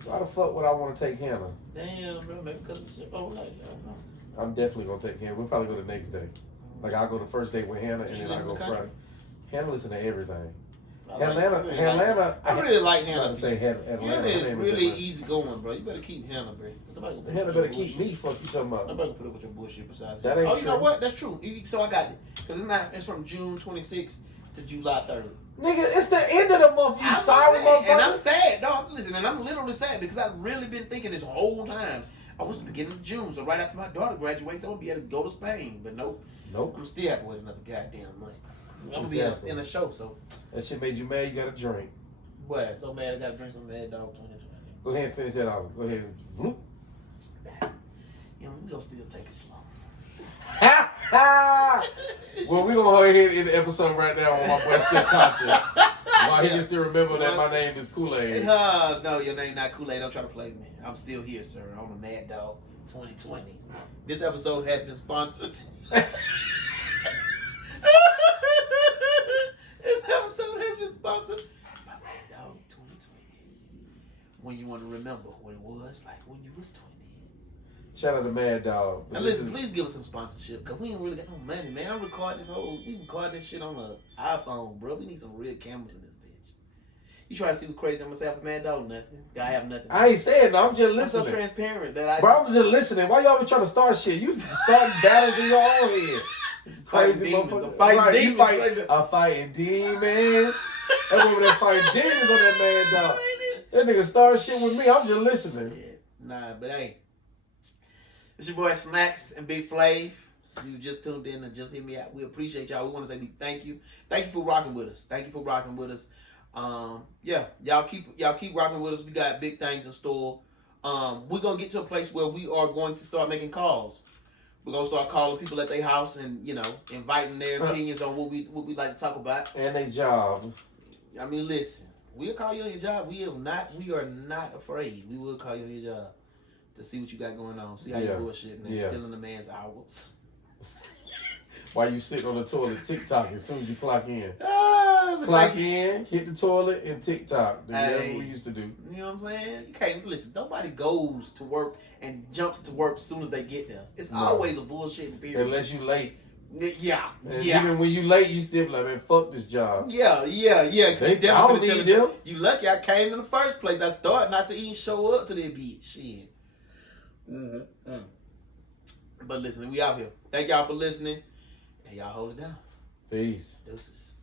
Why the fuck would I want to take Hannah? Damn, bro, maybe because it's your old lady. I don't know. I'm definitely gonna take Hannah. We'll probably go the next day. Like I'll go the first day with Hannah, and She then listen I go to country? Friday. Hannah listen to everything. I Atlanta. I really like I'm Hannah. about to say Atlanta. Hannah is Her name really Atlanta. easy going, bro. You better keep Hannah, bro. Hannah better keep me. Fuck you talking about? Nobody can put up with your bullshit besides That Hannah. ain't Oh, you know true. what? That's true. So I got it. Because it's from June 26th to July 3rd. Nigga, it's the end of the month. You sorry, motherfucker. And I'm sad. No, listen, and I'm literally sad because I've really been thinking this whole time. I was the beginning of June, so right after my daughter graduates, I'm gonna be able to go to Spain. But nope. I'm still have to wait another goddamn month. I'm gonna be in a show, so. That shit made you mad. You got to drink. Boy, so mad I gotta drink some Mad Dog 2020. Go ahead and finish that off. Go ahead. Whoop. You know, we gonna still take it slow. Well, we're going to go ahead and end the episode right now on my boy Still Conscious. While he can still remember that my name is Kool-Aid. No, your name not Kool-Aid. Don't try to play me. I'm still here, sir, on the Mad Dog 2020. This episode has been sponsored. This episode has been sponsored by Mad Dog 2020. When you want to remember what it was like when you was 20. Shout out to Mad Dog. Now listen, please give us some sponsorship, because we ain't really got no money, man. We record this shit on an iPhone, bro. We need some real cameras in this bitch. You try to see what crazy I'm gonna say for Mad Dog? Nothing. I have nothing. I ain't saying no, I'm just listening. I'm so transparent that Bro, I'm just listening. Why y'all be trying to start shit? You starting battles in your own head. Crazy motherfucker. I'm fighting demons. That over there fighting demons on that Mad Dog. That nigga started shit with me. I'm just listening. Yeah. Nah, but hey. It's your boy Snax and BigFlav. You just tuned in and just hit me out. We appreciate y'all. We want to say thank you. Thank you for rocking with us. Thank you for rocking with us. Yeah, y'all keep rocking with us. We got big things in store. We're gonna get to a place where we are going to start making calls. We're gonna start calling people at their house and inviting their opinions on what we like to talk about. And their job. I mean, listen, we'll call you on your job. We are not afraid. We will call you on your job to see what you got going on. See how you bullshitting and stealing the man's hours. While you sitting on the toilet TikTok as soon as you clock in. Clock in, hit the toilet, and TikTok. That's what we used to do. You know what I'm saying? You can't listen. Nobody goes to work and jumps to work as soon as they get there. It's always a bullshit period. Unless you late. Yeah. Even when you late, you still be like, man, fuck this job. Yeah. I don't need them. You lucky I came in the first place. I started not to even show up to that bitch. Shit. But listen, we out here. Thank y'all for listening. And y'all hold it down. Peace. Deuces.